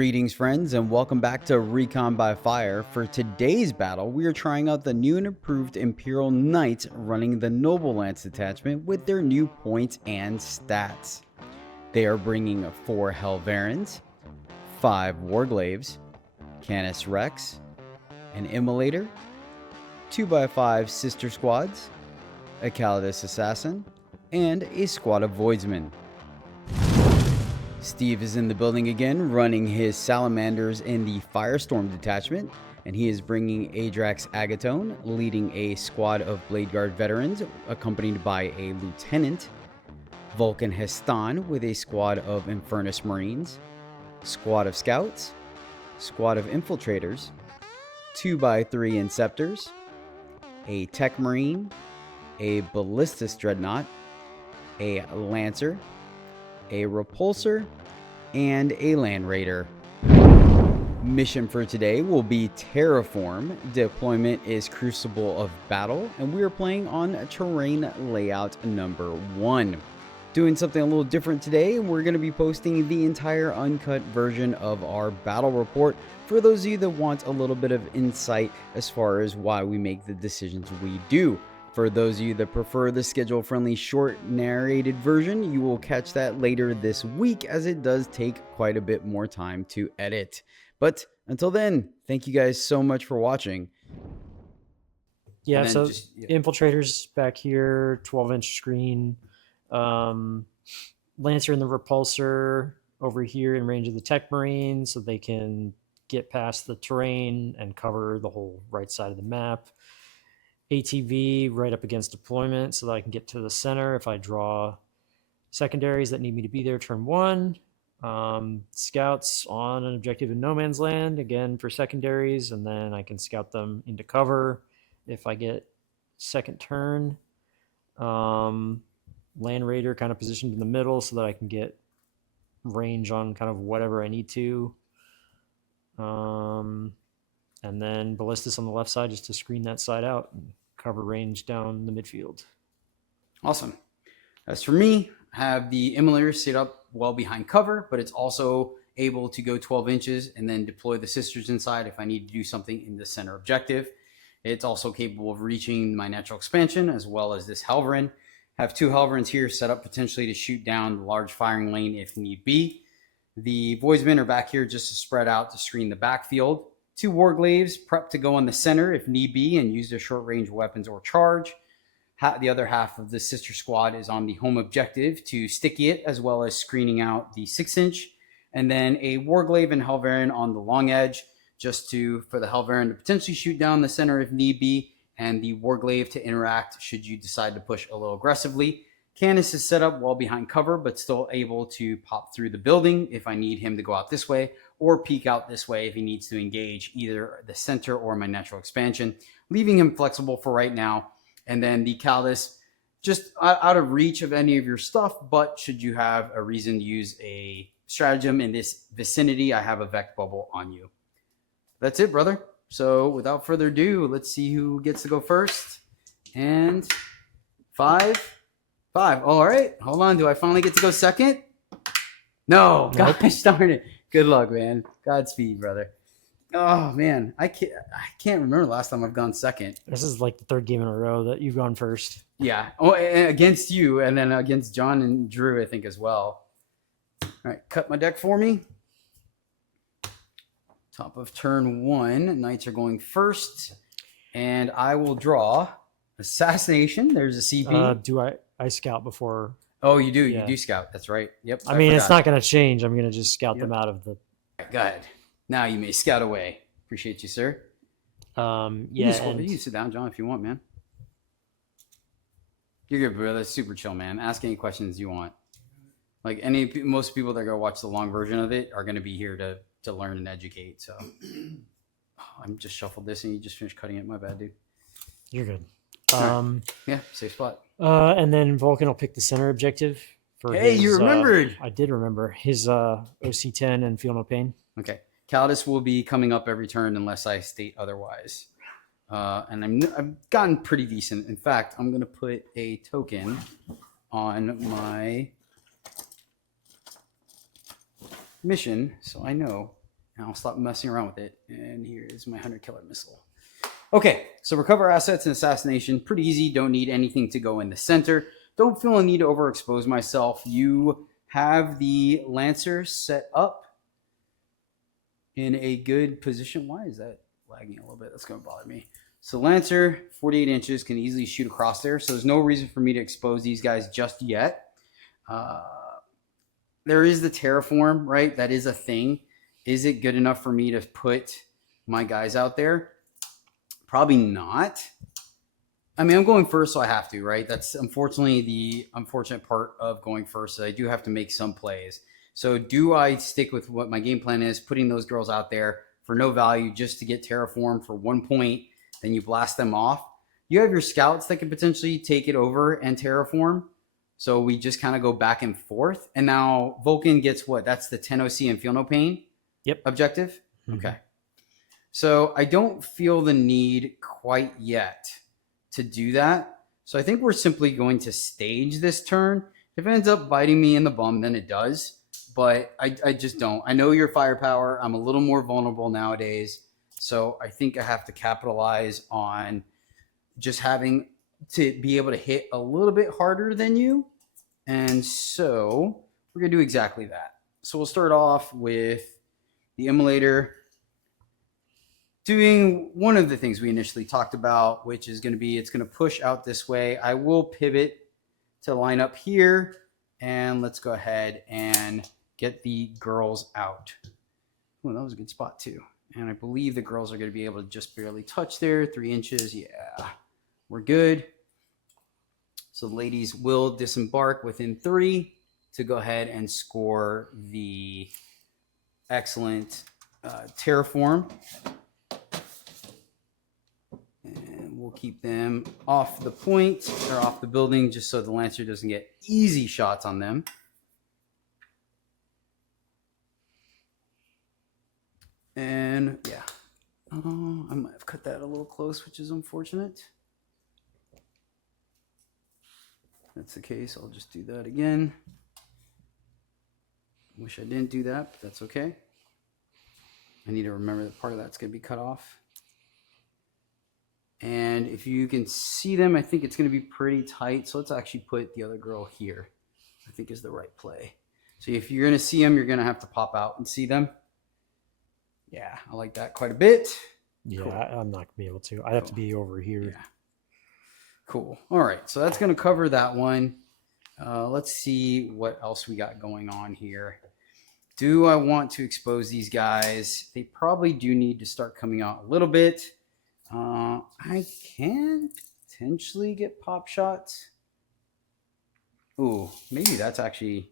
Greetings friends and welcome back to Recon by Fire. For today's battle, we are trying out the new and improved Imperial Knights running the Noble Lance detachment with their new points and stats. They are bringing 4 Helverins, 5 Warglaives, Canis Rex, an Immolator, 2x5 sister squads, a Callidus Assassin, and a squad of Voidsmen. Steve is in the building again, running his Salamanders in the Firestorm detachment, and he is bringing Adrax Agatone, leading a squad of Blade Guard veterans, accompanied by a lieutenant, Vulcan Hestan with a squad of Infernus Marines, squad of scouts, squad of Infiltrators, 2x3 Inceptors, a Techmarine, a Ballistus dreadnought, a Lancer, a Repulsar, and a Land Raider. Mission for today will be Terraform. Deployment is Crucible of Battle, and we are playing on terrain layout number 1. Doing something a little different today, we're going to be posting the entire uncut version of our battle report for those of you that want a little bit of insight as far as why we make the decisions we do. For those of you that prefer the schedule-friendly short narrated version, you will catch that later this week as it does take quite a bit more time to edit. But until then, thank you guys so much for watching. Yeah, so Infiltrators back here, 12-inch screen. Lancer and the Repulsar over here in range of the Techmarine so they can get past the terrain and cover the whole right side of the map. ATV right up against deployment so that I can get to the center if I draw secondaries that need me to be there turn 1. Scouts on an objective in no man's land, again for secondaries, and then I can scout them into cover if I get second turn. Land Raider kind of positioned in the middle so that I can get range on kind of whatever I need to. And then Ballistus on the left side just to screen that side out and cover range down the midfield. Awesome. As for me, I have the Immolator set up well behind cover, but it's also able to go 12 inches and then deploy the sisters inside if I need to do something in the center objective. It's also capable of reaching my natural expansion as well as this Helverin. I have 2 Helverins here set up potentially to shoot down the large firing lane if need be. The Voidsmen are back here just to spread out to screen the backfield. 2 Warglaives prep to go on the center if need be and use their short-range weapons or charge. The other half of the sister squad is on the home objective to sticky it as well as screening out the 6-inch. And then a Warglaive and Helverin on the long edge just for the Helverin to potentially shoot down the center if need be and the Warglaive to interact should you decide to push a little aggressively. Canis is set up well behind cover, but still able to pop through the building if I need him to go out this way, or peek out this way if he needs to engage either the center or my natural expansion, leaving him flexible for right now. And then the Callidus, just out of reach of any of your stuff, but should you have a reason to use a stratagem in this vicinity, I have a Vect Bubble on you. That's it, brother. So without further ado, let's see who gets to go first. And 5. All right, hold on. Do I finally get to go second? No, gosh darn it. Good luck, man. Godspeed, brother. Oh man, I can't remember the last time I've gone second. This is like the 3rd game in a row that you've gone first. Yeah. Oh, and against you, and then against John and Drew, I think as well. All right, cut my deck for me. Top of turn 1, Knights are going first, and I will draw Assassination. There's a CP. Do I scout before? Oh, you do. Yeah. You do scout. That's right. Yep. I mean, it's not going to change. I'm going to just scout them out of the. Right, go ahead. Now you may scout away. Appreciate you, sir. Yeah. You can sit down, John, if you want, man. You're good, brother. Super chill, man. Ask any questions you want. Like most people that go watch the long version of it are going to be here to learn and educate. So I'm just shuffled this and you just finished cutting it. My bad, dude. You're good. Yeah, safe spot. And then Vulcan will pick the center objective. You remembered. I did remember his OC10 and Feel No Pain. Okay. Callidus will be coming up every turn unless I state otherwise. And I've gotten pretty decent. In fact, I'm going to put a token on my mission so I know And I'll stop messing around with it. And here is my 100 killer missile. Okay, so recover assets and assassination. Pretty easy. Don't need anything to go in the center. Don't feel a need to overexpose myself. You have the Lancer set up in a good position. Why is that lagging a little bit? That's going to bother me. So Lancer, 48 inches, can easily shoot across there. So there's no reason for me to expose these guys just yet. There is the Terraform, right? That is a thing. Is it good enough for me to put my guys out there? Probably not. I mean, I'm going first, so I have to, right? That's unfortunately the unfortunate part of going first. So I do have to make some plays. So do I stick with what my game plan is, putting those girls out there for no value just to get Terraform for 1 point, then you blast them off? You have your scouts that can potentially take it over and Terraform. So we just kind of go back and forth. And now Vulcan gets what? That's the 10 OC and feel no pain objective? Mm-hmm. Okay. So I don't feel the need quite yet to do that. So I think we're simply going to stage this turn. If it ends up biting me in the bum, then it does. But I just don't. I know your firepower. I'm a little more vulnerable nowadays. So I think I have to capitalize on just having to be able to hit a little bit harder than you. And so we're going to do exactly that. So we'll start off with the Immolator doing one of the things we initially talked about, which is going to be, it's going to push out this way. I will pivot to line up here, and let's go ahead and get the girls out. Oh, that was a good spot too. And I believe the girls are going to be able to just barely touch there. 3 inches. Yeah, we're good. So the ladies will disembark within 3 to go ahead and score the excellent Terraform. And we'll keep them off the point or off the building just so the Lancer doesn't get easy shots on them. And yeah, I might have cut that a little close, which is unfortunate. If that's the case, I'll just do that again. Wish I didn't do that, but that's okay. I need to remember that part of that's going to be cut off. And if you can see them, I think it's going to be pretty tight. So let's actually put the other girl here, I think is the right play. So if you're going to see them, you're going to have to pop out and see them. Yeah, I like that quite a bit. Yeah, cool. I'm not going to be able to. I'd have to be over here. Yeah. Cool. All right, so that's going to cover that one. Let's see what else we got going on here. Do I want to expose these guys? They probably do need to start coming out a little bit. I can potentially get pop shots. Ooh, maybe that's actually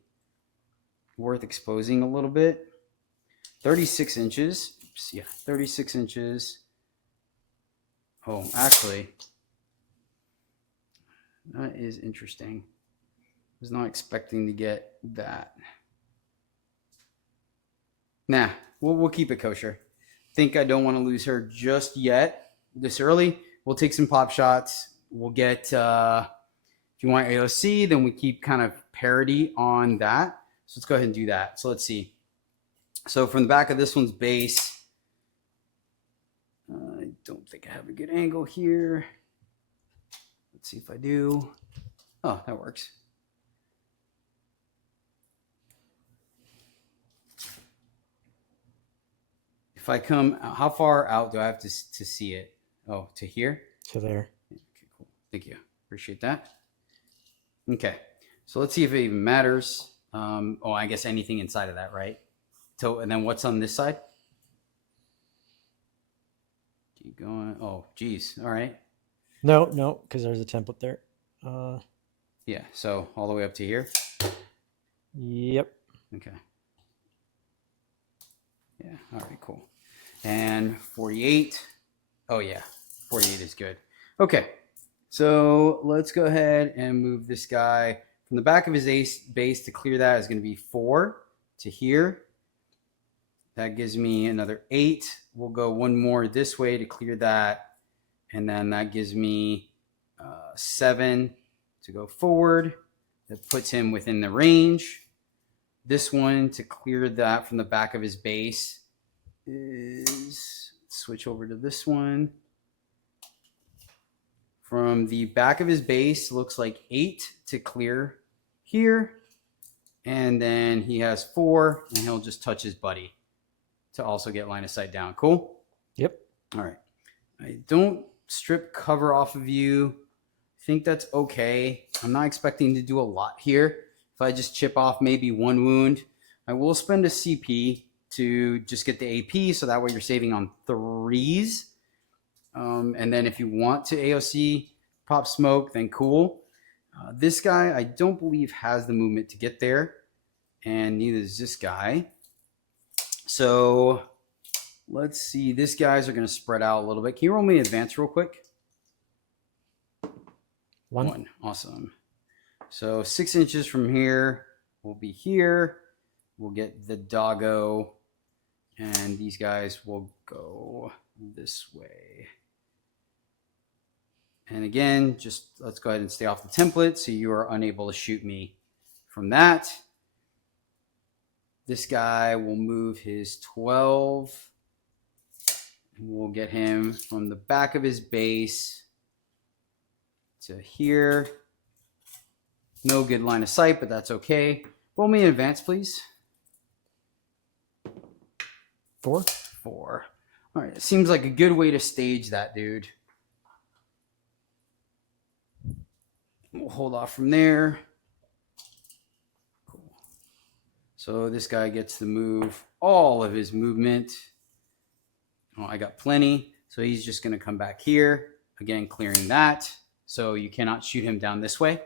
worth exposing a little bit. 36 inches. Oops, yeah, 36 inches. Oh, actually, that is interesting. I was not expecting to get that. Nah, we'll keep it kosher. Think I don't want to lose her just yet. This early, we'll take some pop shots. We'll get, if you want AOC, then we keep kind of parity on that. So let's go ahead and do that. So let's see. So from the back of this one's base, I don't think I have a good angle here. Let's see if I do. Oh, that works. If I come, how far out do I have to see it? Oh, to here? To there. Okay, cool. Thank you. Appreciate that. Okay. So let's see if it even matters. Oh, I guess anything inside of that, right? So, and then what's on this side? Keep going. Oh, geez. All right. No, because there's a template there. Yeah. So all the way up to here? Yep. Okay. Yeah. All right, cool. And 48. Oh, yeah. 48 is good. Okay. So let's go ahead and move this guy from the back of his base to clear that is going to be 4 to here. That gives me another 8. We'll go one more this way to clear that. And then that gives me 7 to go forward. That puts him within the range. This one to clear that from the back of his base is, switch over to this one. From the back of his base, looks like 8 to clear here. And then he has 4, and he'll just touch his buddy to also get line of sight down. Cool? Yep. All right. I don't strip cover off of you. I think that's okay. I'm not expecting to do a lot here. If I just chip off maybe 1 wound, I will spend a CP to just get the AP, so that way you're saving on 3s. And then if you want to AOC pop smoke, then cool. This guy, I don't believe has the movement to get there, and neither is this guy. So let's see. These guys are going to spread out a little bit. Can you roll me advance real quick? 1. Awesome. So 6 inches from here will be here. We'll get the doggo, and these guys will go this way. And again, just let's go ahead and stay off the template so you are unable to shoot me from that. This guy will move his 12. And we'll get him from the back of his base to here. No good line of sight, but that's okay. Roll me in advance, please. 4. 4. All right, it seems like a good way to stage that, dude. We'll hold off from there. Cool. So this guy gets to move all of his movement. Oh, I got plenty. So he's just going to come back here. Again, clearing that. So you cannot shoot him down this way.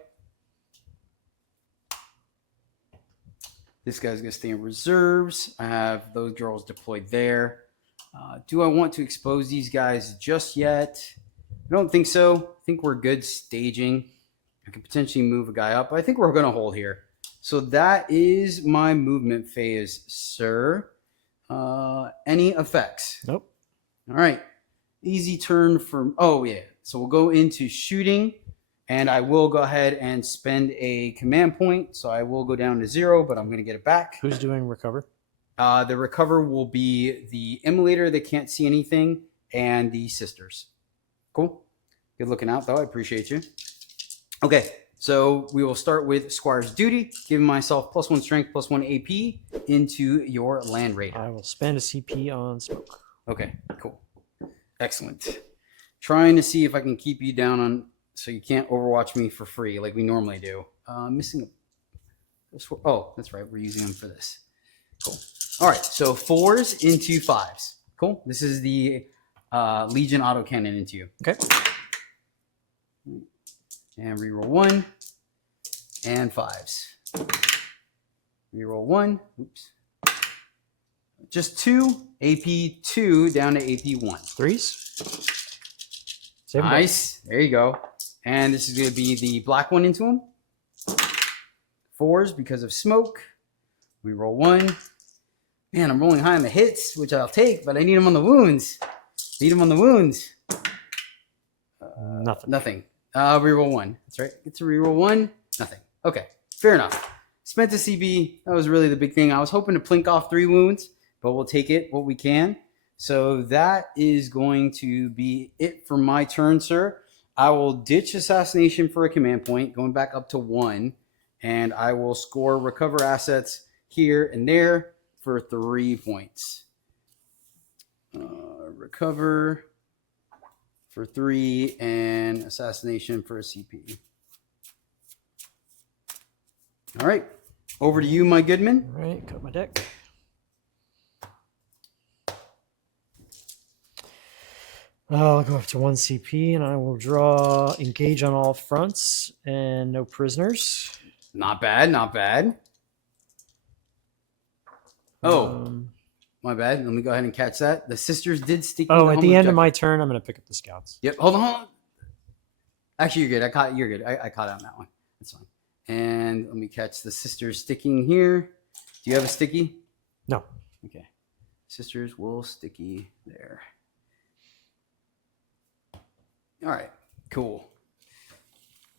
This guy's going to stay in reserves. I have those girls deployed there. Do I want to expose these guys just yet? I don't think so. I think we're good staging. I could potentially move a guy up, but I think we're going to hold here. So that is my movement phase, sir. Any effects? Nope. All right. Easy turn from... Oh, yeah. So we'll go into shooting, and I will go ahead and spend a command point. So I will go down to 0, but I'm going to get it back. Who's doing recover? The recover will be the Immolator that can't see anything and the sisters. Cool. Good looking out, though. I appreciate you. Okay, so we will start with Squire's Duty, giving myself +1 strength, +1 AP into your Land Raider. I will spend a CP on smoke. Okay, cool. Excellent. Trying to see if I can keep you down on so you can't overwatch me for free like we normally do. Missing a... Oh, that's right. We're using them for this. Cool. All right, so 4s into 5s. Cool. This is the Legion autocannon into you. Okay. And reroll 1 and 5s. Reroll 1. Oops. Just 2. AP 2 down to AP 1. 3s. Nice. There you go. And this is going to be the black one into him. 4s because of smoke. We roll 1. Man, I'm rolling high on the hits, which I'll take, but I need them on the wounds. Need them on the wounds. Nothing. Reroll 1. That's right. Get to reroll 1. Nothing. Okay. Fair enough. Spent a CB. That was really the big thing. I was hoping to plink off 3 wounds, but we'll take it what we can. So that is going to be it for my turn, sir. I will ditch Assassination for a command point, going back up to 1, and I will score recover assets here and there for 3 points. Recover for 3 and Assassination for a CP. All right. Over to you, my good man. All right. Cut my deck. I'll go up to 1 CP and I will draw engage on all fronts and no prisoners. Not bad. Not bad. Oh, my bad. Let me go ahead and catch that. The sisters did stick. Oh, at the end of my turn, I'm going to pick up the scouts. Yep. Hold on. Actually, you're good. You're good. I caught on that one. That's fine. And let me catch the sisters sticking here. Do you have a sticky? No. Okay. Sisters will sticky there. All right. Cool.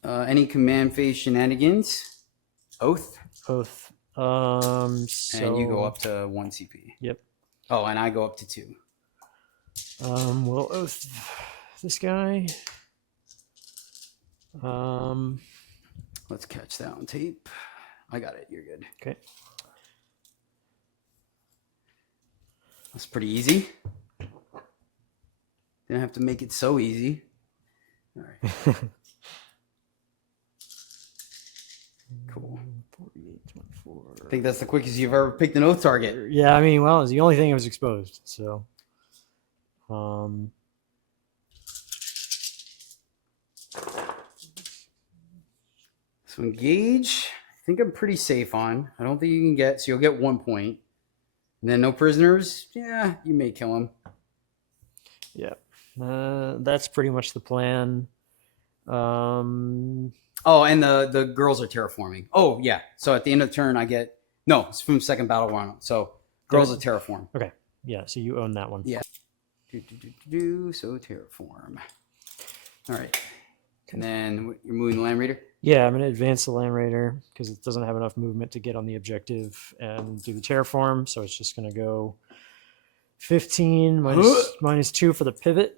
Any command phase shenanigans? Oath. Oath. And you go up to 1 CP. Yep. Oh, and I go up to 2. We'll oath this guy. Let's catch that on tape. I got it. You're good. Okay. That's pretty easy. Didn't have to make it so easy. All right. Cool. 48.4. I think that's the quickest you've ever picked an oath target. Yeah, I mean, well, it's the only thing that was exposed. So, So engage. I think I'm pretty safe on. I don't think you can get, so you'll get 1 point. And then no prisoners. Yeah, you may kill him. Yeah, that's pretty much the plan. Oh, and the girls are terraforming. Oh, yeah. So at the end of the turn, I get... No, it's from second battle run. So girls are terraform. Okay. Yeah, so you own that one. Yeah. So terraform. All right. And then you're moving the Land Raider? Yeah, I'm going to advance the Land Raider because it doesn't have enough movement to get on the objective and do the terraform. So it's just going to go 15 minus 2 for the pivot.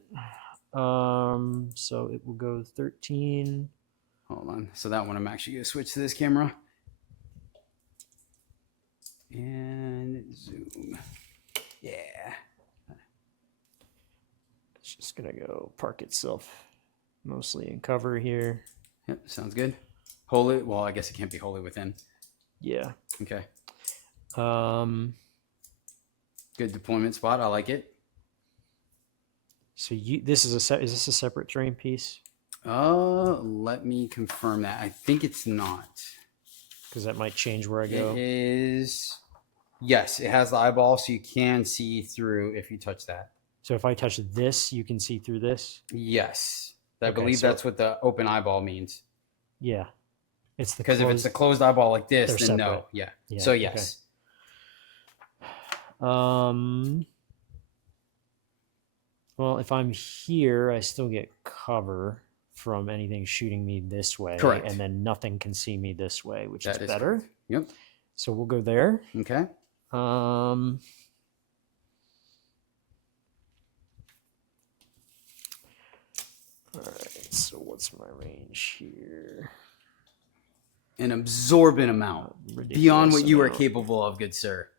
So it will go 13. Hold on. So that one I'm actually going to switch to this camera. And zoom. Yeah. It's just going to go park itself mostly in cover here. Yep, sounds good. Wholly, well, I guess it can't be wholly within. Yeah. Okay. Good deployment spot. I like it. So this is is this a separate terrain piece? Let me confirm that. I think it's not. Because that might change where I go. It is. Yes, it has the eyeball, so you can see through if you touch that. So if I touch this, you can see through this? Yes. I believe that's what the open eyeball means. Yeah. It's because if it's a closed eyeball like this, then separate. no. Yeah. So yes. Okay. Well, if I'm here, I still get cover from anything shooting me this way. Correct. And then nothing can see me this way, which is better. Correct. Yep. So we'll go there. Okay. All right. So what's my range here? An absorbent amount. Beyond what you are capable of, good sir.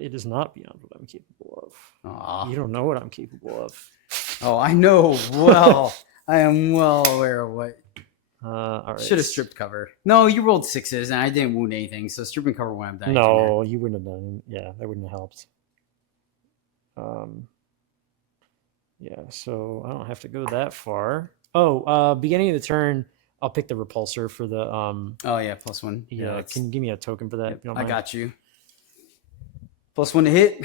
It is not beyond what I'm capable of. Aww. You don't know what I'm capable of. Oh, I know well. I am well aware of what. All right. Should have stripped cover. No, you rolled 6s and I didn't wound anything, so stripping cover when I'm done. No, you wouldn't have done. Yeah, that wouldn't have helped. Yeah, so I don't have to go that far. Oh, beginning of the turn, I'll pick the repulsor for the. Oh yeah, +1. Yeah, can you give me a token for that? If you don't mind? I got you. +1 to hit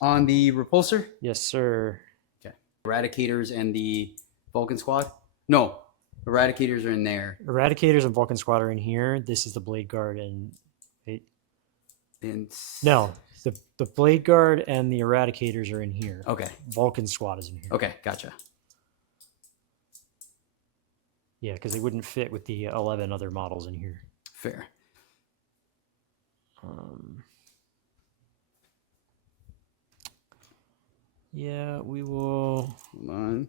on the repulsor. Yes, sir. Okay. Eradicators and the Vulcan squad. No, Eradicators are in there. Eradicators and Vulcan squad are in here. This is the Blade Guard and. No, the Blade Guard and the Eradicators are in here. Okay. Vulcan squad is in here. Okay, gotcha. Yeah, because they wouldn't fit with the 11 other models in here. Fair. Yeah, we will. Hold on.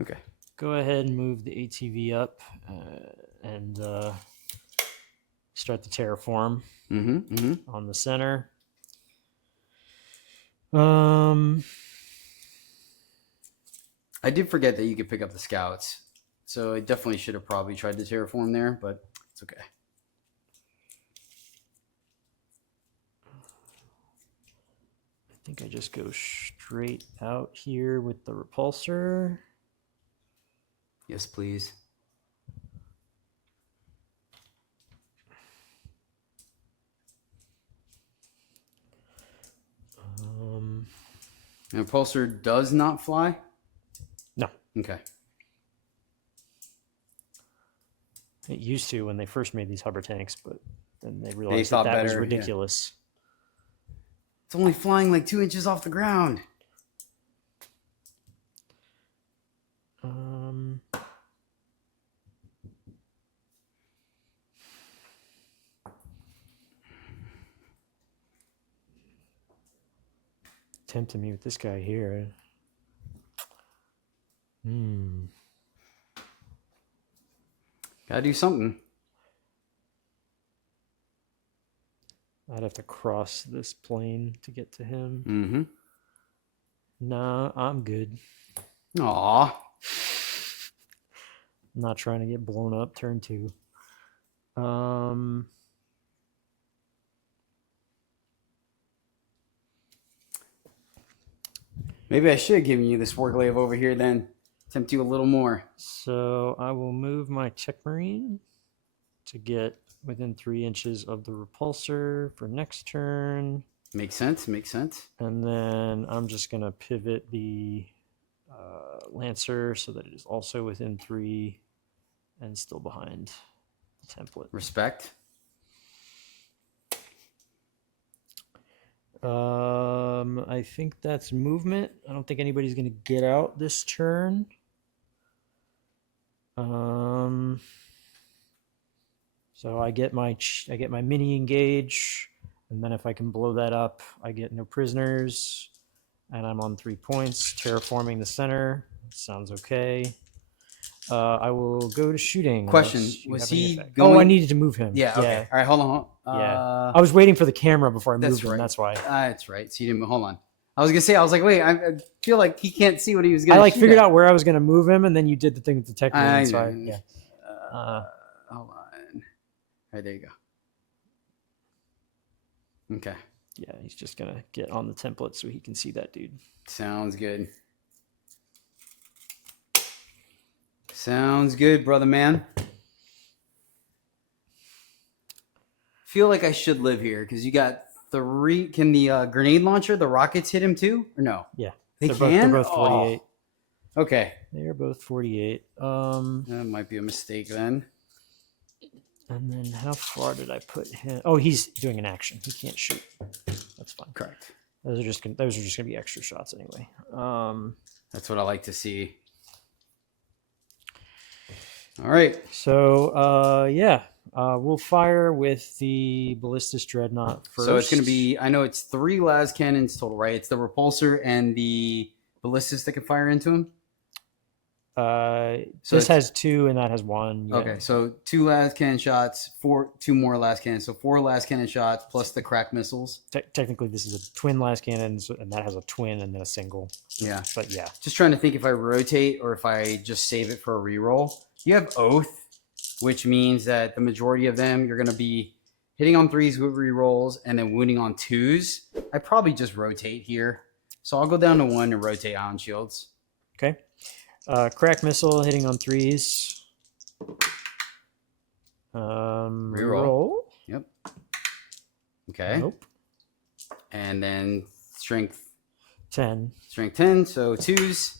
Okay. Go ahead and move the ATV up and start the terraform on the center. I did forget that you could pick up the scouts, so I definitely should have probably tried to terraform there, but it's okay. I think I just go straight out here with the repulsor. Yes, please. And repulsor does not fly? No. Okay. It used to when they first made these hover tanks, but then they realized that was ridiculous. Yeah. It's only flying like 2 inches off the ground. tempting me with this guy here. Gotta do something. I'd have to cross this plane to get to him. Mm-hmm. Nah, I'm good. Aw. I'm not trying to get blown up turn 2. Maybe I should have given you this Warglaive over here then. Tempt you a little more. So I will move my Techmarine to get within 3 inches of the Repulsar for next turn. Makes sense. Makes sense. And then I'm just going to pivot the Lancer so that it is also within 3 and still behind the template. Respect. I think that's movement. I don't think anybody's going to get out this turn. So I get my mini engage, and then if I can blow that up, I get no prisoners, and I'm on 3 points. Terraforming the center sounds okay. I will go to shooting. Question: Was he going? Oh, I needed to move him. Yeah. Okay. Yeah. All right. Hold on. Yeah. I was waiting for the camera before I moved him. Right. That's why. That's right. So you didn't. Hold on. I was gonna say. I was like, wait. I feel like he can't see what he was gonna. I figured out where I was gonna move him, and then you did the thing with the tech. Yeah. Hold on. All right. There you go. Okay. Yeah, he's just gonna get on the template so he can see that dude. Sounds good. Sounds good, brother man. Feel like I should live here because you got 3. Can the grenade launcher, the rockets hit him too, or no? Yeah, they're both 48. Oh. Okay, they are both 48. That might be a mistake then. And then how far did I put him? Oh, he's doing an action. He can't shoot. That's fine. Correct. Those are just gonna be extra shots anyway. That's what I like to see. All right. So we'll fire with the Ballistus Dreadnought first. So it's going to be, I know it's 3 las cannons total, right? It's the Repulsar and the Ballistus that can fire into him? So this has 2 and that has 1. Yeah. Okay, so 2 las cannon shots, 2 more las cannons. So 4 las cannon shots plus the crack missiles. Technically, this is a twin las cannon, and that has a twin and then a single. Yeah. But yeah. Just trying to think if I rotate or if I just save it for a reroll. You have Oath, which means that the majority of them, you're going to be hitting on 3s with rerolls and then wounding on 2s. I probably just rotate here. So I'll go down to 1 and rotate Ion Shields. Okay. Crack missile hitting on 3s. Reroll. Yep. Okay. Nope. And then strength 10. Strength 10, so 2s.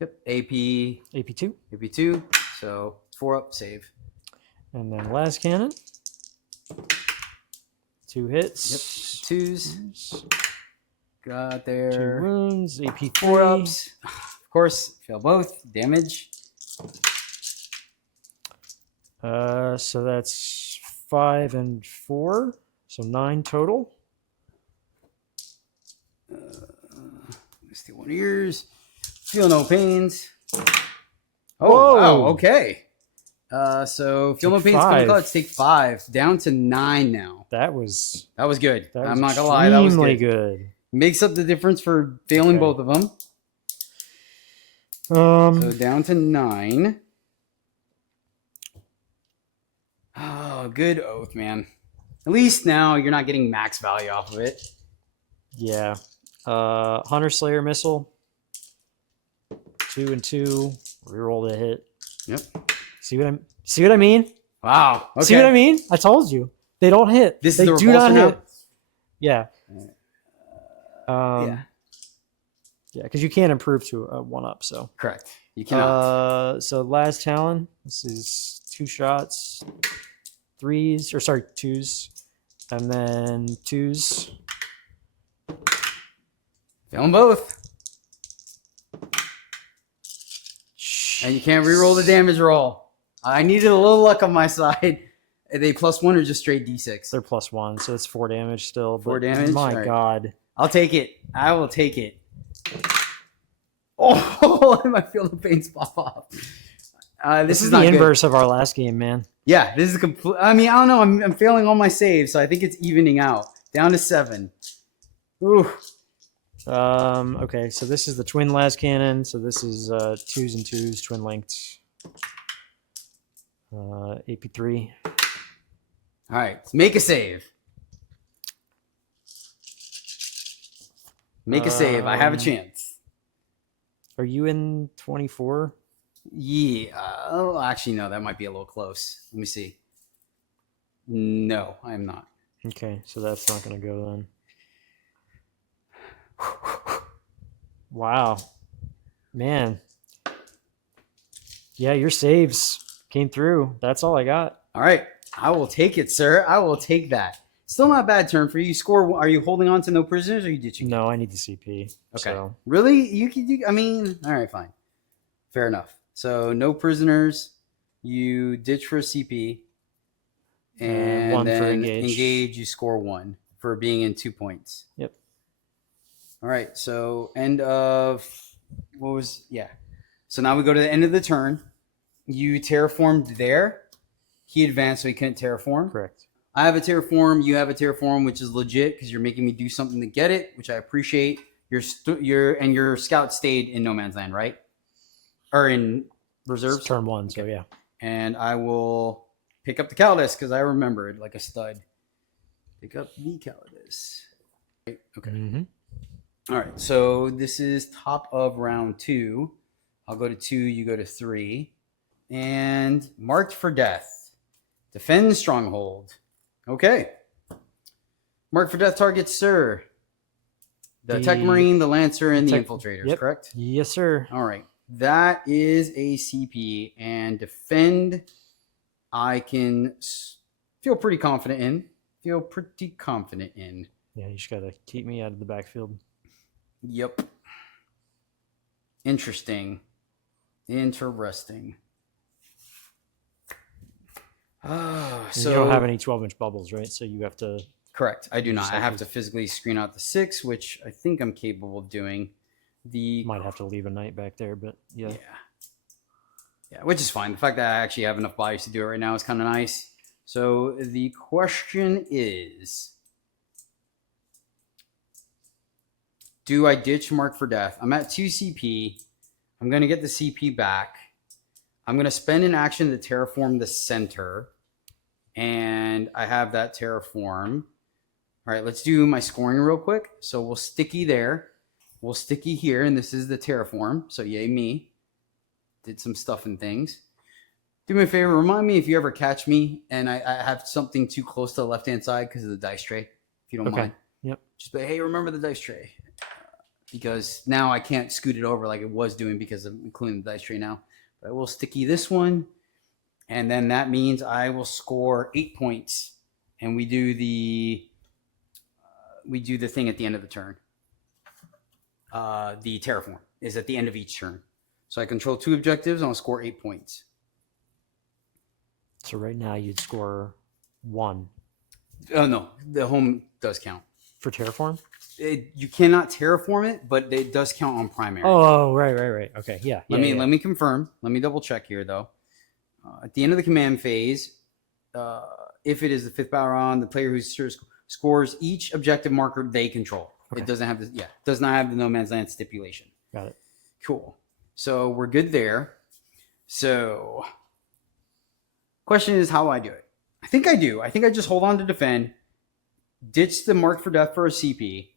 Yep. AP2. AP2. So 4 up, save. And then las cannon. 2 hits. Yep. 2s. Got there. 2 wounds. AP 4 ups. Of course, fail both. Damage. So that's 5 and 4. So 9 total. Steal 1 of yours. Feel no pains. Oh, whoa. Wow. Okay. So feel no pains. 5. Let's take 5. Down to 9 now. That was good. That was I'm not gonna lie. That was good. Makes up the difference for failing both of them. So down to 9. Oh, good Oath, man. At least now you're not getting max value off of it. Yeah. Hunter Slayer missile. 2 and 2. Reroll the hit. Yep. See what I mean? Wow. Okay. See what I mean? I told you. They don't hit. This they is the do not Repulsar hit. Yeah. Yeah, because you can't improve to a 1-up, so. Correct. You cannot. So last Talon. This is 2 shots. 2s. And then 2s. Failing both. And you can't reroll the damage roll. I needed a little luck on my side. Are they +1 or just straight D6? They're +1, so it's 4 damage still. 4 but damage? My right. God. I'll take it. I will take it. Oh, I might feel the pain pop off. This is the inverse of our last game, man. Yeah, this is complete. I mean, I don't know. I'm failing all my saves, so I think it's evening out. Down to 7. Ooh. Okay, so this is the twin las cannon. So this is 2s and 2s, twin lengths. AP3. All right, let's make a save. Make a save. I have a chance. Are you in 24? Yeah. Oh, actually, no. That might be a little close. Let me see. No, I am not. Okay, so that's not going to go then. Wow. Man. Yeah, your saves came through. That's all I got. All right. I will take it, sir. I will take that. Still not a bad turn for you. You score. Are you holding on to no prisoners or are you ditching? No, I need the CP. Okay. So. Really? I mean, all right, fine. Fair enough. So no prisoners. You ditch for a CP. And 1 then for engage. You score 1 for being in 2 points. Yep. All right. So end of So now we go to the end of the turn. You terraformed there. He advanced, so he couldn't terraform. Correct. I have a terraform. You have a terraform, which is legit because you're making me do something to get it, which I appreciate. Your scout stayed in no man's land, right? Or in reserves. It's turn 1, so yeah. And I will pick up the Callidus because I remembered like a stud. Pick up the Callidus. Okay. Mm-hmm. All right. So this is top of round 2. I'll go to 2. You go to 3. And marked for death. Defend stronghold. Okay. Mark for death targets, sir. The Techmarine, the Lancer, and the Infiltrators, correct? Yes, sir. All right. That is a CP. And defend, I can feel pretty confident in. Yeah, you just got to keep me out of the backfield. Yep. Interesting. So you don't have any 12-inch bubbles, right? So you have to... Correct. I do not. I have to physically screen out the 6, which I think I'm capable of doing. Might have to leave a knight back there, but yeah. Yeah, which is fine. The fact that I actually have enough bodies to do it right now is kind of nice. So the question is, do I ditch Mark for Death? I'm at 2 CP. I'm going to get the CP back. I'm going to spend an action to terraform the center. And I have that terraform. All right, let's do my scoring real quick. So we'll sticky there. We'll sticky here. And this is the terraform. So yay me. Did some stuff and things. Do me a favor. Remind me if you ever catch me and I have something too close to the left-hand side because of the dice tray. If you don't mind. Yep. Just be, hey, remember the dice tray. Because now I can't scoot it over like it was doing because I'm including the dice tray now. But I will sticky this one. And then that means I will score 8 points. And we do the thing at the end of the turn. The terraform is at the end of each turn. So I control 2 objectives and I'll score 8 points. So right now you'd score 1. Oh, no. The home does count. For terraform? You cannot terraform it, but it does count on primary. Oh, right. Okay, yeah. Let me confirm. Let me double check here, though. At the end of the command phase, if it is the 5th battle round, the player who scores each objective marker they control. Okay. It doesn't have does not have the no man's land stipulation. Got it. Cool. So we're good there. So question is how I do it. I think I do. I think I just hold on to defend, ditch the mark for death for a CP,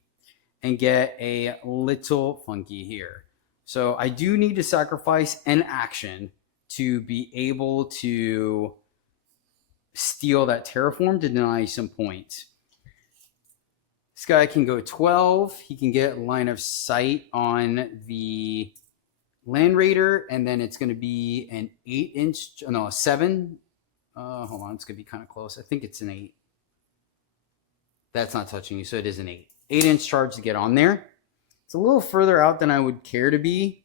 and get a little funky here. So I do need to sacrifice an action to be able to steal that terraform to deny some points. This guy can go 12. He can get line of sight on the Land Raider, and then it's going to be an 8-inch, no, a 7. Hold on, it's going to be kind of close. I think it's an 8. That's not touching you, so it is an 8. 8-inch charge to get on there. It's a little further out than I would care to be,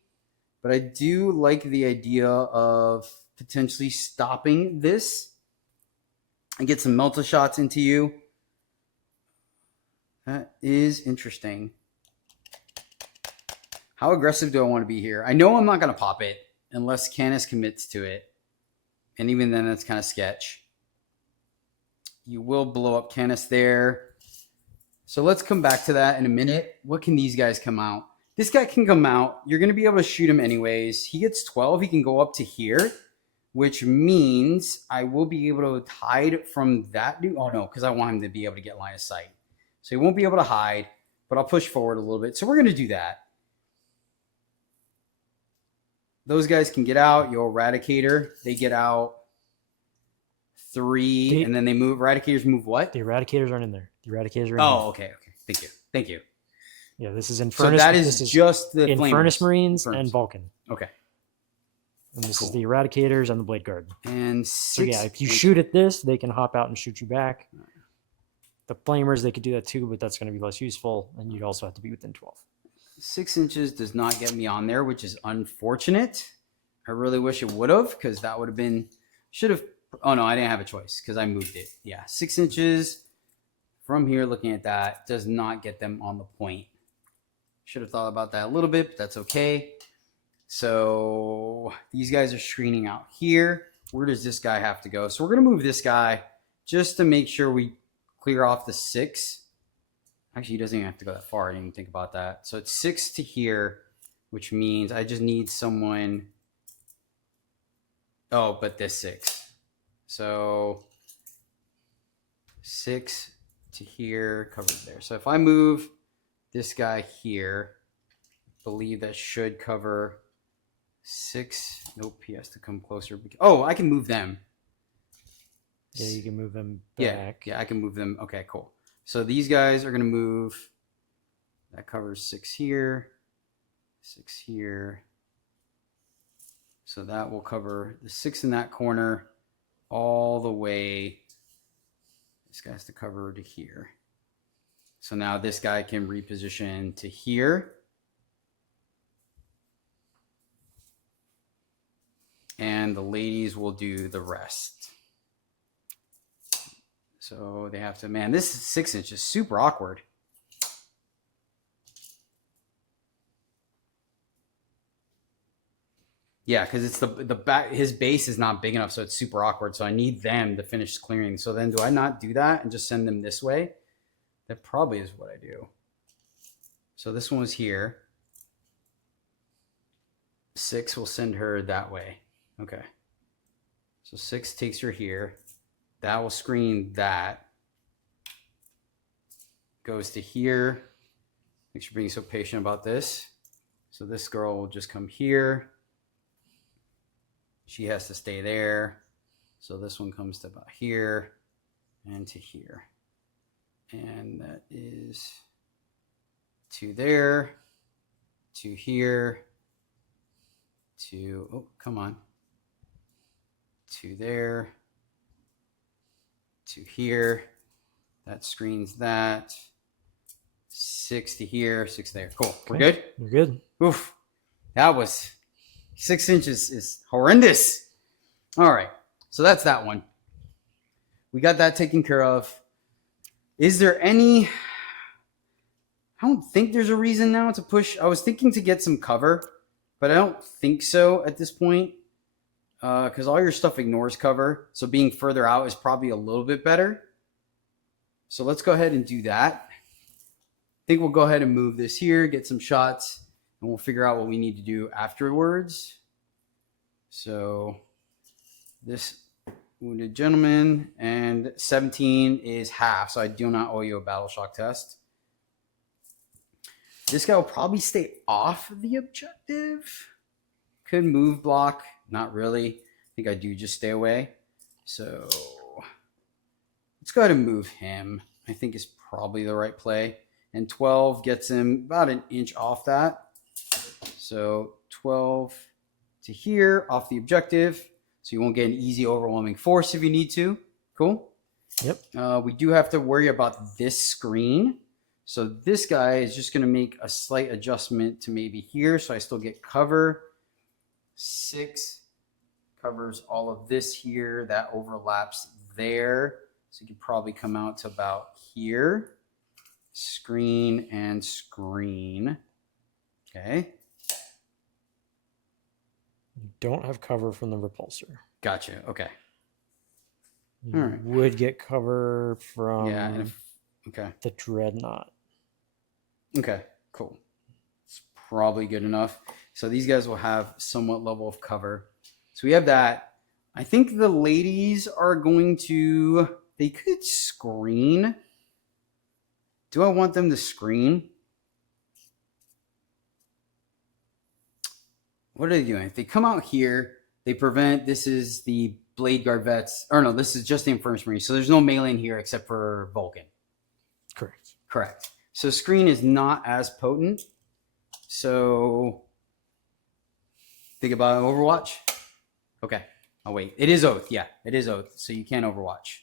but I do like the idea of potentially stopping this and get some melta shots into you. That is interesting. How aggressive do I want to be here? I know I'm not going to pop it unless Canis commits to it. And even then, that's kind of sketch. You will blow up Canis there. So let's come back to that in a minute. What can these guys come out? This guy can come out. You're going to be able to shoot him anyways. He gets 12. He can go up to here, which means I will be able to hide from that dude. Oh, no, because I want him to be able to get line of sight. So he won't be able to hide, but I'll push forward a little bit. So we're going to do that. Those guys can get out. Your Eradicator, they get out 3, and then they move. Eradicators move what? The Eradicators aren't in there. The Eradicators are in Oh, okay. Thank you. Thank you. Yeah, this is Infernus. So that is just the Infernus Marines Infernus. and Vulcan. Okay. And this is the Eradicators and the Blade Guard. And so yeah, if you shoot at this, they can hop out and shoot you back. The Flamers, they could do that too, but that's going to be less useful, and you'd also have to be within 12. 6 inches does not get me on there, which is unfortunate. I really wish it would have, because that would have been... Should have... Oh, no, I didn't have a choice, because I moved it. Yeah, 6 inches from here, looking at that, does not get them on the point. Should have thought about that a little bit, but that's okay. So these guys are screening out here. Where does this guy have to go? So we're going to move this guy just to make sure we clear off the 6. Actually, he doesn't even have to go that far. I didn't even think about that. So it's 6 to here, which means I just need someone. Oh, but this 6. So 6 to here, covered there. So if I move this guy here, I believe that should cover 6. Nope, he has to come closer. Oh, I can move them. Yeah, you can move them back. Yeah, I can move them. Okay, cool. So these guys are going to move. That covers 6 here, 6 here. So that will cover the 6 in that corner all the way. This guy has to cover to here. So now this guy can reposition to here. And the ladies will do the rest. So they have to, man, this 6 inch is super awkward. Yeah, because it's the back, his base is not big enough, so it's super awkward. So I need them to finish clearing. So then do I not do that and just send them this way? That probably is what I do. So this one was here. 6 will send her that way. Okay. So 6 takes her here. That will screen that. Goes to here. Thanks for being so patient about this. So this girl will just come here. She has to stay there. So this one comes to about here and to here. And that is to there, to here, to, oh, come on, to there, to here. That screens that. 6 to here, 6 there. Cool. Okay. We're good? We're good. Oof. That was 6 inches is horrendous. All right. So that's that one. We got that taken care of. Is there any... I don't think there's a reason now to push. I was thinking to get some cover, but I don't think so at this point. Because all your stuff ignores cover. So being further out is probably a little bit better. So let's go ahead and do that. I think we'll go ahead and move this here, get some shots, and we'll figure out what we need to do afterwards. So this wounded gentleman, and 17 is half, so I do not owe you a battle shock test. This guy will probably stay off the objective. Could move block, not really. I think I do just stay away. So let's go ahead and move him. I think is probably the right play. And 12 gets him about an inch off that. So 12 to here, off the objective. So you won't get an easy overwhelming force if you need to. Cool? Yep. We do have to worry about this screen. So this guy is just going to make a slight adjustment to maybe here. So I still get cover. 6 covers all of this here. That overlaps there. So you could probably come out to about here. screen, and screen. Okay. You don't have cover from the repulsor. Gotcha. Okay. You All right. would get cover from okay. the dreadnought. Okay, cool. It's probably good enough. So these guys will have somewhat level of cover. So we have that. I think the ladies are going to... They could screen. Do I want them to screen? What are they doing? If they come out here, they prevent... This is the Blade Guard Vets. Or no, this is just the Infernus Marines. So there's no melee in here except for Vulcan. Correct. Correct. So screen is not as potent. So think about Overwatch. Okay. Oh, wait. It is Oath. Yeah, it is Oath. So you can't Overwatch.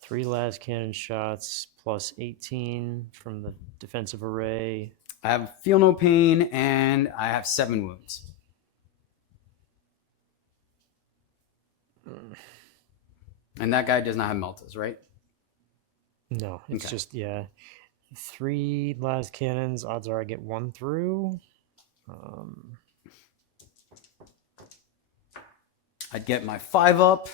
Three last cannon shots plus 18 from the defensive array. I have Feel No Pain and I have 7 wounds. And that guy does not have Meltas, right? No, it's just, yeah. 3 las cannons. Odds are I get 1 through. I'd get my 5 up.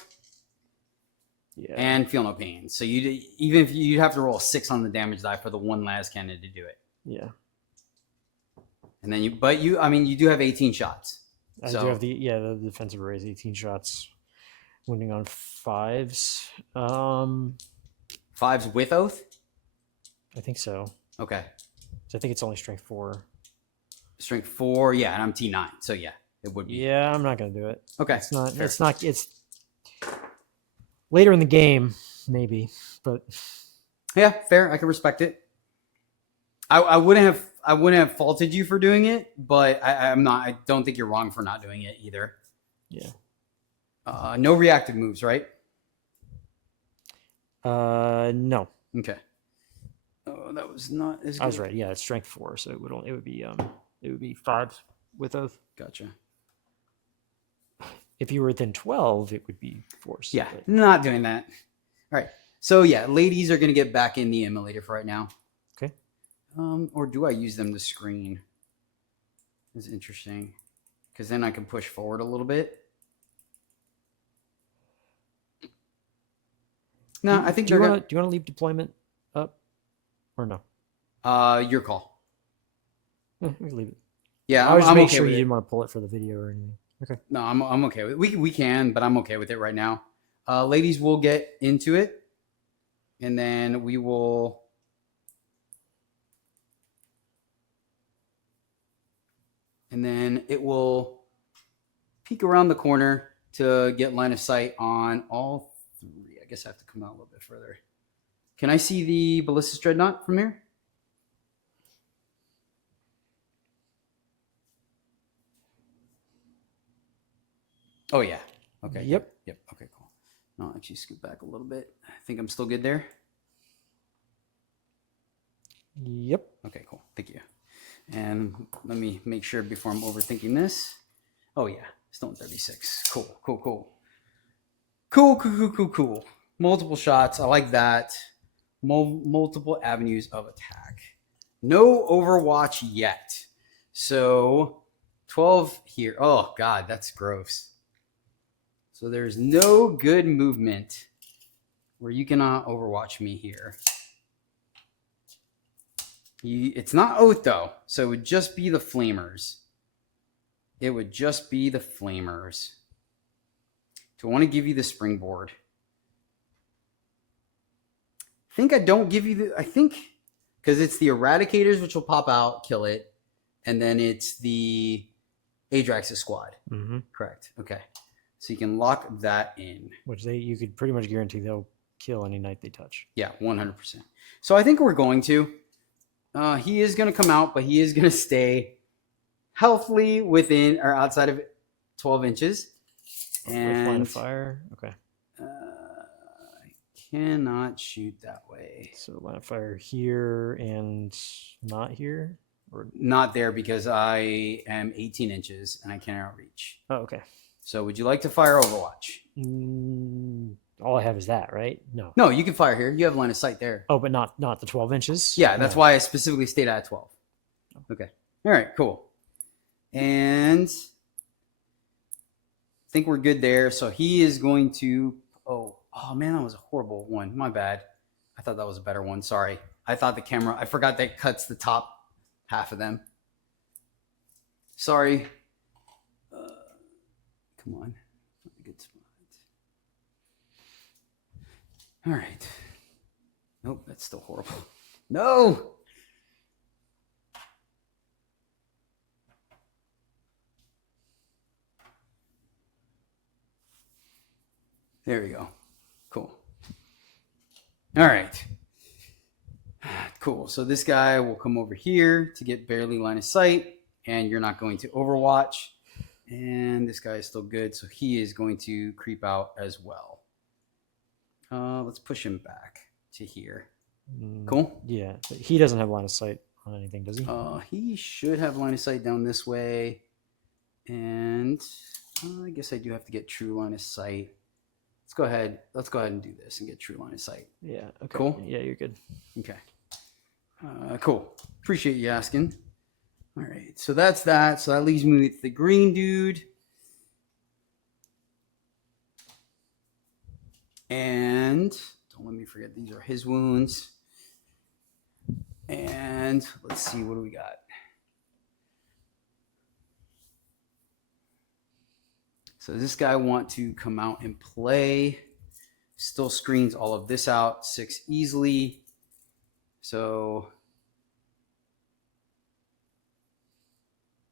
Yeah. And Feel No Pain. So even if you'd have to roll a 6 on the damage die for the 1 las cannon to do it. Yeah. And then you do have 18 shots. I do have the defensive array is 18 shots. Wounding on 5s. 5s with Oath? I think so. Okay. So I think it's only strength 4. Strength 4, yeah, and I'm T9, so yeah, it would be. Yeah, I'm not gonna do it. Okay. It's not. Fair. It's not. It's later in the game, maybe, but yeah, fair. I can respect it. I wouldn't have faulted you for doing it, but I'm not. I don't think you're wrong for not doing it either. Yeah. No reactive moves, right? No. Okay. Oh, that was not as good. I was right. Yeah, it's strength 4, so it would be 5s with Oath. Gotcha. If you were within 12, it would be force. Yeah, not doing that. All right. So yeah, ladies are gonna get back in the Immolator for right now. Okay. Or do I use them to screen? That's interesting, because then I can push forward a little bit. No, I think do you want to leave deployment up or no? Your call. We can leave it. Yeah, I was just make okay sure with you it. didn't want to pull it for the video or anything. Okay. No, I'm okay with it. We can, but I'm okay with it right now. Ladies will get into it, and then we will. And then it will peek around the corner to get line of sight on all 3. I guess I have to come out a little bit further. Can I see the Ballistus Dreadnought from here? Oh, yeah. Okay. Yep. Yep. Okay, cool. No, I'll actually scoot back a little bit. I think I'm still good there. Yep. Okay, cool. Thank you. And let me make sure before I'm overthinking this. Oh, yeah. Stone 36. Cool, cool, cool. Cool, cool, cool, cool, cool. Multiple shots. I like that. Multiple avenues of attack. No Overwatch yet. So 12 here. Oh, God, that's gross. So there's no good movement where you cannot Overwatch me here. It's not Oath, though, so it would just be the Flamers. It would just be the Flamers. Do I want to give you the Springboard? I think I don't give you the... I think... Because it's the Eradicators, which will pop out, kill it. And then it's the Adrax's squad. Mm-hmm. Correct. Okay. So you can lock that in. Which you could pretty much guarantee they'll kill any knight they touch. Yeah, 100%. So I think we're going to. He is going to come out, but he is going to stay healthily within or outside of 12 inches. And line of fire. Okay. I cannot shoot that way. So line of fire here and not here, Or... Not there because I am 18 inches and I cannot reach. Oh, okay. So would you like to fire Overwatch? All I have is that, right? No. No, you can fire here. You have line of sight there. Oh, but not the 12 inches? Yeah, that's why I specifically stayed at 12. Okay. All right, cool. And I think we're good there. So he is going to... Oh, man, that was a horrible one. My bad. I thought that was a better one. Sorry. I thought the camera... I forgot that cuts the top half of them. Sorry. Come on. Good spot. All right. Nope, that's still horrible. No! There we go. Cool. All right. Cool. So this guy will come over here to get barely line of sight, and you're not going to Overwatch. And this guy is still good, so he is going to creep out as well. Let's push him back to here. Cool? Yeah. But he doesn't have line of sight on anything, does he? He should have line of sight down this way. And I guess I do have to get true line of sight. Let's go ahead and do this and get true line of sight. Yeah. Okay. Cool? Yeah, you're good. Okay. Cool. Appreciate you asking. All right. So that's that. So that leaves me with the green dude. And don't let me forget, these are his wounds. And let's see, what do we got? So does this guy want to come out and play? Still screens all of this out, 6 easily. So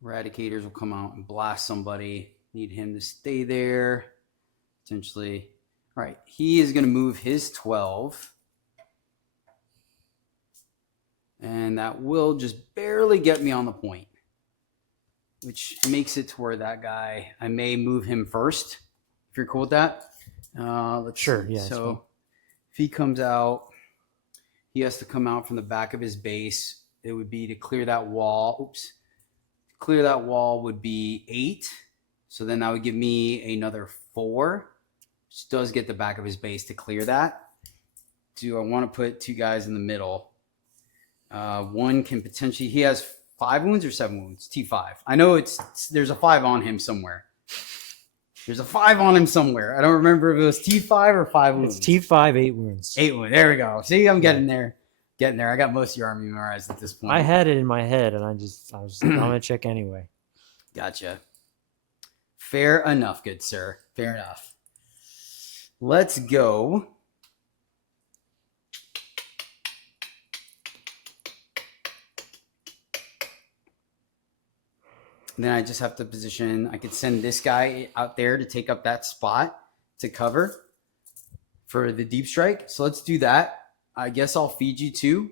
Eradicators will come out and blast somebody. Need him to stay there. Potentially. All right, he is going to move his 12. And that will just barely get me on the point, which makes it to where that guy, I may move him first, if you're cool with that. Sure, yeah. So if he comes out, he has to come out from the back of his base. It would be to clear that wall. Oops. Clear that wall would be 8. So then that would give me another 4, which does get the back of his base to clear that. Do I want to put 2 guys in the middle? One can potentially, he has 5 wounds or 7 wounds? T5. I know there's a 5 on him somewhere. There's a 5 on him somewhere. I don't remember if it was T5 or 5 wounds. It's T5, 8 wounds. 8 wounds. There we go. See, I'm getting there. Getting there. I got most of your army memorized at this point. I had it in my head, and I was I'm going to check anyway. Gotcha. Fair enough, good sir. Fair enough. Let's go. And then I just have to position. I could send this guy out there to take up that spot to cover for the deep strike. So let's do that. I guess I'll feed you 2.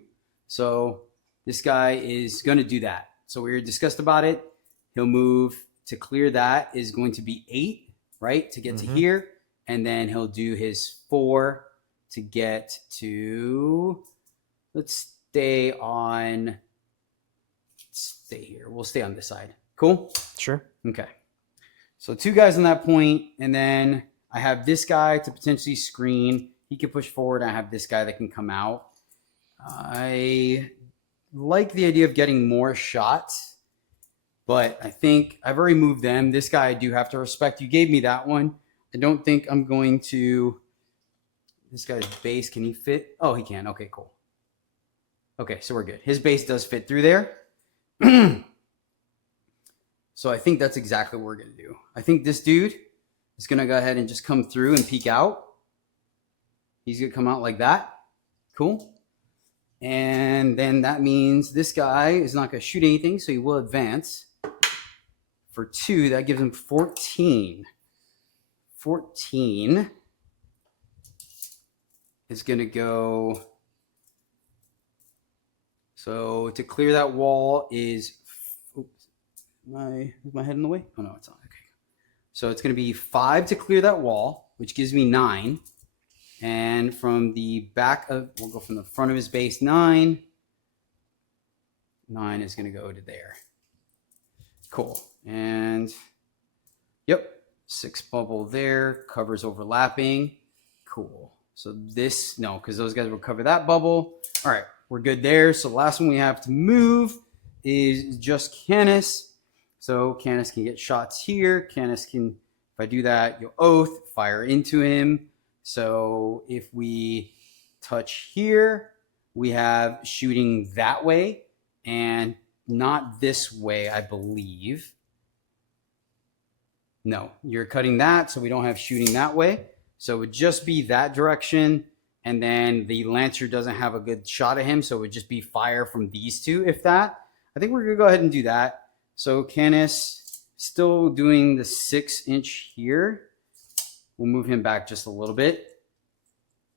So this guy is going to do that. So we discussed about it. He'll move to clear that is going to be 8, right? To get to here. And then he'll do his 4 to get to, let's stay here. We'll stay on this side. Cool? Sure. Okay. So 2 guys on that point, and then I have this guy to potentially screen. He can push forward. I have this guy that can come out. I like the idea of getting more shots, but I think I've already moved them. This guy I do have to respect. You gave me that one. I don't think I'm going to... This guy's base, can he fit? Oh, he can. Okay, cool. Okay, so we're good. His base does fit through there. So I think that's exactly what we're going to do. I think this dude is going to go ahead and just come through and peek out. He's going to come out like that. Cool. And then that means this guy is not going to shoot anything, so he will advance. For 2, that gives him 14. 14 is going to go... So to clear that wall is... Is my head in the way? Oh, no, it's not. Okay. So it's going to be 5 to clear that wall, which gives me 9. And from the back of, we'll go from the front of his base, 9. 9 is going to go to there. Cool. And yep, 6 bubble there. Covers overlapping. Cool. So this, no, because those guys will cover that bubble. All right, we're good there. So the last one we have to move is just Canis. So Canis can get shots here. Canis can, if I do that, you'll oath, fire into him. So if we touch here, we have shooting that way and not this way, I believe. No, you're cutting that, so we don't have shooting that way. So it would just be that direction, and then the Lancer doesn't have a good shot at him, so it would just be fire from these two, if that. I think we're going to go ahead and do that. So Canis still doing the 6-inch here. We'll move him back just a little bit.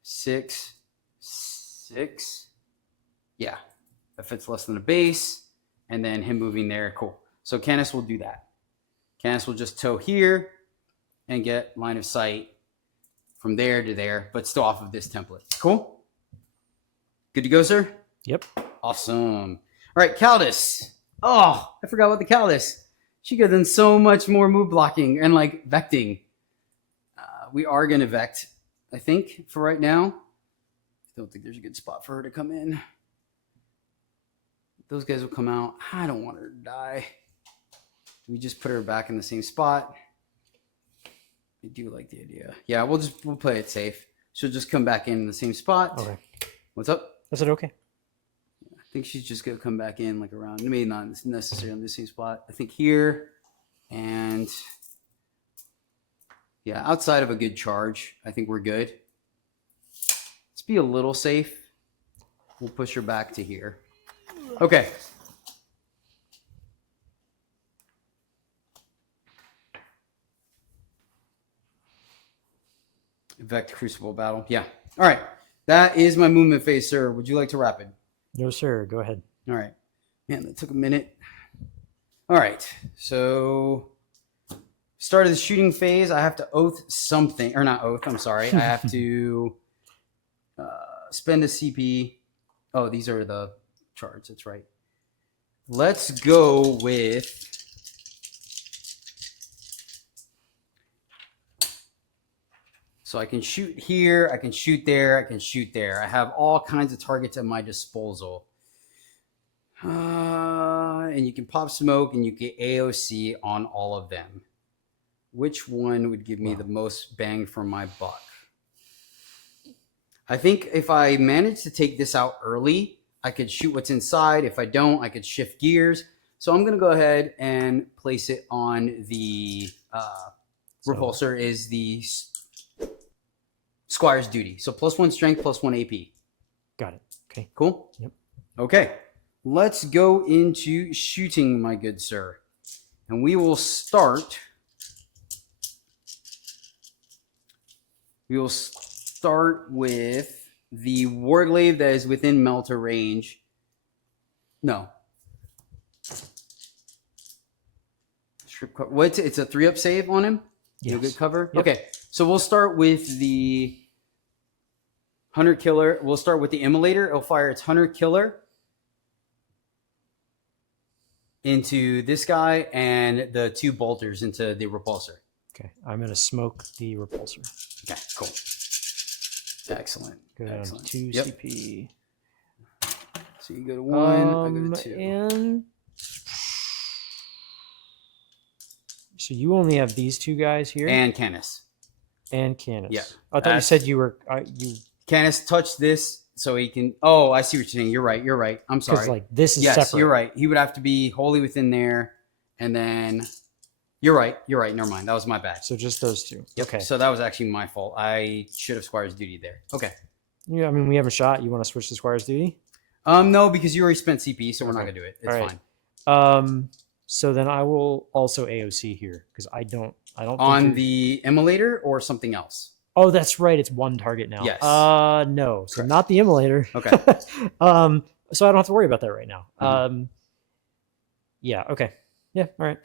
6, 6. Yeah, that fits less than a base. And then him moving there. Cool. So Canis will do that. Canis will just tow here and get line of sight from there to there, but still off of this template. Cool? Good to go, sir? Yep. Awesome. All right, Callidus. Oh, I forgot about the Callidus. She could have done so much more move blocking and like vecting. We are going to vect, I think, for right now. I don't think there's a good spot for her to come in. Those guys will come out. I don't want her to die. We just put her back in the same spot. I do like the idea. Yeah, we'll play it safe. She'll just come back in the same spot. Okay. What's up? Is it okay? I think she's just gonna come back in like around, maybe not necessarily on the same spot. I think here and yeah, outside of a good charge, I think we're good. Let's be a little safe. We'll push her back to here. Okay. Vect Crucible of Battle. Yeah. All right. That is my movement phase, sir. Would you like to rapid? No, sir. Go ahead. All right. Man, that took a minute. All right. So, start of the shooting phase, I have to oath something. Or not oath, I'm sorry. I have to spend a CP. Oh, these are the charts. That's right. Let's go with... So I can shoot here, I can shoot there, I can shoot there. I have all kinds of targets at my disposal. And you can pop smoke and you get AOC on all of them. Which one would give me the most bang for my buck? I think if I manage to take this out early, I could shoot what's inside. If I don't, I could shift gears. So I'm going to go ahead and place it on the Repulsar is the Squire's Duty. So +1 strength, +1 AP. Got it. Okay. Cool? Yep. Okay. Let's go into shooting, my good sir. And we will start... We will start with the Warglaive that is within Melter range. No. What? It's a 3-up save on him? Yes. You'll get cover? Yep. Okay. So we'll start with the Hunter Killer. We'll start with the Immolator. It'll fire its Hunter Killer into this guy and the 2 bolters into the Repulsar. Okay. I'm going to smoke the Repulsar. Okay, cool. Excellent. Go down Excellent. 2 Yep. CP. So you go to 1, I go to 2. And so you only have these 2 guys here? And Canis. And Canis. Yeah. I thought you said you were... Canis touched this so he can... Oh, I see what you're saying. You're right. You're right. I'm sorry. Because like this is yes, separate. You're right. He would have to be wholly within there. And then... You're right. You're right. Never mind. That was my bad. So just those 2. Yep. Okay. So that was actually my fault. I should have Squire's Duty there. Okay. Yeah, I mean, we have a shot. You want to switch to Squire's Duty? No, because you already spent CP, so we're not Okay. going to do it. It's All right. fine. So then I will also AOC here because I don't On think the Immolator or something else? Oh, that's right. It's 1 target now. Yes. No. So Correct. not the Immolator. Okay. So I don't have to worry about that right now. Mhm. Yeah. Okay. Yeah. All right.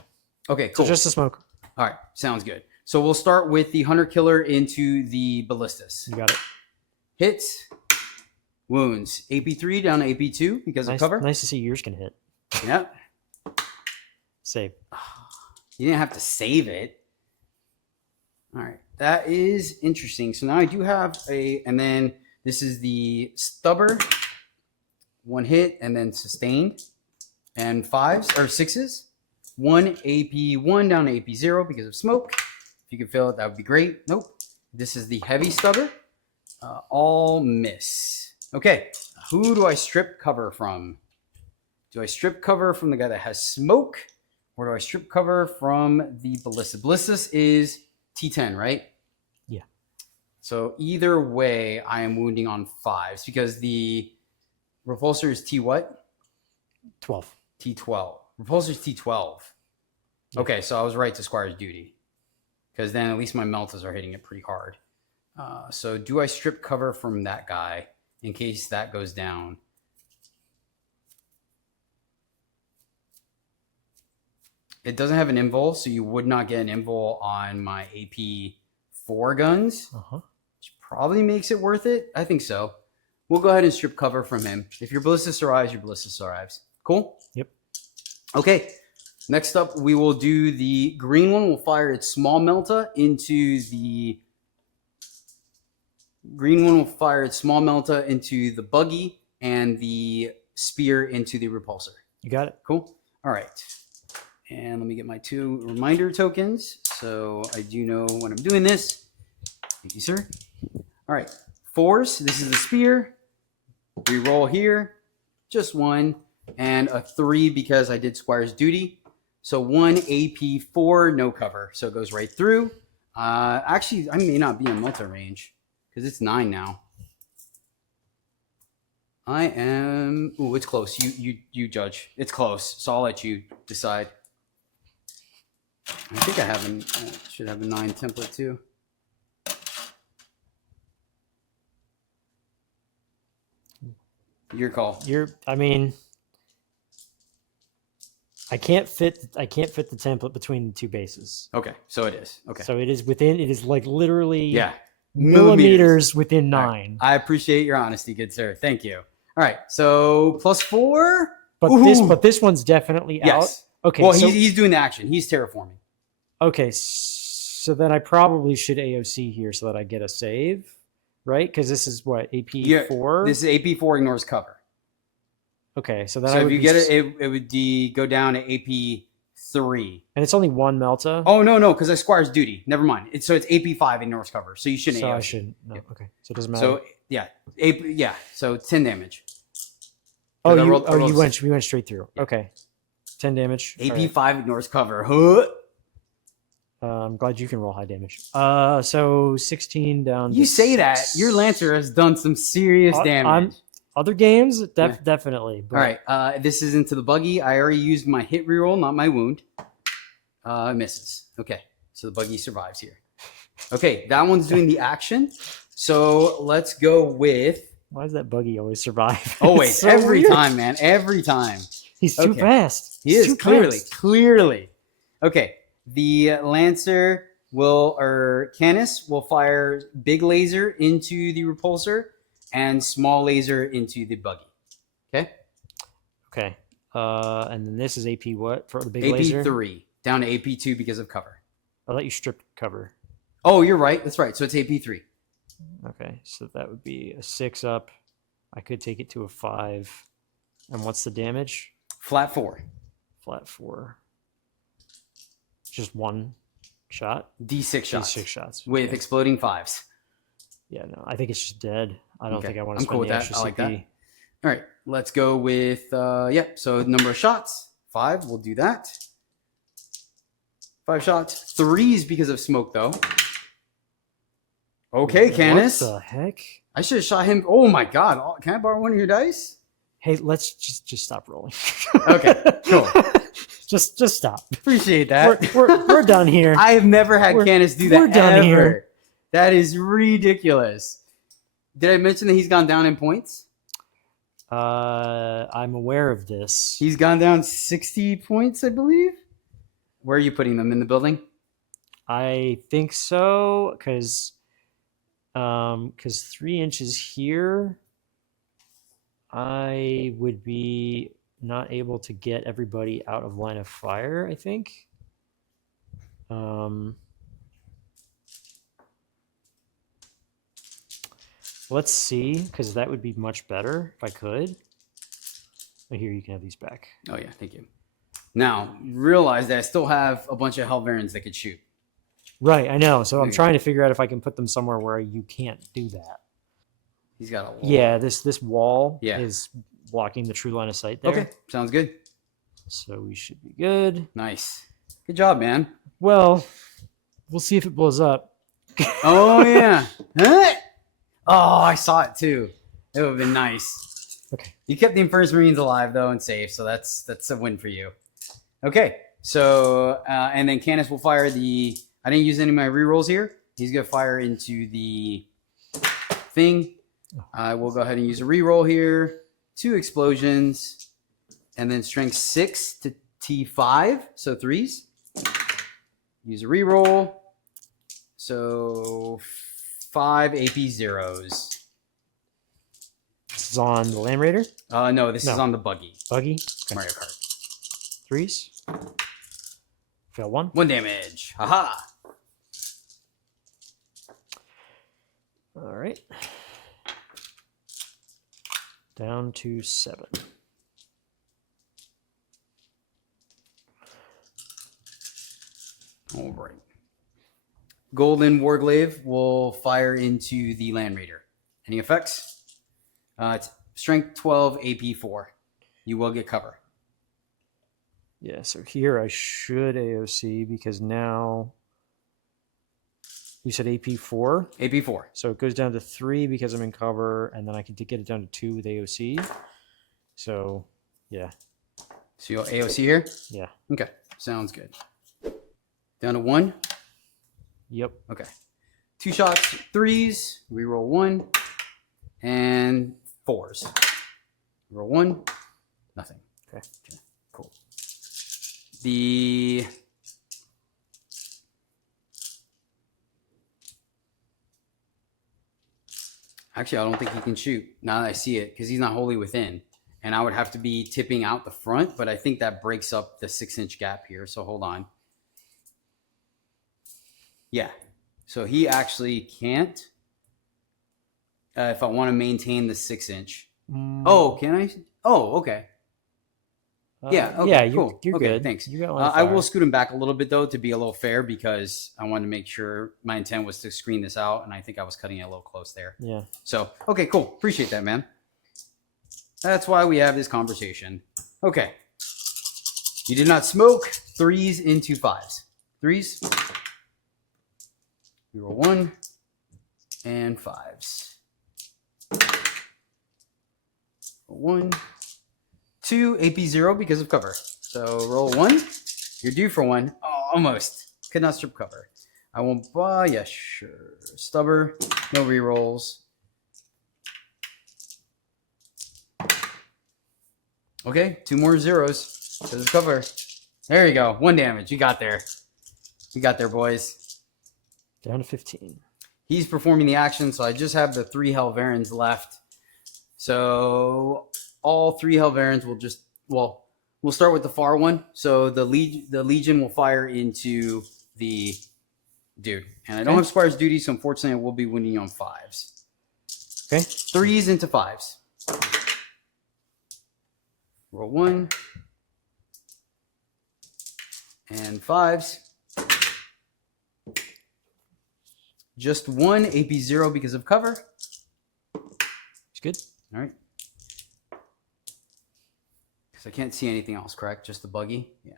Okay, cool. So just the smoke. All right, sounds good. So we'll start with the Hunter Killer into the Ballistus. You got it. Hits, wounds. AP3 down to AP2 because of cover. Nice to see yours can hit. Yep. Save. You didn't have to save it. All right. That is interesting. So now I do have and then this is the stubber. 1 hit and then sustained. And 5s or 6s. 1 AP1 down to AP0 because of smoke. If you could fill it, that would be great. Nope. This is the heavy stubber. All miss. Okay. Who do I strip cover from? Do I strip cover from the guy that has smoke? Or do I strip cover from the Ballistus? Ballistus is T10, right? Yeah. So either way, I am wounding on 5s because the Repulsar is T what? 12. T12. Repulsar is T12. Yeah. Okay, so I was right to Squire's Duty. Because then at least my Meltas are hitting it pretty hard. So do I strip cover from that guy in case that goes down? It doesn't have an invul, so you would not get an invul on my AP4 guns. Which probably makes it worth it. I think so. We'll go ahead and strip cover from him. If your Ballistus survives, your Ballistus survives. Cool? Yep. Okay. Next up, we will do the green one. We'll fire its small Melta into the... Green one will fire its small Melta into the buggy and the spear into the repulsor. You got it. Cool. All right. And let me get my 2 reminder tokens so I do know when I'm doing this. Thank you, sir. All right. 4s. This is the spear. Reroll here. Just 1. And a 3 because I did Squire's Duty. So 1 AP4, no cover. So it goes right through. Actually, I may not be in multi-range. Because it's 9 now. I am... Ooh, it's close. You judge. It's close. So I'll let you decide. I think I should have a 9 template too. Your call. I mean... I can't fit the template between the 2 bases. Okay, so it is. Okay. So it is like literally... Yeah. Millimeters within 9. Right. I appreciate your honesty, good sir. Thank you. All right, so +4. But this one's definitely out. Okay. Well, he's doing the action. He's terraforming. Okay, so then I probably should AOC here so that I get a save, right? Because this is what, AP4. This is AP4 ignores cover. Okay, so then if you get it, it would go down to AP3. And it's only 1 Melta? Oh, no, because I Squire's Duty. Never mind. It's AP5 ignores cover, so you shouldn't. So I shouldn't. No, yeah. Okay. So it doesn't matter. So so 10 damage. Oh, we went straight through. Yeah. Okay. 10 damage. AP5 ignores cover. Huh? I'm glad you can roll high damage. So 16 down. You say 6. That your Lancer has done some serious damage. Other games, definitely. But... All right, this is into the buggy. I already used my hit reroll, not my wound. Misses. Okay, so the buggy survives here. Okay, that one's doing the action. So let's go with... Why does that buggy always survive? Always, so every time, man, every time. He's too fast. He is, clearly. Okay, the Lancer Canis will fire big laser into the repulsor and small laser into the buggy. Okay? Okay. And then this is AP what for the big AP laser? AP3 down to AP2 because of cover. I'll let you strip cover. Oh, you're right. That's right. So it's AP3. Okay. So that would be a 6 up. I could take it to a 5. And what's the damage? Flat 4. Flat 4. Just 1 shot? D6 shots. D6 shots. With exploding 5s. Yeah, no. I think it's just dead. I don't think I want to spend cool with the that. extra I like CP. that. All right. Let's go with, so number of shots. 5. We'll do that. 5 shots. 3s because of smoke, though. Okay, Canis. What the heck? I should have shot him. Oh, my God. Can I borrow one of your dice? Hey, let's just stop rolling. Okay, cool. Just stop. Appreciate that. We're done here. I have never had Canis do that. We're done here. That is ridiculous. Did I mention that he's gone down in points? I'm aware of this. He's gone down 60 points, I believe. Where are you putting them? In the building? I think so, because 3 inches here, I would be not able to get everybody out of line of fire, I think. Let's see, because that would be much better if I could. Oh, here, you can have these back. Oh, yeah, thank you. Now, realize that I still have a bunch of Helverins that could shoot. Right, I know. So I'm trying to figure out if I can put them somewhere where you can't do that. He's got a wall. Yeah, this wall is blocking the true line of sight there. Okay, sounds good. So we should be good. Nice. Good job, man. Well, we'll see if it blows up. Oh, yeah. Huh? Oh, I saw it too. It would have been nice. Okay. You kept the Infernus Marines alive, though, and safe, so that's a win for you. Okay, so, and then Canis will fire the... I didn't use any of my rerolls here. He's going to fire into the thing. I will go ahead and use a reroll here. 2 explosions. And then strength 6 to T5. So 3s. Use a reroll. So 5 AP zeros. This is on the Land Raider? No, this is on the buggy. Buggy? Okay. Mario Kart. 3s. Fail 1. 1 damage. Haha. All right. Down to 7. All right. Golden Warglaive will fire into the Land Raider. Any effects? It's strength 12, AP 4. You will get cover. Yeah, so here I should AOC because now you said AP 4? AP 4. So it goes down to 3 because I'm in cover, and then I can get it down to 2 with AOC. So, yeah. So you'll AOC here? Yeah. Okay, sounds good. Down to 1? Yep. Okay. 2 shots, 3s. Reroll 1. And 4s. Roll 1. Nothing. Okay. Cool. Actually, I don't think he can shoot now that I see it because he's not wholly within. And I would have to be tipping out the front, but I think that breaks up the 6-inch gap here. So hold on. Yeah. So he actually can't if I want to maintain the 6-inch. Oh, can I? Oh, okay. Yeah. Okay, yeah, cool. You're okay, good. Thanks. You got I will scoot him back a little bit, though, to be a little fair because I wanted to make sure my intent was to screen this out, and I think I was cutting it a little close there. Yeah. So, okay, cool. Appreciate that, man. That's why we have this conversation. Okay. You did not smoke. 3s into 5s. 3s. We roll 1 and 5s. 1, 2, AP 0 because of cover. So roll 1. You're due for 1. Oh, almost. Could not strip cover. I won't buy. Yeah, sure. Stubber. No rerolls. Okay, 2 more zeros because of cover. There you go. 1 damage. You got there. You got there, boys. Down to 15. He's performing the action, so I just have the 3 Helverins left. So all 3 Helverins will just, well, we'll start with the far one. So the Legion will fire into the dude. And I don't have Squire's Duty, so unfortunately I will be winning on 5s. Okay. 3s into 5s. Roll 1. And 5s. Just 1, AP 0 because of cover. It's good. All right. Because I can't see anything else, correct? Just the buggy? Yeah.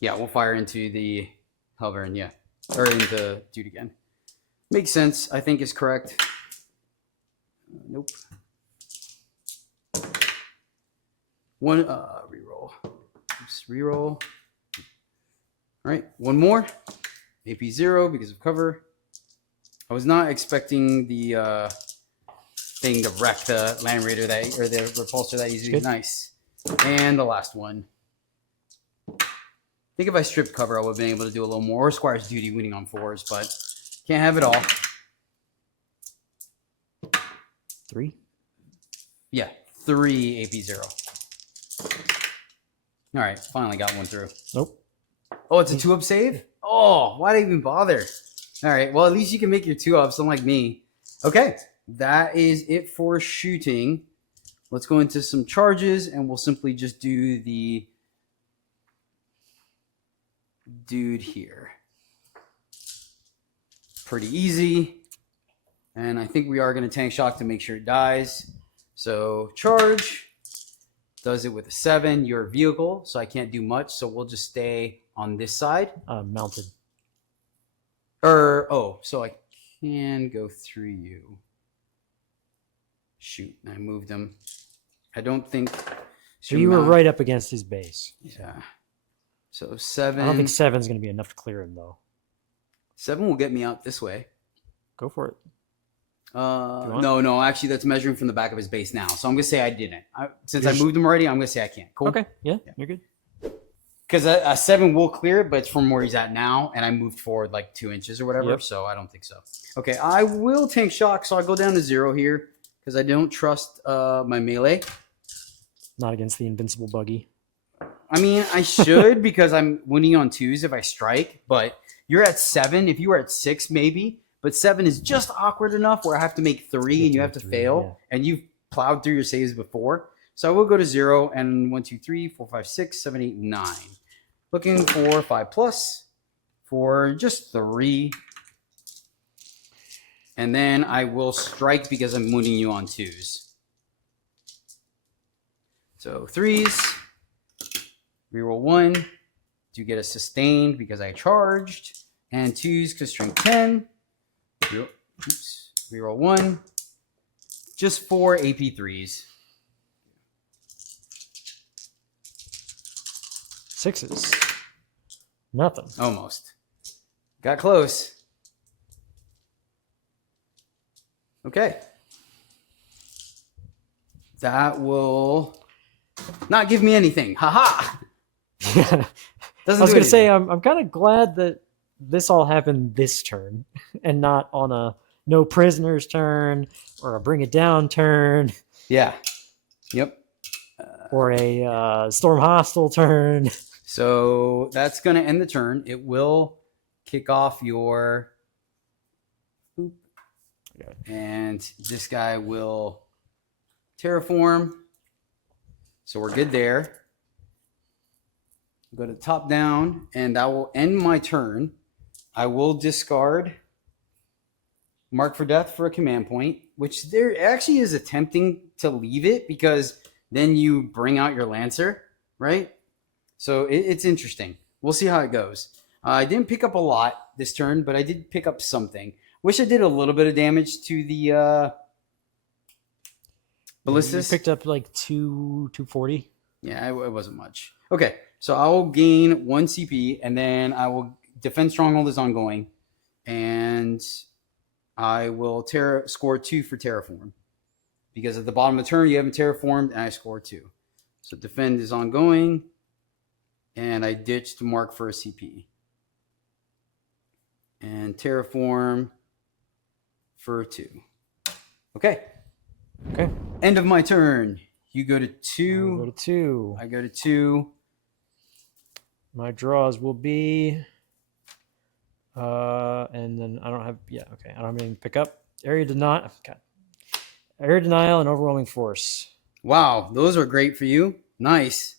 Yeah, we'll fire into the Helverin, yeah. Or into dude again. Makes sense, I think is correct. Nope. 1, reroll. Oops, reroll. All right, 1 more. AP 0 because of cover. I was not expecting the thing to wreck the Land Raider that, or the Repulsar that easily. Nice. And the last one. I think if I stripped cover, I would have been able to do a little more. Or Squire's Duty winning on 4s, but can't have it all. 3? Yeah, 3 AP 0. All right, finally got one through. Nope. Oh, it's a 2-up save? Oh, why did I even bother? All right, well, at least you can make your 2-ups, unlike me. Okay, that is it for shooting. Let's go into some charges, and we'll simply just do the dude here. Pretty easy. And I think we are going to tank shock to make sure it dies. So charge. Does it with a 7. You're a vehicle, so I can't do much. So we'll just stay on this side. Mounted. So I can go through you. Shoot, I moved him. I don't think... So you were right up against his base. Yeah. So 7... I don't think 7's going to be enough to clear him, though. 7 will get me out this way. Go for it. No, actually, that's measuring from the back of his base now. So I'm going to say I didn't. Since I moved him already, I'm going to say I can't. Cool? Okay, yeah, you're good. Because a 7 will clear it, but it's from where he's at now, and I moved forward like 2 inches or whatever, so I don't think so. Okay, I will tank shock, so I'll go down to 0 here, because I don't trust my melee. Not against the invincible buggy. I mean, I should, because I'm winning on 2s if I strike, but you're at 7. If you were at 6, maybe. But 7 is just awkward enough where I have to make 3 and you have to fail. Yeah. And you've plowed through your saves before. So I will go to 0 and 1, 2, 3, 4, 5, 6, 7, 8, 9. Looking for 5+ for just 3. And then I will strike because I'm wounding you on 2s. So 3s. Reroll 1. Do get a sustained because I charged. And 2s because strength 10. Oops. Reroll 1. Just 4 AP 3s. 6s. Nothing. Almost. Got close. Okay. That will not give me anything. Haha. I was going to say, I'm kind of glad that this all happened this turn and not on a no prisoners turn or a bring it down turn. Yeah. Yep. Or a storm hostile turn. So that's going to end the turn. It will kick off your... Boop. Okay. And this guy will terraform. So we're good there. Go to top down, and that will end my turn. I will discard Mark for Death for a command point, which there actually is attempting to leave it because then you bring out your Lancer, right? So it's interesting. We'll see how it goes. I didn't pick up a lot this turn, but I did pick up something. Wish I did a little bit of damage to the Ballistus. You picked up like 240. Yeah, it wasn't much. Okay, so I will gain 1 CP, and then I will defend Stronghold is ongoing, and I will score 2 for Terraform. Because at the bottom of the turn, you haven't terraformed, and I score 2. So defend is ongoing, and I ditched Mark for a CP. And terraform for 2. Okay. Okay. End of my turn. You go to 2. I'll go to 2. I go to 2. My draws will be... and then I don't have... Yeah, okay. I don't have anything to pick up. Area denial... God. Area denial and overwhelming force. Wow, those are great for you. Nice.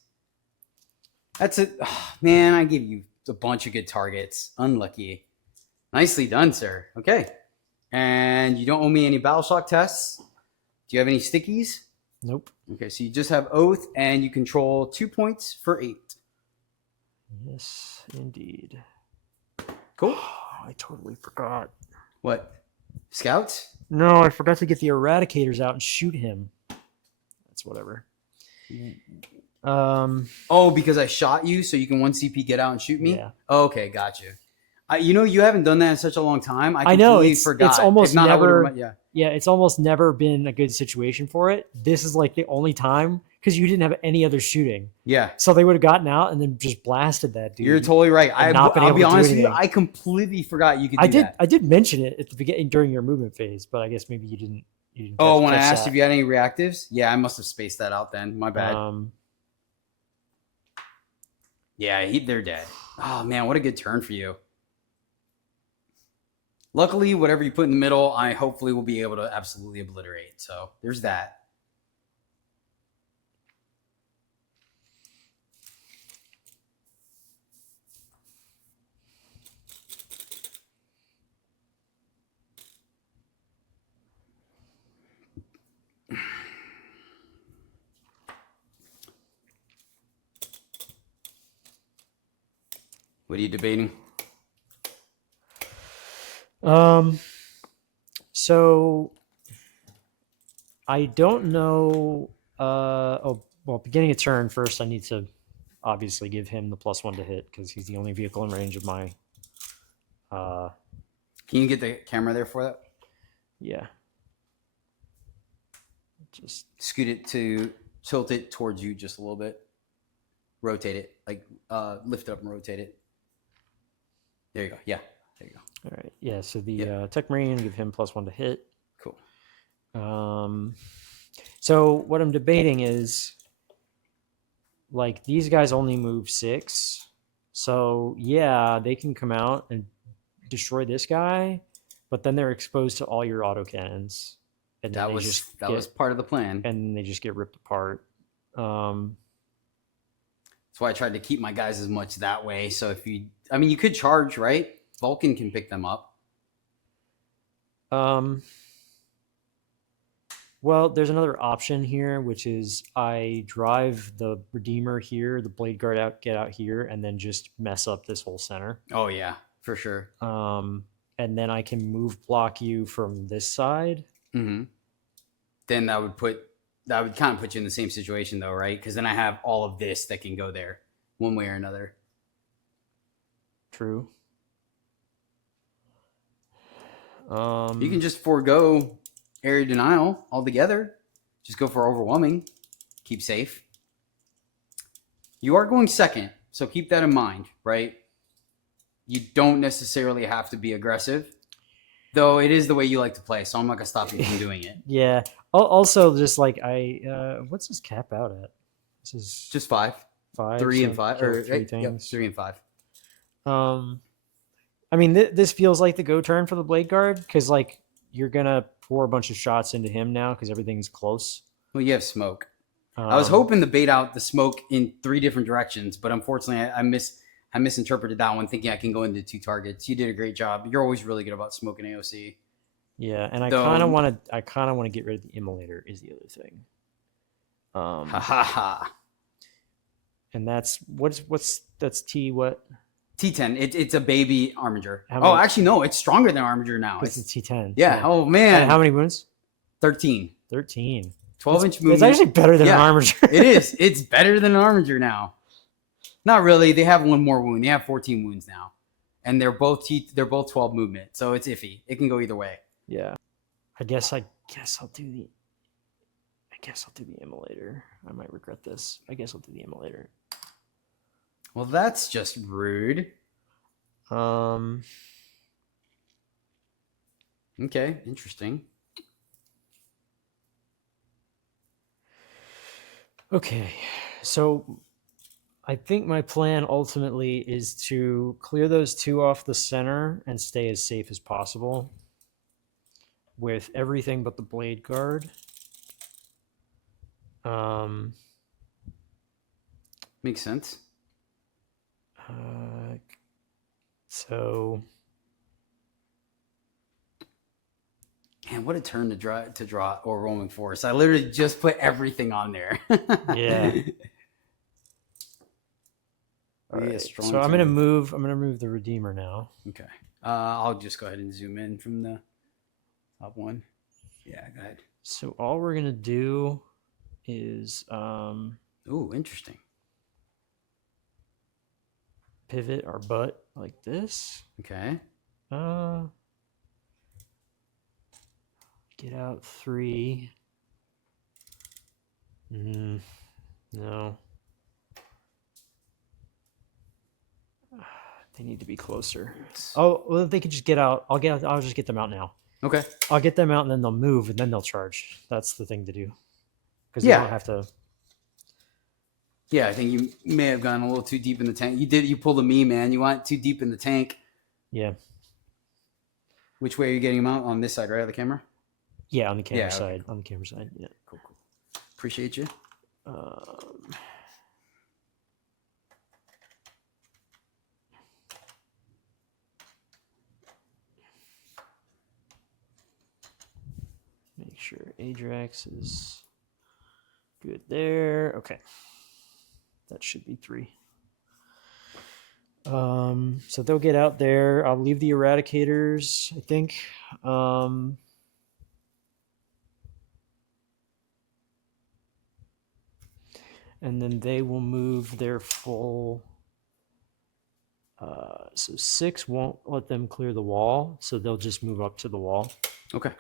That's it. Oh, man, I give you a bunch of good targets. Unlucky. Nicely done, sir. Okay. And you don't owe me any battle shock tests. Do you have any stickies? Nope. Okay, so you just have Oath, and you control 2 points for 8. Yes, indeed. Cool. I totally forgot. What? Scouts? No, I forgot to get the Eradicators out and shoot him. That's whatever. Oh, because I shot you, so you can 1 CP get out and shoot me? Yeah. Okay, gotcha. You know, you haven't done that in such a long time. I know, forgot. It's almost not, never. Yeah, it's almost never been a good situation for it. This is like the only time because you didn't have any other shooting. Yeah. So they would have gotten out and then just blasted that dude. You're totally right. I'll be honest with you. I completely forgot you could do that. I did mention it at the beginning during your movement phase, but I guess maybe you didn't. You didn't Oh, when I catch asked that. if you had any reactives, yeah, I must have spaced that out then. My bad. Yeah, they're dead. Oh man, what a good turn for you. Luckily, whatever you put in the middle, I hopefully will be able to absolutely obliterate. So there's that. What are you debating? So I don't know. Beginning of turn first, I need to obviously give him the +1 to hit because he's the only vehicle in range of my. Can you get the camera there for that? Yeah. Just scoot it to tilt it towards you just a little bit. Rotate it, like lift it up and rotate it. There you go. Yeah, there you go. All right. Yeah. So the Techmarine, give him +1 to hit. Cool. So what I'm debating is, like, these guys only move 6, so yeah, they can come out and destroy this guy, but then they're exposed to all your autocannons, and that was part of the plan, and they just get ripped apart. That's why I tried to keep my guys as much that way. So if you could charge, right? Vulcan can pick them up. Well, there's another option here, which is I drive the Redeemer here, the Blade Guard get out here, and then just mess up this whole center. Oh yeah, for sure. And then I can move block you from this side. Mm-hmm. Then that would kind of put you in the same situation though, right? Because then I have all of this that can go there one way or another. True. You can just forego area denial altogether. Just go for overwhelming. Keep safe. You are going second, so keep that in mind, right? You don't necessarily have to be aggressive, though it is the way you like to play, so I'm not going to stop you from doing it. Yeah. Also, just like what's his cap out at? This is just 5. 5. 3 and 5. Or 3 things. Yep, 3 and 5. I mean, this feels like the go turn for the Blade Guard, because, like, you're going to pour a bunch of shots into him now because everything's close. Well, you have smoke. I was hoping to bait out the smoke in 3 different directions, but unfortunately I misinterpreted that one, thinking I can go into 2 targets. You did a great job. You're always really good about smoke and AOC. Yeah, and I kind of want to get rid of the Immolator is the other thing. And that's T what? T10. It's a baby Armiger. Actually no, it's stronger than Armiger now. It's a T10. Yeah. Oh man. And how many wounds? 13. 12-inch movement. It's actually better than an Armiger. It is. It's better than an Armiger now. Not really. They have 1 more wound. They have 14 wounds now, and they're both 12 movement. So it's iffy. It can go either way. Yeah. I guess I'll do the Immolator. I might regret this. I guess I'll do the Immolator. Well, that's just rude. Okay, interesting. Okay, so I think my plan ultimately is to clear those 2 off the center and stay as safe as possible with everything but the Blade Guard. Makes sense. So, man, what a turn to draw overwhelming force. I literally just put everything on there. Yeah. Right. So I'm gonna move the Redeemer now. Okay. I'll just go ahead and zoom in from the top one. Yeah, go ahead. So all we're gonna do is ooh, interesting. Pivot our butt like this. Okay. Get out 3. No. They need to be closer. Oh, well, if they could just get out, I'll just get them out now. Okay. I'll get them out, and then they'll move, and then they'll charge. That's the thing to do. Because you Yeah. don't have to. Yeah, I think you may have gone a little too deep in the tank. You pulled a me, man. You went too deep in the tank. Yeah. Which way are you getting them out? On this side, right, of the camera? Yeah, on the camera okay, side. cool. On the camera side. Yeah. Cool. Appreciate you. Make sure Adrax is good there. Okay. That should be 3. So they'll get out there. I'll leave the Eradicators, I think. And then they will move their full. So 6 won't let them clear the wall, so they'll just move up to the wall. Okay.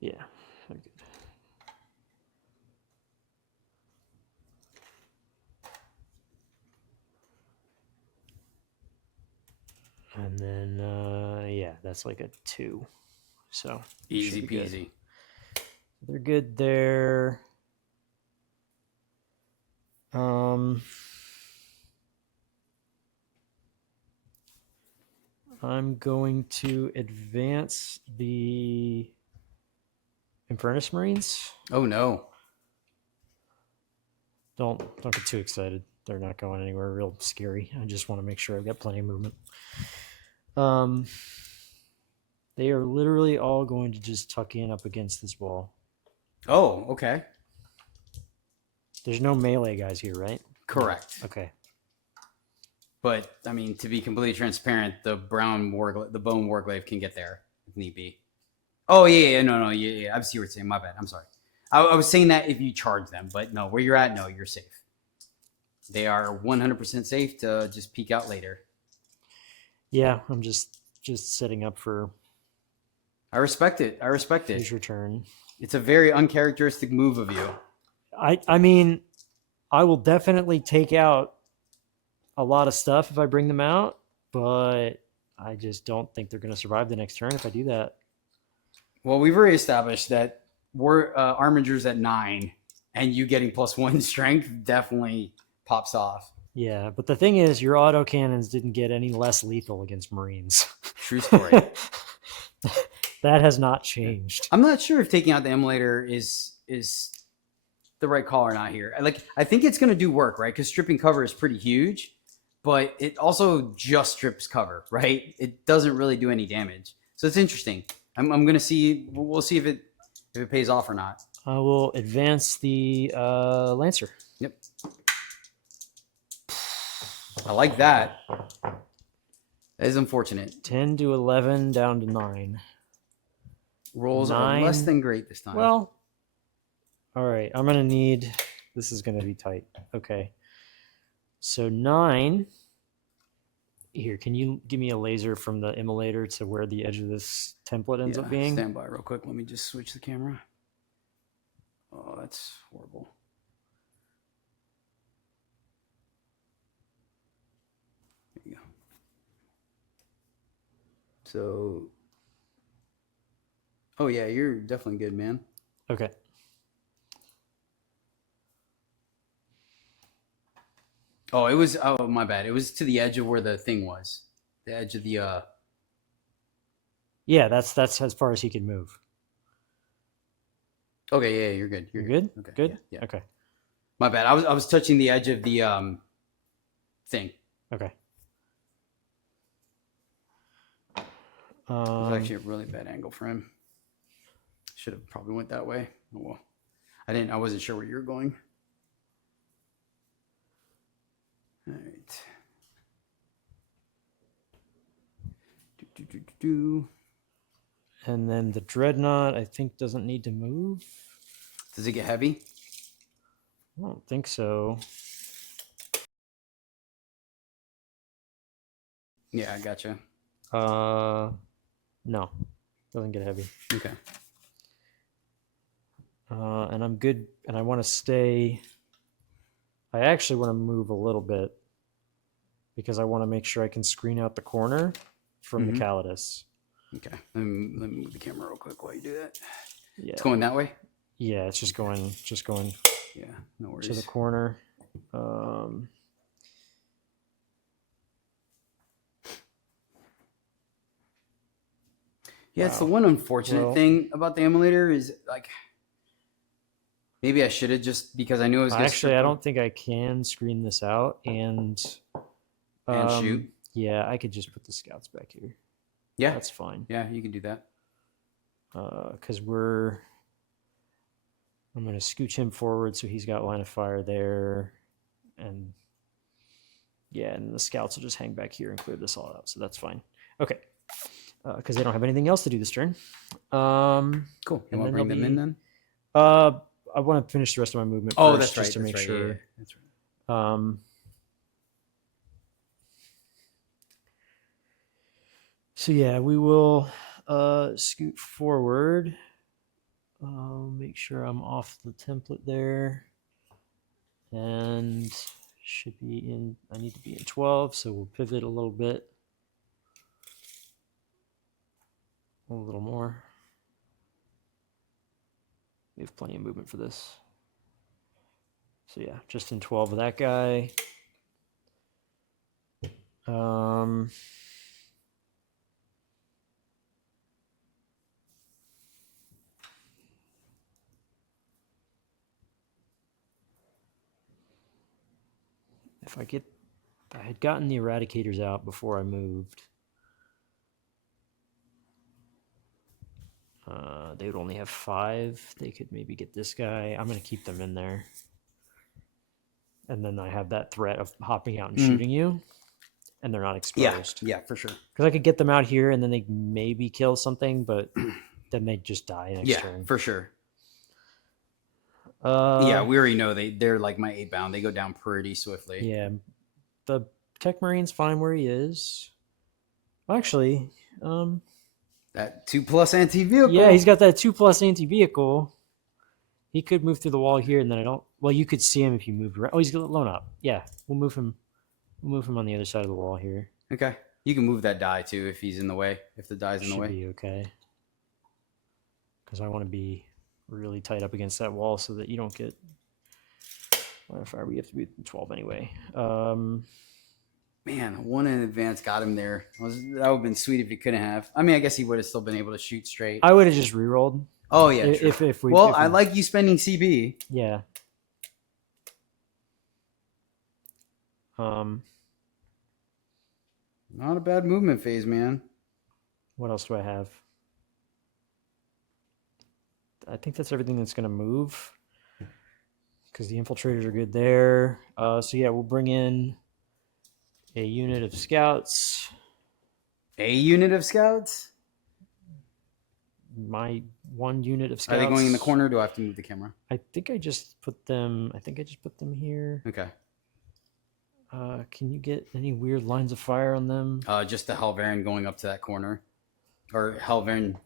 Yeah, very good. And then, yeah, that's like a 2. So easy peasy. They're good there. I'm going to advance the Infernus Marines. Oh no! Don't get too excited. They're not going anywhere real scary. I just want to make sure I've got plenty of movement. They are literally all going to just tuck in up against this wall. Oh, okay. There's no melee guys here, right? Correct. Okay. But I mean, to be completely transparent, the bone Warglaive can get there if need be. Oh yeah, no, yeah. I see what you're saying. My bad. I'm sorry. I was saying that if you charge them, but no, where you're at, no, you're safe. They are 100% safe to just peek out later. Yeah, I'm just setting up for. I respect it. His return. It's a very uncharacteristic move of you. I mean, I will definitely take out a lot of stuff if I bring them out, but I just don't think they're going to survive the next turn if I do that. Well, we've already established that we're Armingers at 9, and you getting +1 strength definitely pops off. Yeah, but the thing is, your autocannons didn't get any less lethal against Marines. True story. That has not changed. I'm not sure if taking out the Immolator is the right call or not here. I think it's going to do work, right? Because stripping cover is pretty huge, but it also just strips cover, right? It doesn't really do any damage. So it's interesting. I'm going to see. We'll see if it pays off or not. I will advance the Lancer. Yep. I like that. That is unfortunate. 10 to 11 down to 9. Rolls are less than great this time. Well, all right. I'm going to need... This is going to be tight. Okay. So 9... Here, can you give me a laser from the Immolator to where the edge of this template ends up being? Stand by real quick. Let me just switch the camera. Oh, that's horrible. There you go. So... Oh, yeah, you're definitely good, man. Okay. Oh, it was... Oh, my bad. It was to the edge of where the thing was. The edge of the... Yeah, that's as far as he can move. Okay, yeah, you're good. You're good? Okay, good? Yeah. Okay. My bad. I was touching the edge of the thing. Okay. It was actually a really bad angle for him. Should have probably went that way. Oh, well, I wasn't sure where you were going. All right. And then the Dreadnought, I think, doesn't need to move. Does it get heavy? I don't think so. Yeah, I gotcha. No. Doesn't get heavy. Okay. And I'm good, and I want to stay. I actually want to move a little bit because I want to make sure I can screen out the corner from the Callidus. Okay. Let me move the camera real quick while you do that. Yeah. It's going that way? Yeah, it's just going. Yeah, no worries. To the corner. Yeah, it's the one unfortunate thing about the Immolator is like maybe I should have just because I knew I was going to actually I don't think I can screen this out and shoot. Yeah, I could just put the scouts back here. Yeah, that's fine. Yeah, you can do that. Because I'm going to scooch him forward so he's got line of fire there, and yeah, and the scouts will just hang back here and clear this all out. So that's fine. Okay. Because they don't have anything else to do this turn. Cool. You want to bring them in then? I want to finish the rest of my movement first, that's right. Just to make sure. Yeah, that's right. So yeah, we will scoot forward. Make sure I'm off the template there. And should be in, I need to be in 12, so we'll pivot a little bit. A little more. We have plenty of movement for this. So yeah, just in 12 with that guy. If I had gotten the Eradicators out before I moved. They would only have 5. They could maybe get this guy. I'm going to keep them in there. And then I have that threat of hopping out and shooting you. And they're not exposed. Yeah, for sure. Because I could get them out here and then they maybe kill something, but then they just die next turn. Yeah, for sure. Yeah, we already know they're like my 8-bound. They go down pretty swiftly. Yeah. The Techmarine's fine where he is. Actually, that 2+ anti-vehicle. Yeah, he's got that 2+ anti-vehicle. He could move through the wall here, and then I don't. Well, you could see him if you moved around. Oh, he's blown up. Yeah, we'll move him. We'll move him on the other side of the wall here. Okay, you can move that die too if he's in the way. If the die's in the way, should be okay. Because I want to be really tight up against that wall so that you don't get. Well, if we have to be 12 anyway. Man, 1 in advance got him there. That would have been sweet if he couldn't have. I mean, I guess he would have still been able to shoot straight. I would have just rerolled. Oh yeah. If we. Well, I like you spending CB. Yeah. Not a bad movement phase, man. What else do I have? I think that's everything that's going to move. Because the Infiltrators are good there. So yeah, we'll bring in a unit of scouts. A unit of scouts? My 1 unit of scouts. Are they going in the corner or do I have to move the camera? I think I just put them here. Okay. Can you get any weird lines of fire on them? Just the Helverin going up to that corner. Or Helverin.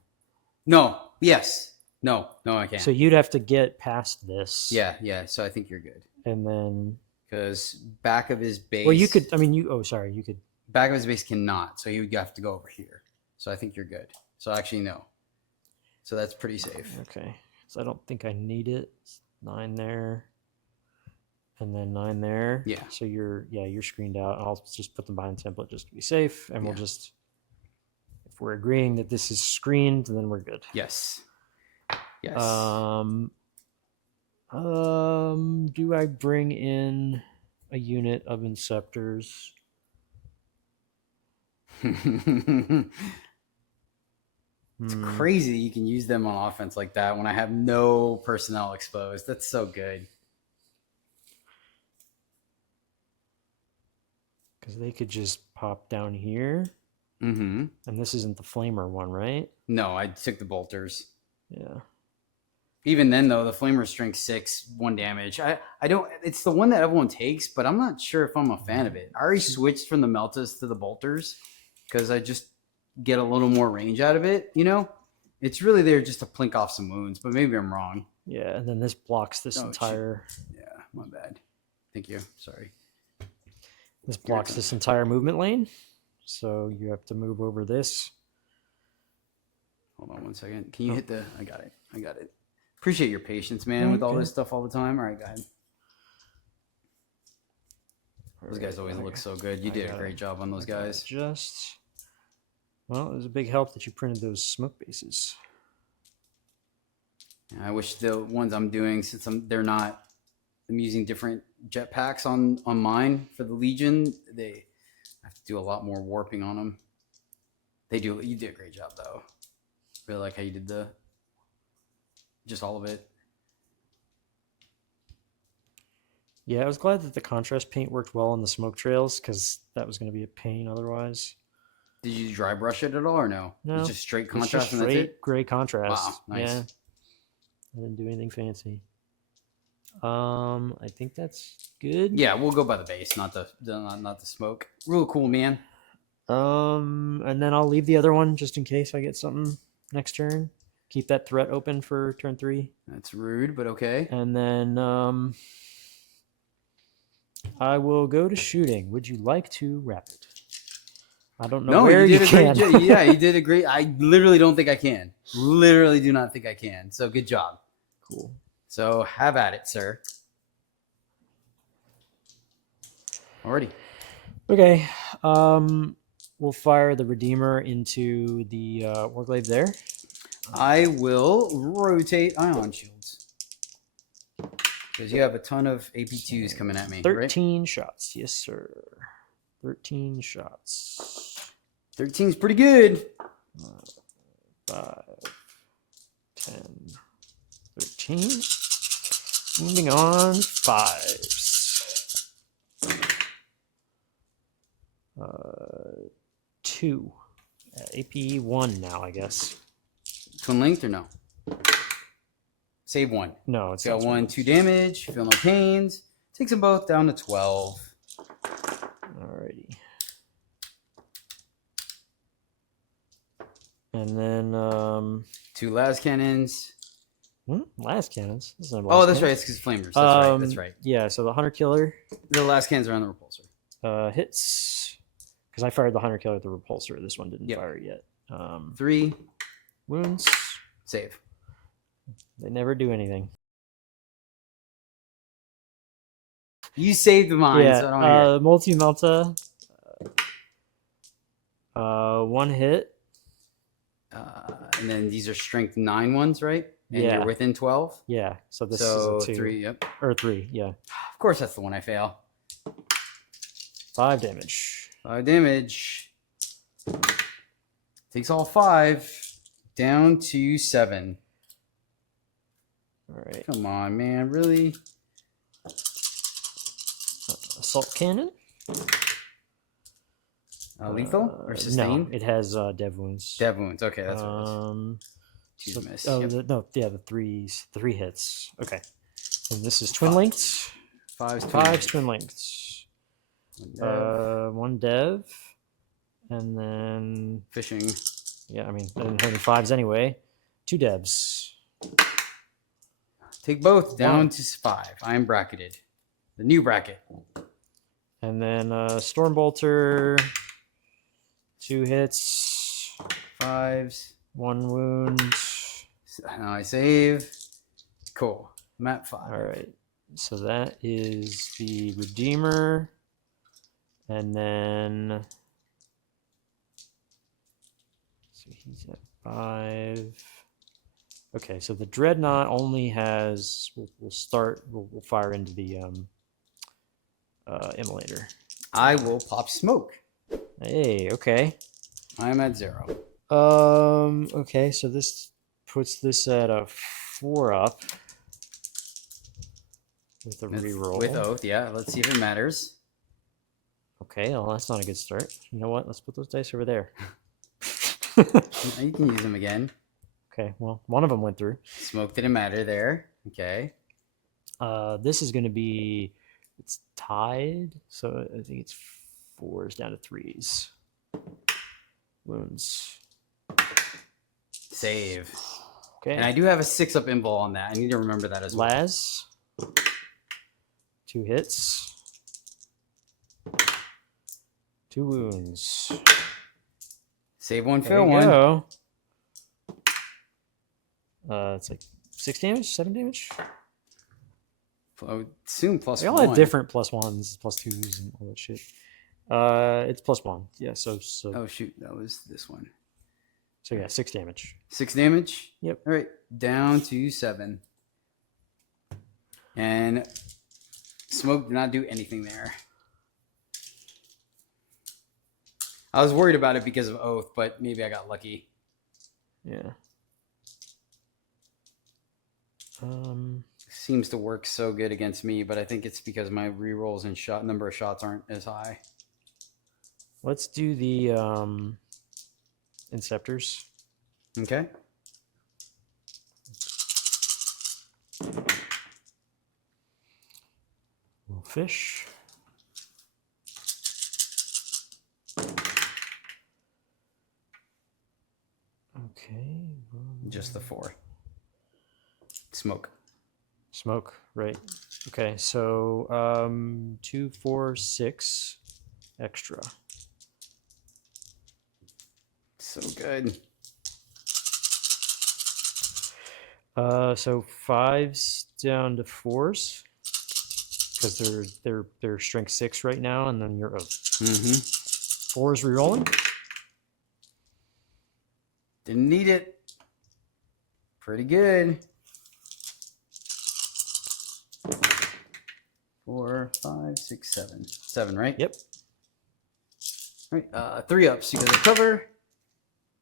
No. Yes. No, I can't. So you'd have to get past this. Yeah. So I think you're good. And then because back of his base. Well, you could. I mean, you could. Back of his base cannot, so he would have to go over here. So I think you're good. So actually, no. So that's pretty safe. Okay. So I don't think I need it. 9 there, and then 9 there. Yeah. So you're screened out. I'll just put them behind template just to be safe, and we'll just. If we're agreeing that this is screened, then we're good. Yes. Do I bring in a unit of Inceptors? It's crazy you can use them on offense like that when I have no personnel exposed. That's so good. Because they could just pop down here. Mm-hmm. And this isn't the Flamer one, right? No, I took the Bolters. Yeah. Even then, though, the Flamer strength 6, 1 damage. I don't. It's the one that everyone takes, but I'm not sure if I'm a fan of it. I already switched from the Meltas to the Bolters because I just get a little more range out of it, you know. It's really there just to plink off some wounds, but maybe I'm wrong. Yeah, and then this blocks this entire... Yeah, my bad. Thank you. Sorry. This blocks this entire movement lane. So you have to move over this. Hold on 1 second. Can you hit the... I got it. I got it. Appreciate your patience, man, with all this stuff all the time. All right, go ahead. Those guys always look so good. You did a great job on those guys. Well, it was a big help that you printed those smoke bases. I wish the ones I'm doing, since I'm using different jetpacks on mine for the Legion, I have to do a lot more warping on them. You did a great job though. Really like how you did just all of it. Yeah, I was glad that the contrast paint worked well on the smoke trails, because that was going to be a pain otherwise. Did you dry brush it at all or no? No. It's just straight contrast it's just and that's straight it? gray contrast. Wow, nice. Yeah. I didn't do anything fancy. I think that's good. Yeah, we'll go by the base, not the smoke. Real cool, man. And then I'll leave the other one just in case I get something next turn. Keep that threat open for turn 3. That's rude, but okay. And then I will go to shooting. Would you like to wrap it? I don't know where you can. Yeah, you did a great. I literally don't think I can. Literally do not think I can. So good job. Cool. So have at it, sir. Alrighty. Okay. We'll fire the Redeemer into the Warglaive there. I will rotate ion shields. Because you have a ton of AP2s coming at me. 13 shots. Yes, sir. 13 shots. 13 is pretty good. 5, 10, 13. Moving on. 5s. 2. AP 1 now, I guess. Twin linked or no? Save 1. No, it's got 1, 2 damage. Feel no pains. Takes them both down to 12. Alrighty. And then 2 las cannons. Last cannons. This is not Oh, that's right. It's because flamers. That's right. That's right. Yeah, so the Hunter Killer. The last cannons are on the repulsor. Hits. Because I fired the Hunter Killer with the repulsor. This one didn't fire yet. 3 wounds. Save. They never do anything. You saved mine. Yeah, so I don't hear it. multi-melta. 1 hit. And then these are strength 9 ones, right? And you're within 12? Yeah, so this is a 2. 3, yep. Or 3, yeah. Of course that's the one I fail. 5 damage. 5 damage. Takes all 5. Down to 7. All right. Come on, man. Really? Assault cannon. Lethal or sustained? No, it has dev wounds. Dev wounds. Okay, that's what it is. Miss. Oh, the 3 hits. Okay. And this is twin linked. 5 twin linked. 1 dev. And then fishing. Yeah, I mean, only 5s anyway. 2 devs. Take both down to 5. I am bracketed. The new bracket. And then Stormbolter. 2 hits. 5s. 1 wound. Now I save. Cool. I'm at 5. All right. So that is the Redeemer. And then... So he's at 5. Okay, so the Dreadnought only has... We'll fire into the Immolator. I will pop smoke. Hey, okay. I'm at 0. Okay, so this puts this at a 4 up. With a reroll. With Oath, yeah. Let's see if it matters. Okay, well, that's not a good start. You know what? Let's put those dice over there. You can use them again. Okay, well, one of them went through. Smoke didn't matter there. Okay. This is going to be... It's tied, so I think it's 4s down to 3s. Wounds. Save. Okay. And I do have a 6-up invul on that. I need to remember that as well. Laz. 2 hits. 2 wounds. Save one, There fail you one. go. It's like 6 damage, 7 damage. I would assume plus They all one. have different +1s, +2s, and all that shit. It's +1. Yeah, so Oh shoot, that was this one. so yeah, 6 damage. 6 damage? Yep. All right, down to 7. And smoke did not do anything there. I was worried about it because of Oath, but maybe I got lucky. Yeah. Seems to work so good against me, but I think it's because my rerolls and number of shots aren't as high. Let's do the Inceptors. Okay. Little fish. Okay. Just the 4. Smoke. Smoke, right. Okay, so 2, 4, 6 extra. So good. So 5s down to 4s because they're strength 6 right now, and then you're 4s rerolling. Didn't need it. Pretty good. 4, 5, 6, 7. 7, right? Yep. All right, 3 ups because of cover.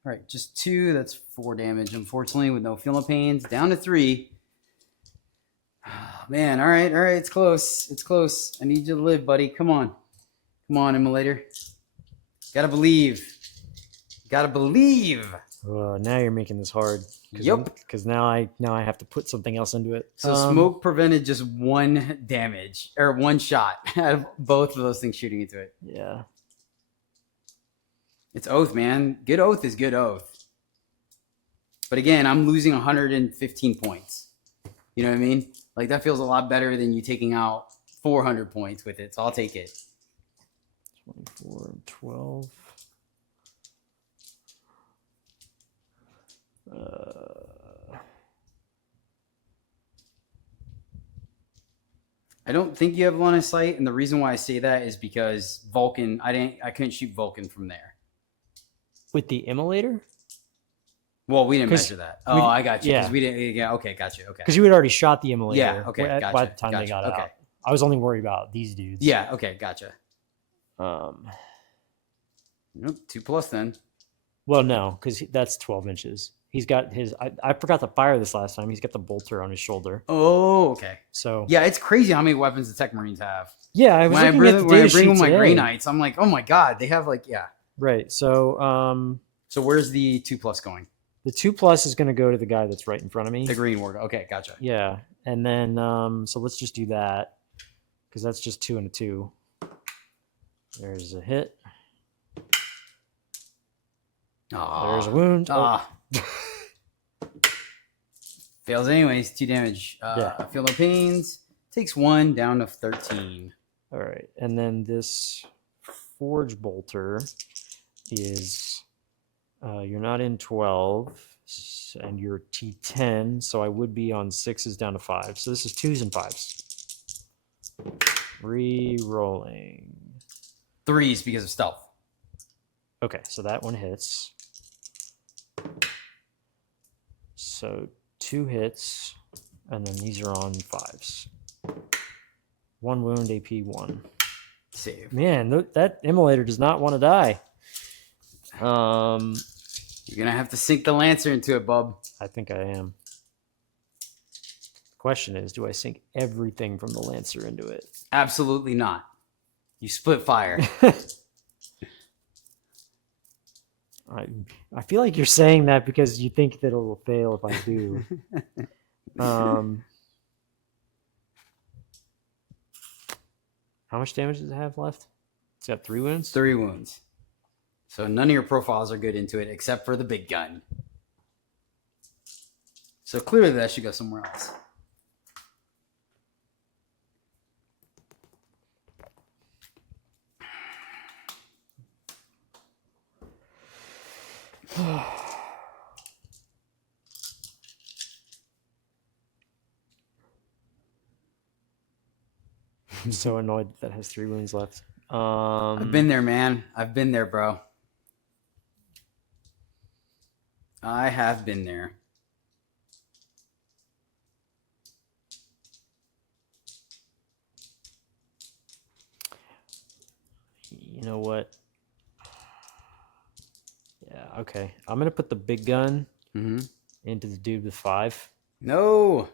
All right, just 2. That's 4 damage, unfortunately, with no feeling pains. Down to 3. Oh, man, all right. It's close. It's close. I need you to live, buddy. Come on. Come on, Immolator. Gotta believe. Gotta believe. Now you're making this hard. Yep. Because now I have to put something else into it. So smoke prevented just 1 damage or 1 shot out of both of those things shooting into it. Yeah. It's Oath, man. Good Oath is good Oath. But again, I'm losing 115 points. You know what I mean? Like, that feels a lot better than you taking out 400 points with it. So I'll take it. 24, 12. I don't think you have line of sight, and the reason why I say that is because Vulcan, I couldn't shoot Vulcan from there. With the Immolator? Well, we didn't measure that. Oh, I got you. Yeah. Because we didn't. Yeah. Okay, got you. Okay. Because you had already shot the Immolator. Yeah. Okay. Gotcha. By the time they got out. I was only worried about these dudes. Yeah. Okay. Gotcha. Nope, 2+ then. Well, no, because that's 12 inches. He's got his. I forgot to fire this last time. He's got the bolter on his shoulder. Oh, okay. So yeah, it's crazy how many weapons the Techmarines have. Yeah, I was when looking at the data bring sheet them my today. Grey Knights, I'm like, oh my god, they have like Right. So So where's the 2+ going? the 2+ is going to go to the guy that's right in front of me. The green Warg. Okay, gotcha. Yeah, and then so let's just do that because that's just 2 and a 2. There's a hit. There's a wound. Fails anyways. 2 damage. Feel no pains. Takes 1 down to 13. All right, and then this Forge Bolter is you're not in 12, and you're T10, so I would be on 6s down to 5. So this is 2s and 5s. Re-rolling. 3s because of stealth. Okay, so that one hits. So 2 hits, and then these are on 5s. 1 wound, AP 1. Save. Man, that Immolator does not want to die. You're gonna have to sink the Lancer into it, bub. I think I am. The question is, do I sink everything from the Lancer into it? Absolutely not. You split fire. I feel like you're saying that because you think that it will fail if I do. How much damage does it have left? It's got 3 wounds? 3 wounds. So none of your profiles are good into it except for the big gun. So clearly that should go somewhere else. I'm so annoyed that has 3 wounds left. I've been there, man. I've been there, bro. I have been there. You know what? Yeah, okay. I'm going to put the big gun into the dude with 5. No.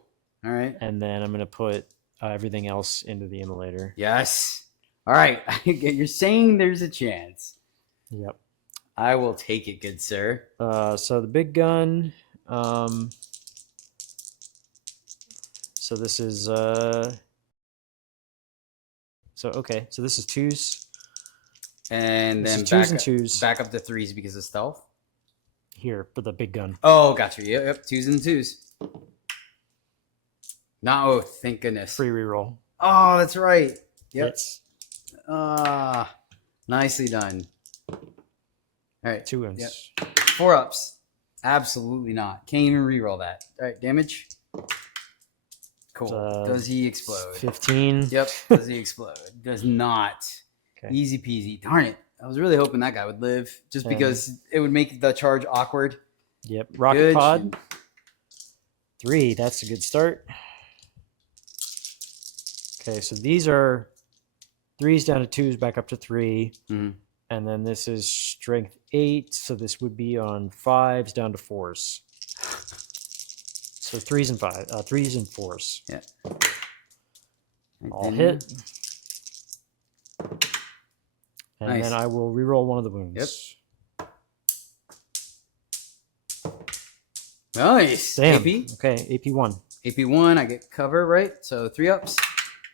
All right. And then I'm going to put everything else into the Immolator. Yes. All right. You're saying there's a chance. Yep. I will take it, good sir. So the big gun. So this is so okay. So this is 2s. And this then is 2s and 2s. Back up to 3s because of stealth. Here for the big gun. Oh, gotcha. Yep. 2s and 2s. No, oh, thank goodness. Free reroll. Oh, that's right. Yep. Hits. Nicely done. All right. 2 wounds. Yep. 4 ups. Absolutely not. Can't even reroll that. All right, damage. Cool. Does he explode? 15. Yep. Does he explode? Does not. Okay. Easy peasy. Darn it. I was really hoping that guy would live just because it would make the charge awkward. Yep. Rocket pod. 3. That's a good start. Okay, so these are 3s down to 2s, back up to 3. Mm-hmm. And then this is strength 8. So this would be on 5s down to 4s. So 3s and 3s and 4s. Yeah. All hit. And then I will reroll one of the wounds. Yep. Nice. Damn. AP. Okay, AP1. AP1, I get cover, right? So 3 ups.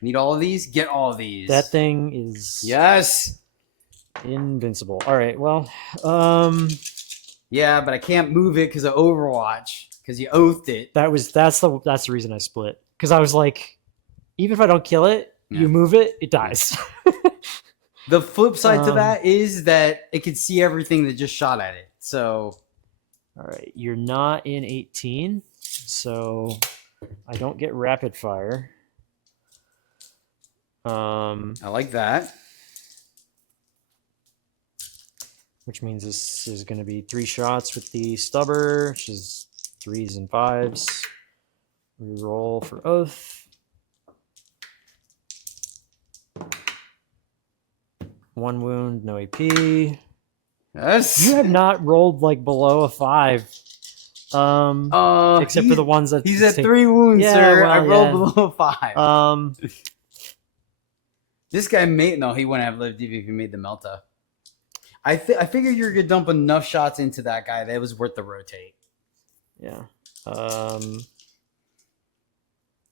Need all of these? Get all of these. That thing is yes, invincible. All right, well, yeah, but I can't move it because of Overwatch because you oathed it. That's the reason I split, because I was like, even if I don't kill it, you move it, it dies. The flip side to that is that it can see everything that just shot at it. So, all right, you're not in 18, so I don't get rapid fire. I like that. Which means this is going to be 3 shots with the stubber, which is 3s and 5s. Reroll for oath. 1 wound, no AP. Yes. You have not rolled like below a 5. Except for the ones that he's at 3 wounds, sir. Well, I rolled below 5. This guy he wouldn't have lived even if he made the Melta. I figured you were gonna dump enough shots into that guy that it was worth the rotate. Yeah. So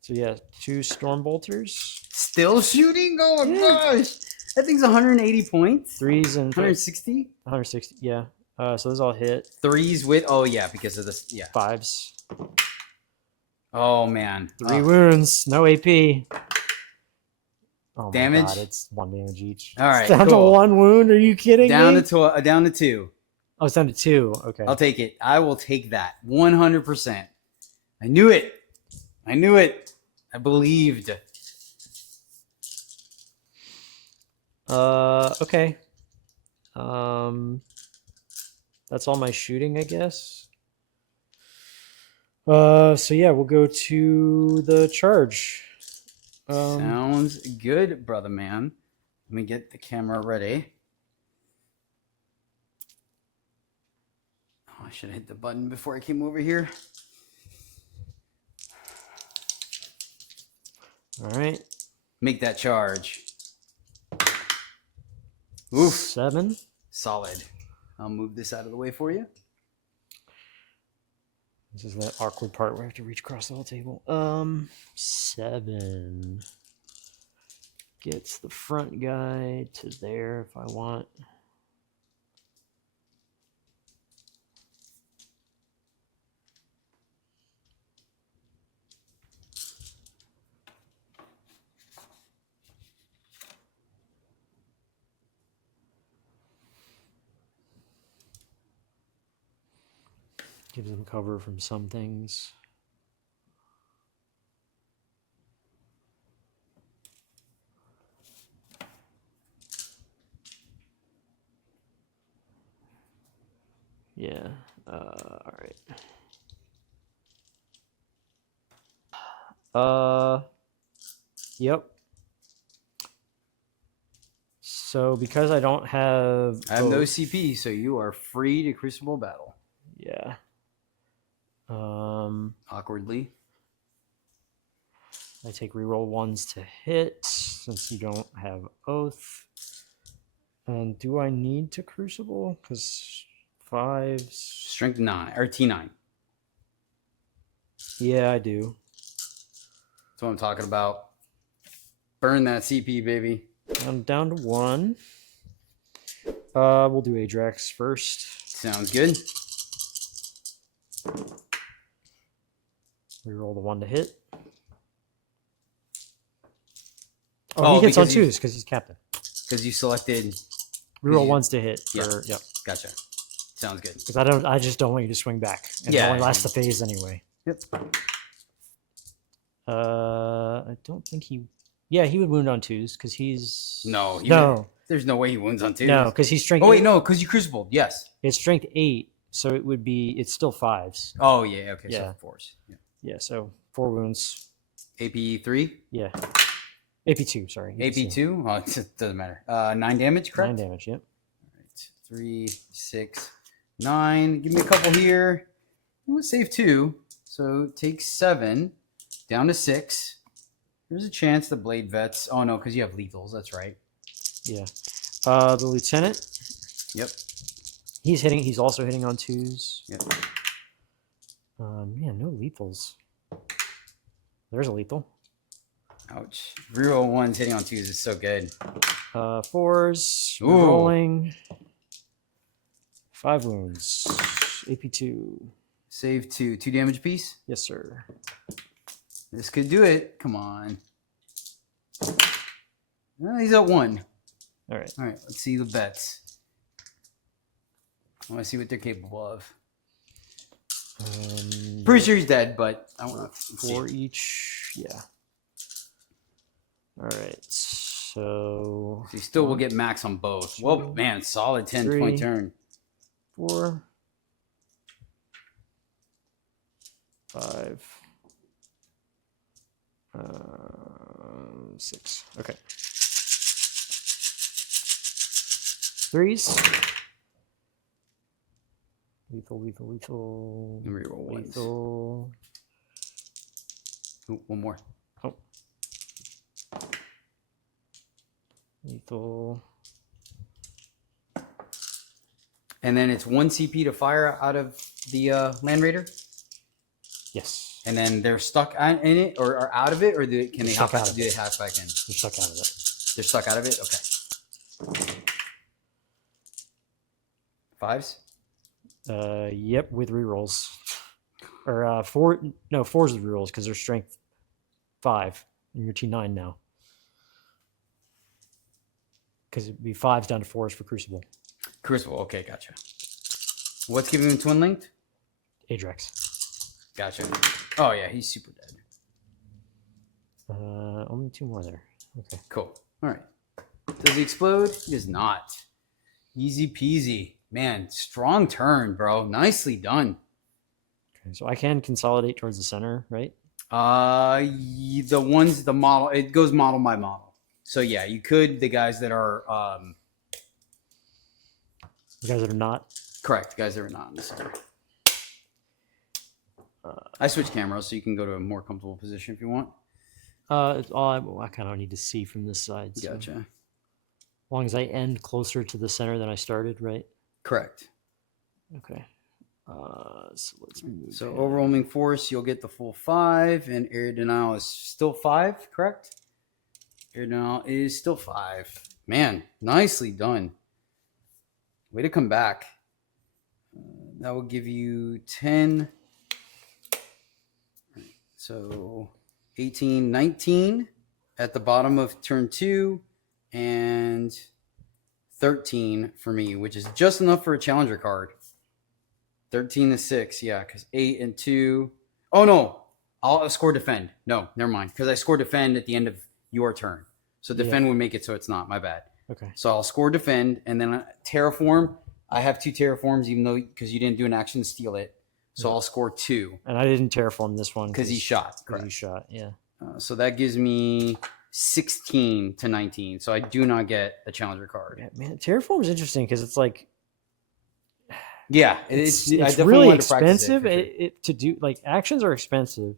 yeah, 2 storm bolters. Still shooting? Oh my gosh. That thing's 180 points. 3s and 160? 160, yeah. So those all hit. 3s with because of this. Yeah. 5s. Oh man. 3 wounds, no AP. Oh damage. My God, it's 1 damage each. All right, it's down to 1 wound. Are you kidding me? Down to 2. Oh, it's down to 2. Okay. I'll take it. I will take that 100%. I knew it. I believed. Okay. That's all my shooting, I guess. So yeah, we'll go to the charge. Sounds good, brother man. Let me get the camera ready. Oh, I should have hit the button before I came over here. All right. Make that charge. Oof. 7. Solid. I'll move this out of the way for you. This is that awkward part where I have to reach across the whole table. 7 gets the front guy to there if I want. Gives them cover from some things. Yeah. All right. Yep. So because I don't have... I have no CP, so you are free to Crucible Battle. Yeah. Awkwardly. I take reroll 1s to hit since you don't have Oath. And do I need to Crucible? Because 5s... Strength 9, or T9. Yeah, I do. That's what I'm talking about. Burn that CP, baby. I'm down to 1. We'll do Adrax first. Sounds good. Reroll the 1 to hit. Oh, he hits on 2s because he's captain. Because you selected... Reroll 1s to hit. Yeah. Yep. Gotcha. Sounds good. Because I just don't want you to swing back. And it only lasts the phase anyway. Yep. I don't think he... Yeah, he would wound on 2s because he's... No. There's no way he wounds on 2s. No, because he's strength... Oh, wait, no, because you Crucibled. Yes. It's strength 8, so it would be... It's still 5s. Oh, yeah. Okay, yeah. So 4s. Yeah, so 4 wounds. AP 3? Yeah. AP 2, sorry. AP 2? Oh, it doesn't matter. 9 damage, correct? 9 damage, yep. All right. 3, 6, 9. Give me a couple here. I'm going to save 2. So take 7. Down to 6. There's a chance the Blade Vets... Oh, no, because you have lethals. That's right. Yeah. The Lieutenant. Yep. He's hitting. He's also hitting on 2s. Yep. Man, no lethals. There's a lethal. Ouch. Reroll 1s hitting on 2s is so good. 4s. Ooh. Rolling. 5 wounds. AP 2. Save 2. 2 damage apiece? Yes, sir. This could do it. Come on. He's at 1. All right. All right. Let's see the bets. I want to see what they're capable of. Pretty sure he's dead, but I want to 4 each. Yeah. All right. So he still will get max on both. Whoa, man, solid 10-point turn. 4, 5, 6. Okay. 3s. Lethal. And reroll 1s. Lethal. Ooh, one more. Oh. Lethal. And then it's 1 CP to fire out of the Land Raider? Yes. And then they're stuck in it or out of it? Or can they hop out? Do they hop back in? They're stuck out of it. They're stuck out of it? Okay. 5s? Yep, with rerolls. Or 4. No, 4s with rerolls because they're strength 5. And you're T9 now. Because it'd be 5s down to 4s for Crucible. Crucible, okay, gotcha. What's giving him twin linked? Adrax. Gotcha. Oh yeah, he's super dead. Only 2 more there. Okay. Cool. All right. Does he explode? He does not. Easy peasy. Man, strong turn, bro. Nicely done. Okay, so I can consolidate towards the center, right? The model, it goes model by model. So yeah, you could, the guys that are The guys that are not? Correct, the guys that are not in the center. I switch cameras so you can go to a more comfortable position if you want. I kind of need to see from this side. So. Gotcha. As long as I end closer to the center than I started, right? Correct. Okay. So let's move. So overwhelming force, you'll get the full 5, and area denial is still 5, correct? Area denial is still 5. Man, nicely done. Way to come back. That will give you 10. So 18, 19 at the bottom of turn 2, and 13 for me, which is just enough for a challenger card. 13 to 6, yeah, because 8 and 2. Oh, no. I'll score defend. No, never mind. Because I score defend at the end of your turn. So defend would make it so it's not. My bad. Okay. So I'll score defend, and then terraform. I have 2 terraforms, even though because you didn't do an action to steal it. So I'll score 2. And I didn't terraform this one because he shot. Because he shot, yeah. So that gives me 16 to 19. So I do not get a challenger card. Yeah, man, terraform is interesting because it's like. Yeah, it's really expensive to do. Like actions are expensive.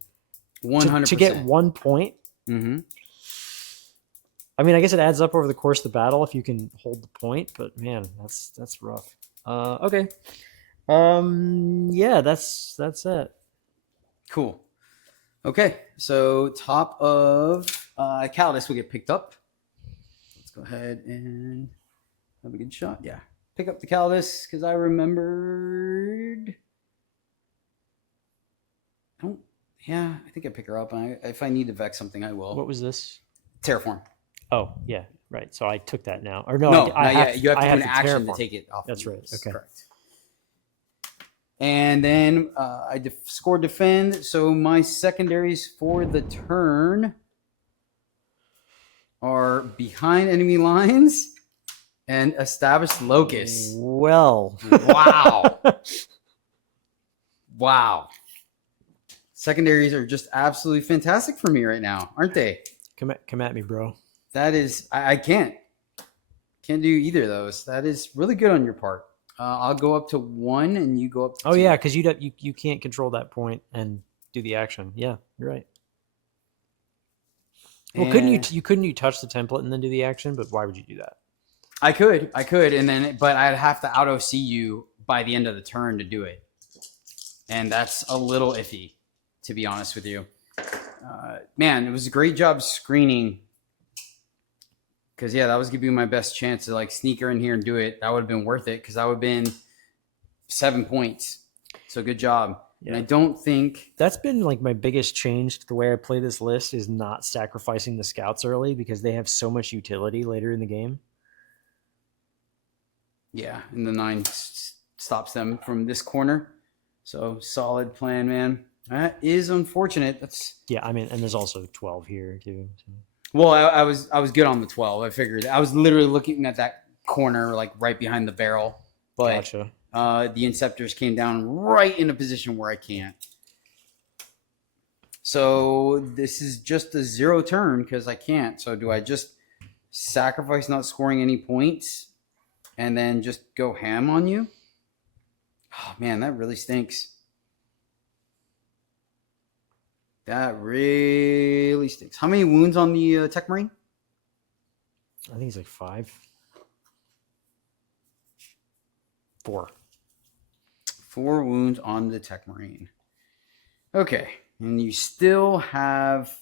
100% to get 1 point. Mm-hmm. I mean, I guess it adds up over the course of the battle if you can hold the point, but man, that's rough. Okay. Yeah, that's it. Cool. Okay, so top of Callidus will get picked up. Let's go ahead and have a good shot. Yeah, pick up the Callidus because I remembered. Yeah, I think I pick her up. If I need to vex something, I will. What was this? Terraform. Oh, yeah, right. So I took that now. Or no, you have to do an action to take it off. That's right. Okay. Correct. And then I score defend. So my secondaries for the turn are behind enemy lines and established locus. Well. Wow. Wow. Secondaries are just absolutely fantastic for me right now, aren't they? Come at me, bro. That is, I can't do either of those. That is really good on your part. I'll go up to 1 and you go up to 2. Yeah, because you can't control that point and do the action. Yeah, you're right. Well, couldn't you touch the template and then do the action? But why would you do that? I could, and then but I'd have to auto see you by the end of the turn to do it, and that's a little iffy, to be honest with you. Man, it was a great job screening. Because, yeah, that was giving me my best chance to, like, sneak her in here and do it. That would have been worth it because that would have been 7 points. So, good job. Yeah. And I don't think... That's been, like, my biggest change to the way I play this list is not sacrificing the scouts early because they have so much utility later in the game. Yeah, and the 9 stops them from this corner. So, solid plan, man. That is unfortunate. Yeah, I mean, and there's also 12 here, too. So. Well, I was good on the 12. I figured I was literally looking at that corner, like right behind the barrel. But gotcha. The Inceptors came down right in a position where I can't. So this is just a 0 turn because I can't. So do I just sacrifice not scoring any points and then just go ham on you? Oh, man, that really stinks. That really stinks. How many wounds on the Techmarine? I think it's like 5. 4. 4 wounds on the Techmarine. Okay. And you still have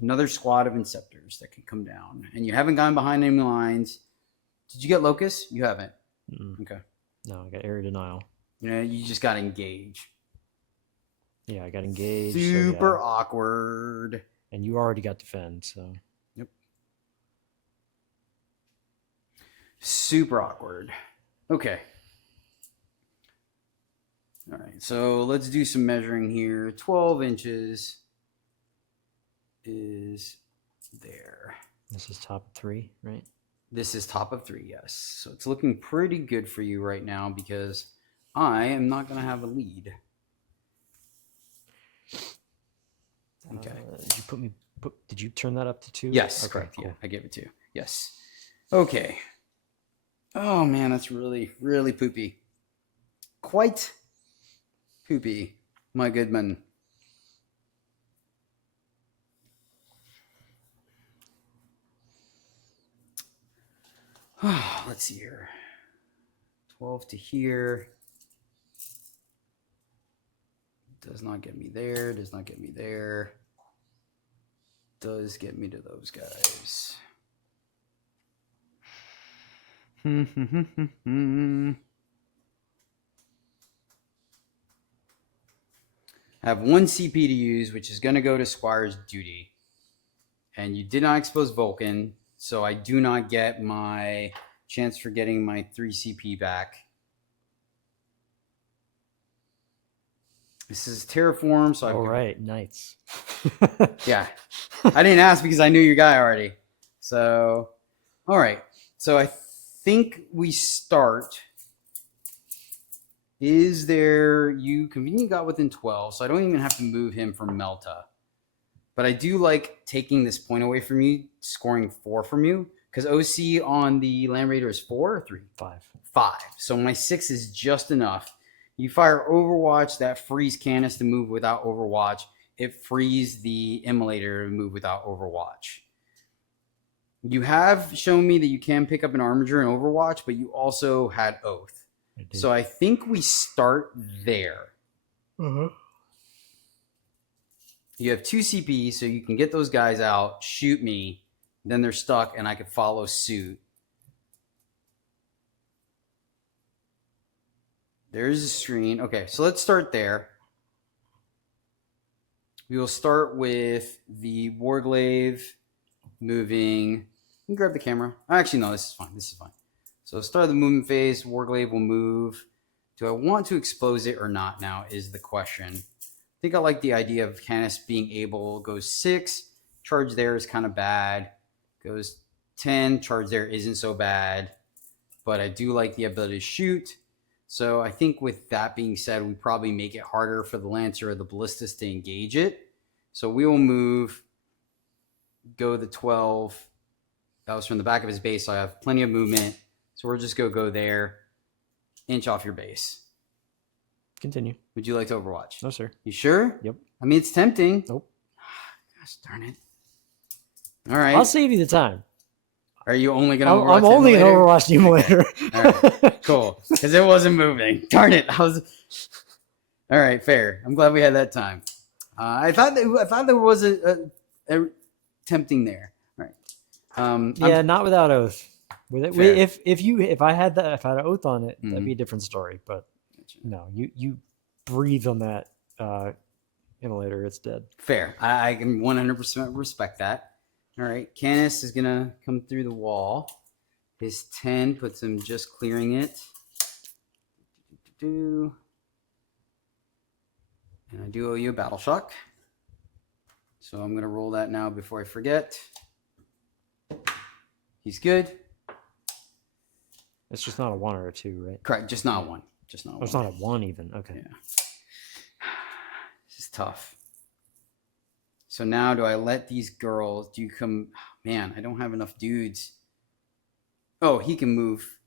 another squad of Inceptors that can come down. And you haven't gone behind enemy lines. Did you get Locust? You haven't. Mm-mm. Okay. No, I got Area Denial. You just got to engage. Yeah, I got engaged. Super awkward. And you already got defend, so. Yep. Super awkward. Okay. All right, so let's do some measuring here. 12 inches is there. This is top 3, right? This is top of 3, yes. So it's looking pretty good for you right now because I am not going to have a lead. Okay. Did you turn that up to 2? Yes, okay, correct. Cool. Yeah, I gave it 2. Yes. Okay. Oh man, that's really, really poopy. Quite poopy, my good man. Let's see here. 12 to here. Does not get me there. Does not get me there. Does get me to those guys. I have 1 CP to use, which is going to go to Squire's duty. And you did not expose Vulcan, so I do not get my chance for getting my 3 CP back. This is Terraform, so all right, Knights. Yeah, I didn't ask because I knew your guy already. So, all right. So I think we start. Is there you conveniently got within 12, so I don't even have to move him from Melta. But I do like taking this point away from you, scoring 4 from you, because OC on the Land Raider is 4 or 3? 5. 5. So my 6 is just enough. You fire Overwatch, that frees Canis to move without Overwatch. It frees the Immolator to move without Overwatch. You have shown me that you can pick up an Armiger in Overwatch, but you also had Oath. So I think we start there. Uh-huh. You have 2 CP, so you can get those guys out, shoot me, then they're stuck, and I could follow suit. There's a screen. Okay, so let's start there. We will start with the Warglaive moving. You can grab the camera. Actually, no, this is fine. This is fine. So start the movement phase. Warglaive will move. Do I want to expose it or not now is the question. I think I like the idea of Canis being able, goes 6, charge there is kind of bad. Goes 10, charge there isn't so bad. But I do like the ability to shoot. So I think with that being said, we probably make it harder for the Lancer or the Ballistus to engage it. So we will move, go the 12. That was from the back of his base, so I have plenty of movement. So we're just going to go there, inch off your base. Continue. Would you like to Overwatch? No, sir. You sure? Yep. I mean, it's tempting. Nope. Gosh darn it. All right. I'll save you the time. Are you only going to Overwatch I'm only going to Overwatch the Immolator. All right. Cool. Because it wasn't moving. Darn it. All right. Fair. I'm glad we had that time. I thought there was a tempting there. All right. Yeah, not without Oath. If I had an Oath on it, that'd be a different story. But no, you breathe on that Immolator, it's dead. Fair. I can 100% respect that. All right, Canis is gonna come through the wall. His 10 puts him just clearing it. And I do owe you a battle shock. So I'm gonna roll that now before I forget. He's good. It's just not a 1 or a 2, right? Correct, just not one. Just not one. It's not a 1 even. Okay. Yeah. This is tough. So now do I let these girls, do you come, man, I don't have enough dudes. Oh, he can move.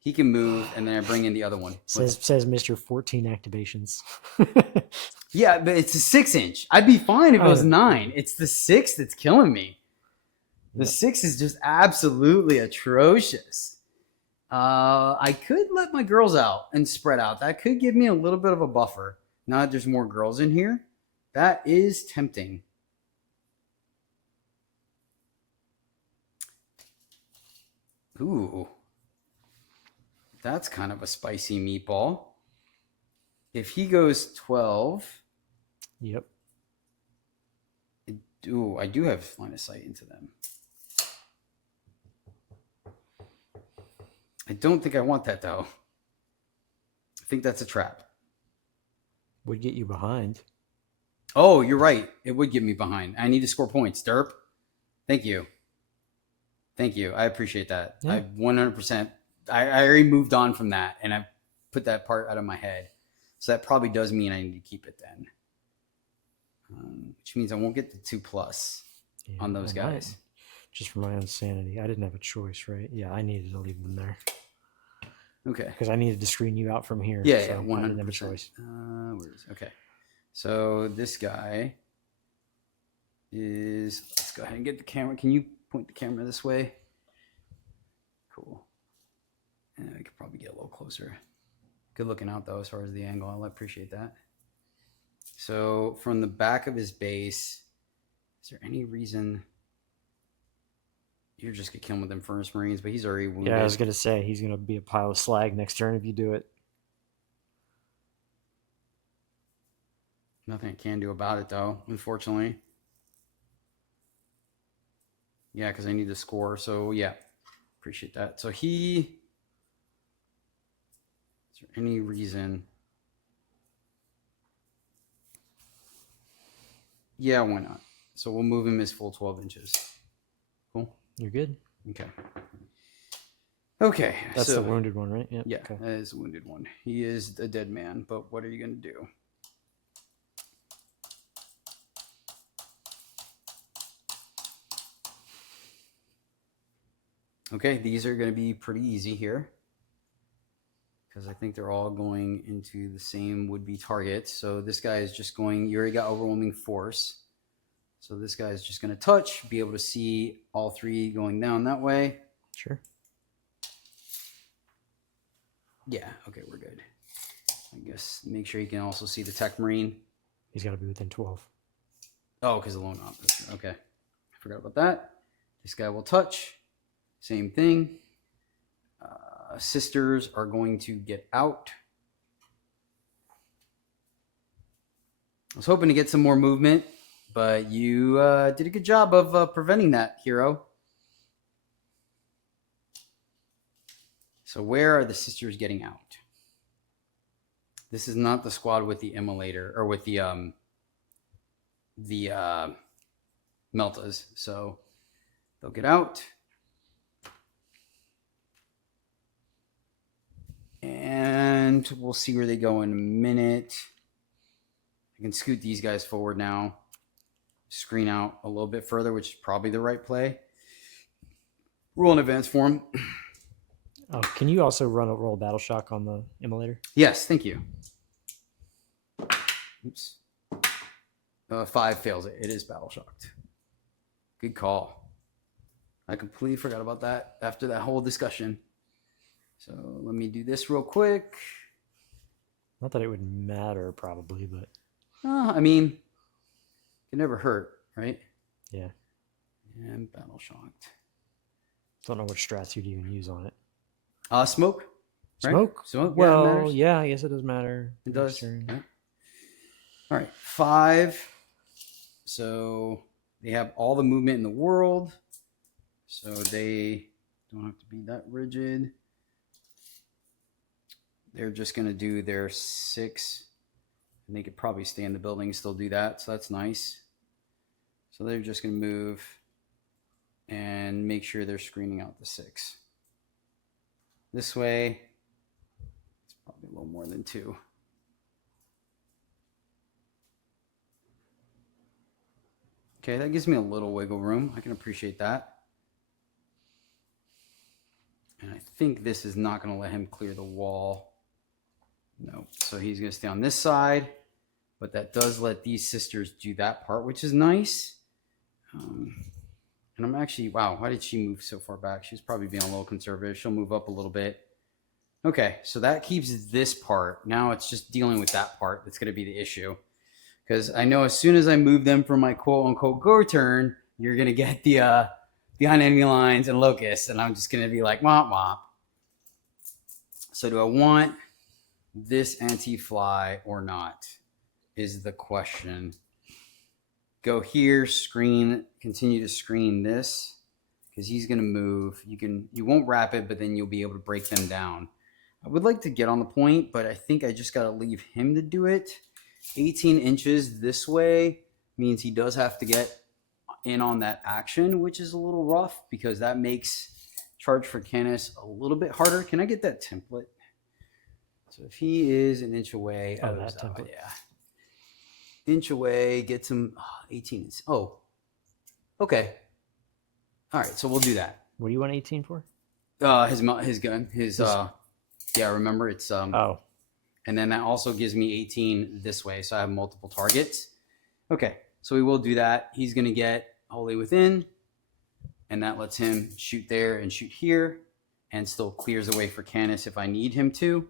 He can move, and then I bring in the other one. Says Mr. 14 activations. Yeah, but it's a 6-inch. I'd be fine if it was 9. It's the 6 that's killing me. The 6 is just absolutely atrocious. I could let my girls out and spread out. That could give me a little bit of a buffer. Now that there's more girls in here, that is tempting. Ooh. That's kind of a spicy meatball. If he goes 12. Yep. I do have line of sight into them. I don't think I want that, though. I think that's a trap. Would get you behind. Oh, you're right. It would get me behind. I need to score points. Derp. Thank you. Thank you. I appreciate that. Yeah. I 100%. I already moved on from that, and I put that part out of my head. So that probably does mean I need to keep it then. Which means I won't get the 2+ on those guys. Might. Just for my own sanity. I didn't have a choice, right? Yeah, I needed to leave them there. Okay. Because I needed to screen you out from here. Yeah, so 100%. I didn't have a choice. Where is it? Okay. So this guy is... Let's go ahead and get the camera. Can you point the camera this way? Cool. And we could probably get a little closer. Good looking out, though, as far as the angle. I appreciate that. So from the back of his base, is there any reason... You're just going to kill him with Infernus Marines, but he's already wounded. Yeah, I was going to say, he's going to be a pile of slag next turn if you do it. Nothing I can do about it, though, unfortunately. Yeah, because I need to score. So, yeah, appreciate that. So he... Is there any reason... Yeah, why not? So we'll move him his full 12 inches. Cool. You're good. Okay. Okay. That's the wounded one, right? Yep. Yeah, okay. That is the wounded one. He is a dead man, but what are you going to do? Okay, these are going to be pretty easy here, because I think they're all going into the same would-be target. So this guy is just going, you already got overwhelming force. So this guy is just going to touch, be able to see all three going down that way. Sure. Yeah, okay, we're good. I guess make sure you can also see the Techmarine. He's got to be within 12. Oh, because the lone officer. Okay, I forgot about that. This guy will touch. Same thing. Sisters are going to get out. I was hoping to get some more movement, but you did a good job of preventing that, hero. So where are the sisters getting out? This is not the squad with the Immolator, or with the Meltas. So they'll get out. And we'll see where they go in a minute. I can scoot these guys forward now. Screen out a little bit further, which is probably the right play. Roll in advance for him. Oh, can you also roll Battle Shock on the Immolator? Yes, thank you. Oops. 5 fails it. It is Battle Shocked. Good call. I completely forgot about that after that whole discussion. So let me do this real quick. Not that it would matter, probably, but... I mean, it can never hurt, right? Yeah. And Battle Shocked. Don't know which strats you'd even use on it. Smoke. Right? Smoke? Smoke? Well, yeah, I guess it does matter. It does. Yeah. All right, 5. So they have all the movement in the world. So they don't have to be that rigid. They're just going to do their 6. And they could probably stay in the building and still do that. So that's nice. So they're just going to move and make sure they're screening out the 6. This way, it's probably a little more than 2. Okay, that gives me a little wiggle room. I can appreciate that. And I think this is not going to let him clear the wall. No, so he's going to stay on this side. But that does let these sisters do that part, which is nice. And I'm actually, wow, why did she move so far back? She's probably being a little conservative. She'll move up a little bit. Okay, so that keeps this part. Now it's just dealing with that part that's going to be the issue. Because I know as soon as I move them from my quote-unquote go turn, you're going to get the behind enemy lines and locusts. And I'm just going to be like, womp womp. So do I want this anti-fly or not is the question. Go here, screen, continue to screen this, because he's going to move. You won't wrap it, but then you'll be able to break them down. I would like to get on the point, but I think I just got to leave him to do it. 18 inches this way means he does have to get in on that action, which is a little rough because that makes charge for Canis a little bit harder. Can I get that template? So if he is an inch away, that template. Yeah. Inch away, gets him 18. Oh, okay. All right, so we'll do that. What do you want 18 for? His gun, yeah, remember it's oh. And then that also gives me 18 this way, so I have multiple targets. Okay, so we will do that. He's going to get wholly within, and that lets him shoot there and shoot here, and still clears the way for Canis if I need him to.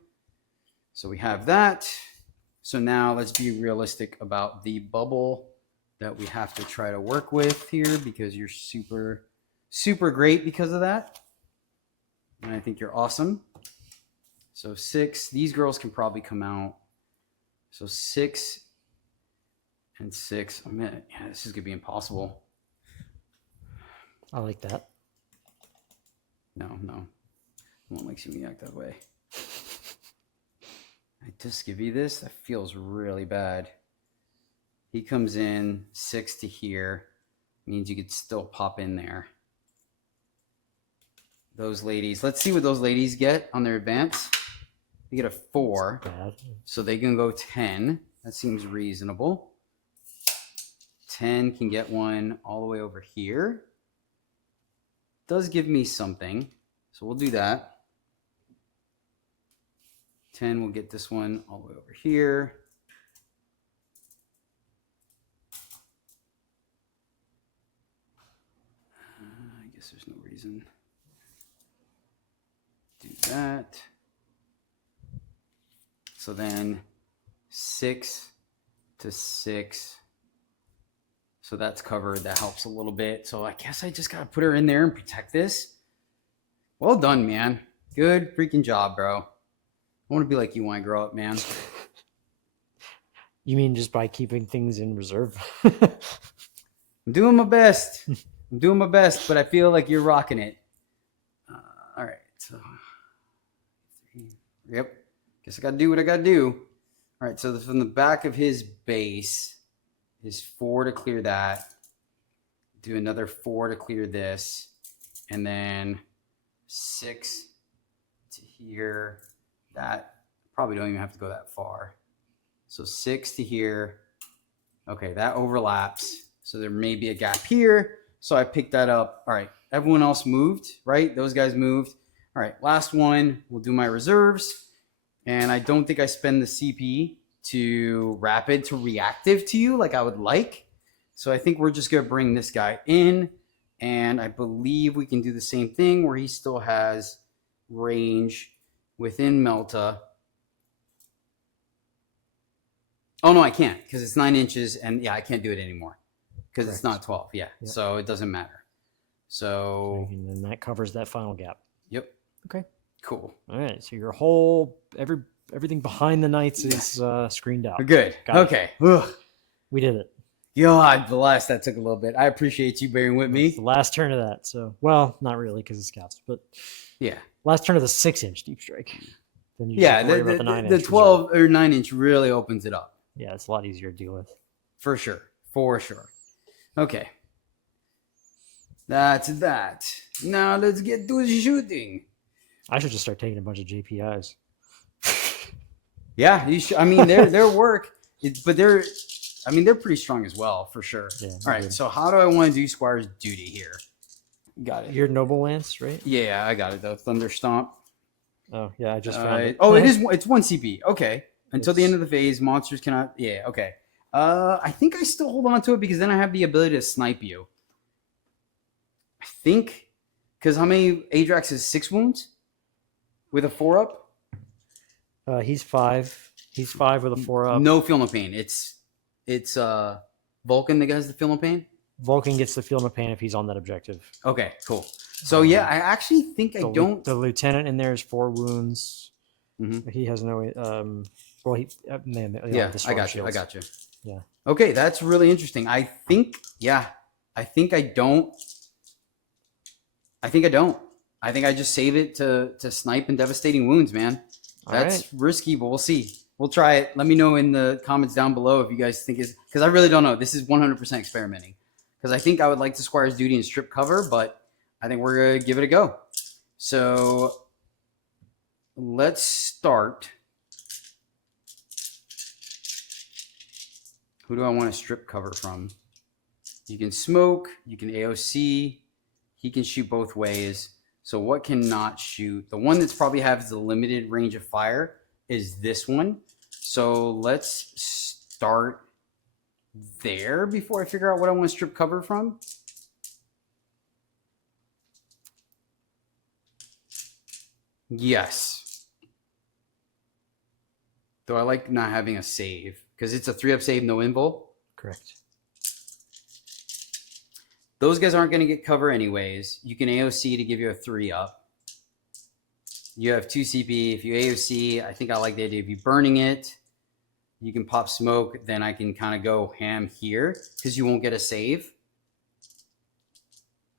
So we have that. So now let's be realistic about the bubble that we have to try to work with here, because you're super, super great because of that. And I think you're awesome. So 6, these girls can probably come out. So 6 and 6. Oh man, yeah, this is gonna be impossible. I like that. No. No one likes me act that way. I just give you this. That feels really bad. He comes in 6 to here. Means you could still pop in there. Those ladies. Let's see what those ladies get on their advance. They get a 4. So they can go 10. That seems reasonable. 10 can get one all the way over here. Does give me something. So we'll do that. 10 will get this one all the way over here. I guess there's no reason. Do that. So then 6 to 6. So that's covered. That helps a little bit. So I guess I just got to put her in there and protect this. Well done, man. Good freaking job, bro. I want to be like you when I grow up, man. You mean just by keeping things in reserve? I'm doing my best. I'm doing my best, but I feel like you're rocking it. All right. So, yep. Guess I got to do what I got to do. All right. So from the back of his base is 4 to clear that. Do another 4 to clear this. And then 6 to here. That probably don't even have to go that far. So 6 to here. Okay, that overlaps. So there may be a gap here. So I picked that up. All right, everyone else moved, right? Those guys moved. All right, last one. We'll do my reserves. And I don't think I spend the CP to rapid to reactive to you like I would like. So I think we're just going to bring this guy in. And I believe we can do the same thing where he still has range within Melta. Oh, no, I can't because it's 9 inches. And yeah, I can't do it anymore because it's not 12. Yeah, yep. So it doesn't matter. So and then that covers that final gap. Yep. Okay. Cool. All right. So your whole, everything behind the Knights is screened out. We're good. Okay. We did it. God bless. That took a little bit. I appreciate you bearing with me. It's the last turn of that. So, well, not really because it's scouts, but yeah. Last turn of the 6-inch deep strike. Then you yeah, worry about the 9-inch. The 12 or 9-inch really opens it up. Yeah, it's a lot easier to deal with. For sure. For sure. Okay. That's that. Now let's get to the shooting. I should just start taking a bunch of JPIs. Yeah, you should. I mean, their work, but they're pretty strong as well, for sure. Yeah, all right, so how do I want to do Squire's duty here? Got it. Your Noble Lance, right? Yeah, I got it, though. Thunder Stomp. Oh, yeah, I just found it. Oh, it's 1 CP. Okay. Until the end of the phase, monsters cannot... Yeah, okay. I think I still hold on to it because then I have the ability to snipe you. I think... Because how many... Adrax is 6 wounds? With a 4-up? He's 5. He's 5 with a 4-up. No feel no pain. It's Vulcan that has the feel no pain? Vulcan gets the feel no pain if he's on that objective. Okay, cool. So yeah, I actually think I don't... The lieutenant in there is 4 wounds. Mm-hmm. He has no... well, he... yeah, I got you. I got you. Yeah. Okay, that's really interesting. I think I don't. I think I just save it to snipe and devastating wounds, man. That's risky, but we'll see. We'll try it. Let me know in the comments down below if you guys think is because I really don't know. This is 100% experimenting because I think I would like to Squire's duty and strip cover, but I think we're gonna give it a go. So let's start. Who do I want to strip cover from? You can smoke. You can AOC. He can shoot both ways. So what cannot shoot? The one that's probably has the limited range of fire is this one. So let's start there before I figure out what I want to strip cover from. Yes. Though I like not having a save because it's a 3-up save, no invul. Correct. Those guys aren't going to get cover anyways. You can AOC to give you a 3-up. You have 2 CP. If you AOC, I think I like the idea of you burning it. You can pop smoke. Then I can kind of go ham here because you won't get a save.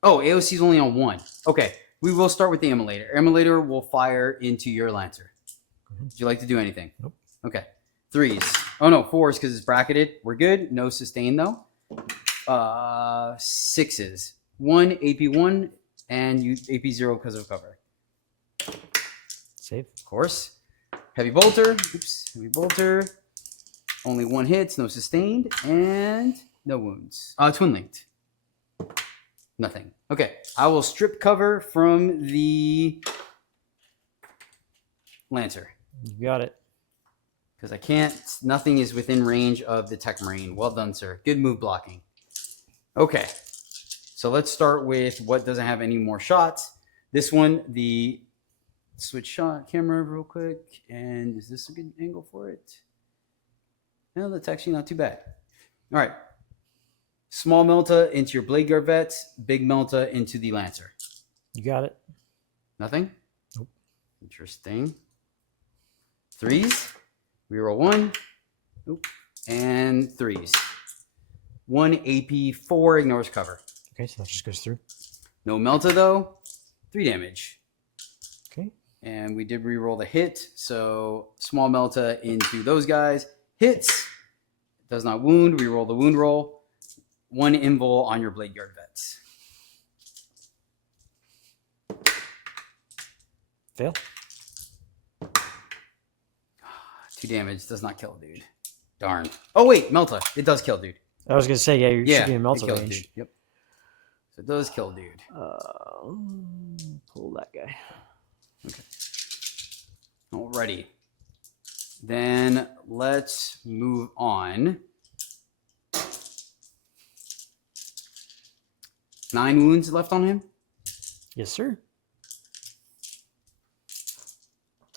Oh, AOC is only on 1. Okay, we will start with the Immolator. Immolator will fire into your Lancer. Would you like to do anything? Nope. Okay. 3s. Oh no, 4s because it's bracketed. We're good. No sustain though. 6s. 1 AP1 and you AP0 because of cover. Save. Of course. Heavy bolter. Oops. Heavy bolter. Only 1 hits, no sustained, and no wounds. Twin linked. Nothing. Okay. I will strip cover from the Lancer. You got it. Because I can't, nothing is within range of the Techmarine. Well done, sir. Good move blocking. Okay. So let's start with what doesn't have any more shots. This one, the switch shot camera real quick. And is this a good angle for it? No, that's actually not too bad. All right. Small Melta into your Blade Guard Vets. Big Melta into the Lancer. You got it. Nothing? Nope. Interesting. 3s. Reroll 1. Oop. And 3s. 1 AP4 ignores cover. Okay, so that just goes through. No Melta though. 3 damage. Okay. And we did reroll the hit. So small Melta into those guys. Hits. Does not wound. Reroll the wound roll. 1 invul on your Blade Guard Vets. Fail. 2 damage. Does not kill, dude. Darn. Oh, wait. Melta. It does kill, dude. I was going to say, yeah, you should be in it Melta kills, range. dude. Yep. So it does kill, dude. Pull that guy. Okay. Alrighty. Then let's move on. 9 wounds left on him. Yes, sir.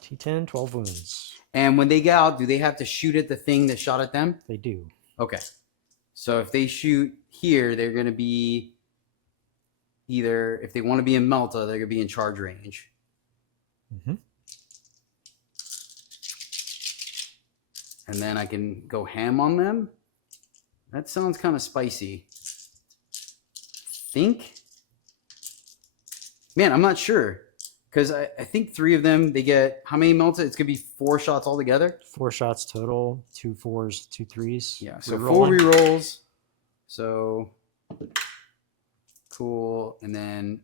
T10, 12 wounds. And when they get out, do they have to shoot at the thing that shot at them? They do. Okay. So if they shoot here, they're going to be either, if they want to be in Melta, they're going to be in charge range. Mm-hmm. And then I can go ham on them. That sounds kind of spicy. Think? Man, I'm not sure. Because I think 3 of them, they get, how many Melta? It's going to be 4 shots altogether. 4 shots total. 2 4s, 2 3s. Yeah, so 4 rerolls. So, cool. And then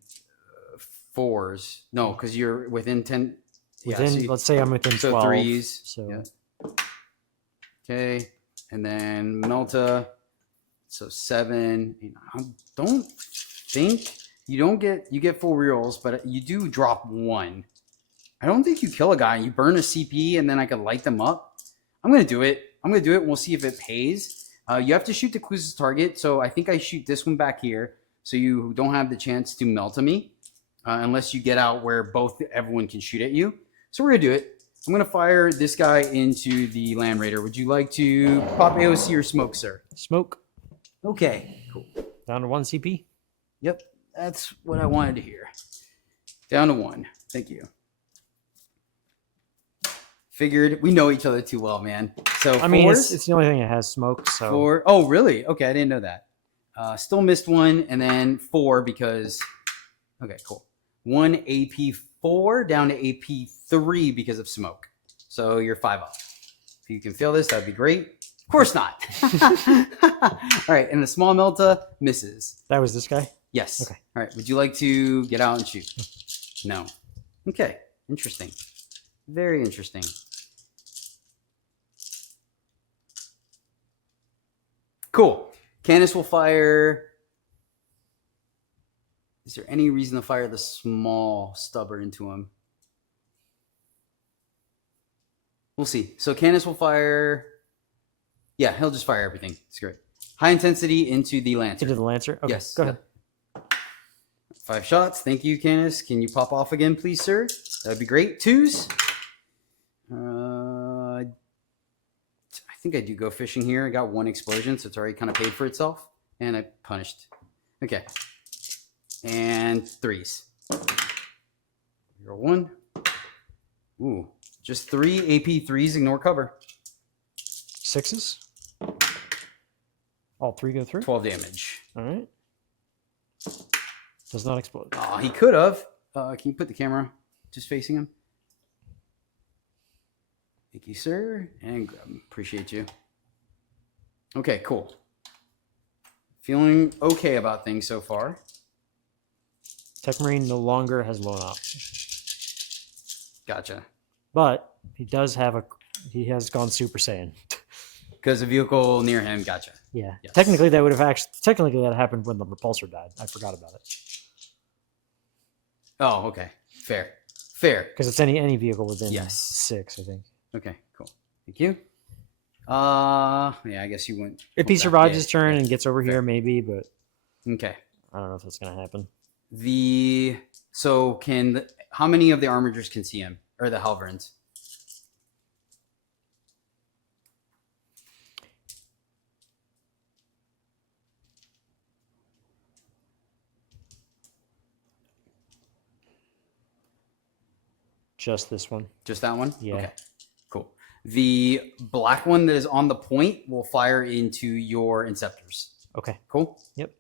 4s. No, because you're within 10. Within, yeah, so let's say I'm within 12. So 3s. So. Yeah. Okay. And then Melta. So 7. I don't think you get full rerolls, but you do drop 1. I don't think you kill a guy. You burn a CP and then I can light them up. I'm going to do it. And we'll see if it pays. You have to shoot the closest target. So I think I shoot this one back here. So you don't have the chance to Melta me unless you get out where everyone can shoot at you. So we're going to do it. I'm going to fire this guy into the Land Raider. Would you like to pop AOC or smoke, sir? Smoke. Okay, cool. Down to 1 CP? Yep, that's what I wanted to hear. Down to 1. Thank you. Figured we know each other too well, man. So I mean, it's the only thing that has smoke. So 4. Oh, really? Okay, I didn't know that. Still missed 1, and then 4 because. Okay, cool. 1 AP4 down to AP3 because of smoke. So you're 5 up. If you can feel this, that'd be great. Of course not. All right, and the small Melta misses. That was this guy? Yes. Okay. All right, would you like to get out and shoot? No. Okay, interesting. Very interesting. Cool. Canis will fire. Is there any reason to fire the small stubber into him? We'll see. So Canis will fire. Yeah, he'll just fire everything. It's great. High intensity into the Lancer. Into the Lancer? Okay, yes. go ahead. 5 shots. Thank you, Canis. Can you pop off again, please, sir? That'd be great. 2s. I think I do go fishing here. I got 1 explosion, so it's already kind of paid for itself. And I punished. Okay. And 3s. Roll 1. Ooh. Just 3 AP3s. Ignore cover. 6s? All 3 go through? 12 damage. All right. Does not explode. Oh, he could have. Can you put the camera just facing him? Thank you, sir. And grab him. Appreciate you. Okay, cool. Feeling okay about things so far. Techmarine no longer has lone op. Gotcha. But he does have he has gone Super Saiyan. Because a vehicle near him, gotcha. Yeah. Yes. Technically that happened when the repulsor died. I forgot about it. Oh, okay. Fair. Because it's any vehicle within yes. 6, I think. Okay, cool. Thank you. Yeah, I guess you wouldn't. If he survives his turn and gets over here, maybe, but okay. I don't know if that's gonna happen. How many of the armigers can see him? Or the Helverins? Just this one. Just that one? Yeah. Okay. Cool. The black one that is on the point will fire into your Inceptors. Okay. Cool? Yep.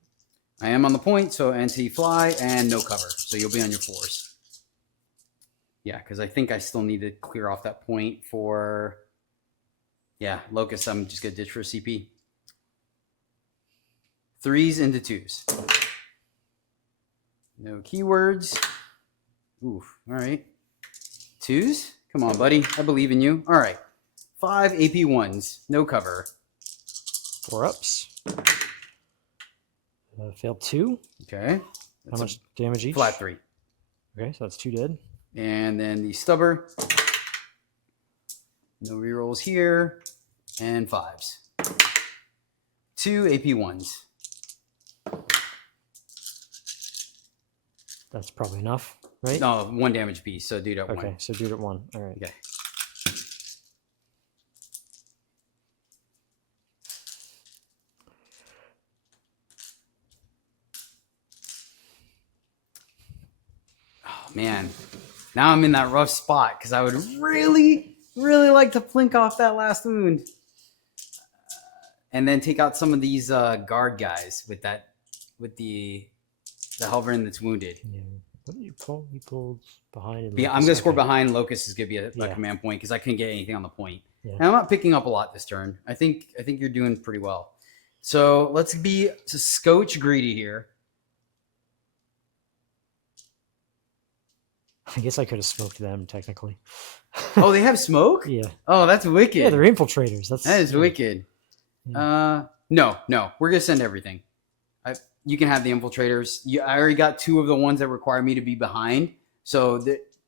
I am on the point, so anti-fly and no cover. So you'll be on your 4s. Yeah, because I think I still need to clear off that point for... Yeah, Locust, I'm just going to ditch for a CP. 3s into 2s. No keywords. Oof. All right. 2s? Come on, buddy. I believe in you. All right. 5 AP1s. No cover. 4 ups. Failed 2. Okay. How much damage each? Flat 3. Okay, so that's 2 dead. And then the stubber. No rerolls here. And 5s. 2 AP1s. That's probably enough, right? No, 1 damage piece. So do it at 1. Okay, so do it at 1. All right. Okay. Oh, man. Now I'm in that rough spot because I would really, really like to flink off that last wound. And then take out some of these guard guys with the Helverin that's wounded. Yeah. What did you pull? You pulled behind. And I'm going to score behind. Locust is going to be a command point because I couldn't get anything on the point. Yeah. And I'm not picking up a lot this turn. I think you're doing pretty well. So let's be scotch greedy here. I guess I could have smoked them technically. Oh, they have smoke? Yeah. Oh, that's wicked. Yeah, they're infiltrators. That is wicked. Yeah. No. We're going to send everything. You can have the infiltrators. I already got 2 of the ones that require me to be behind. So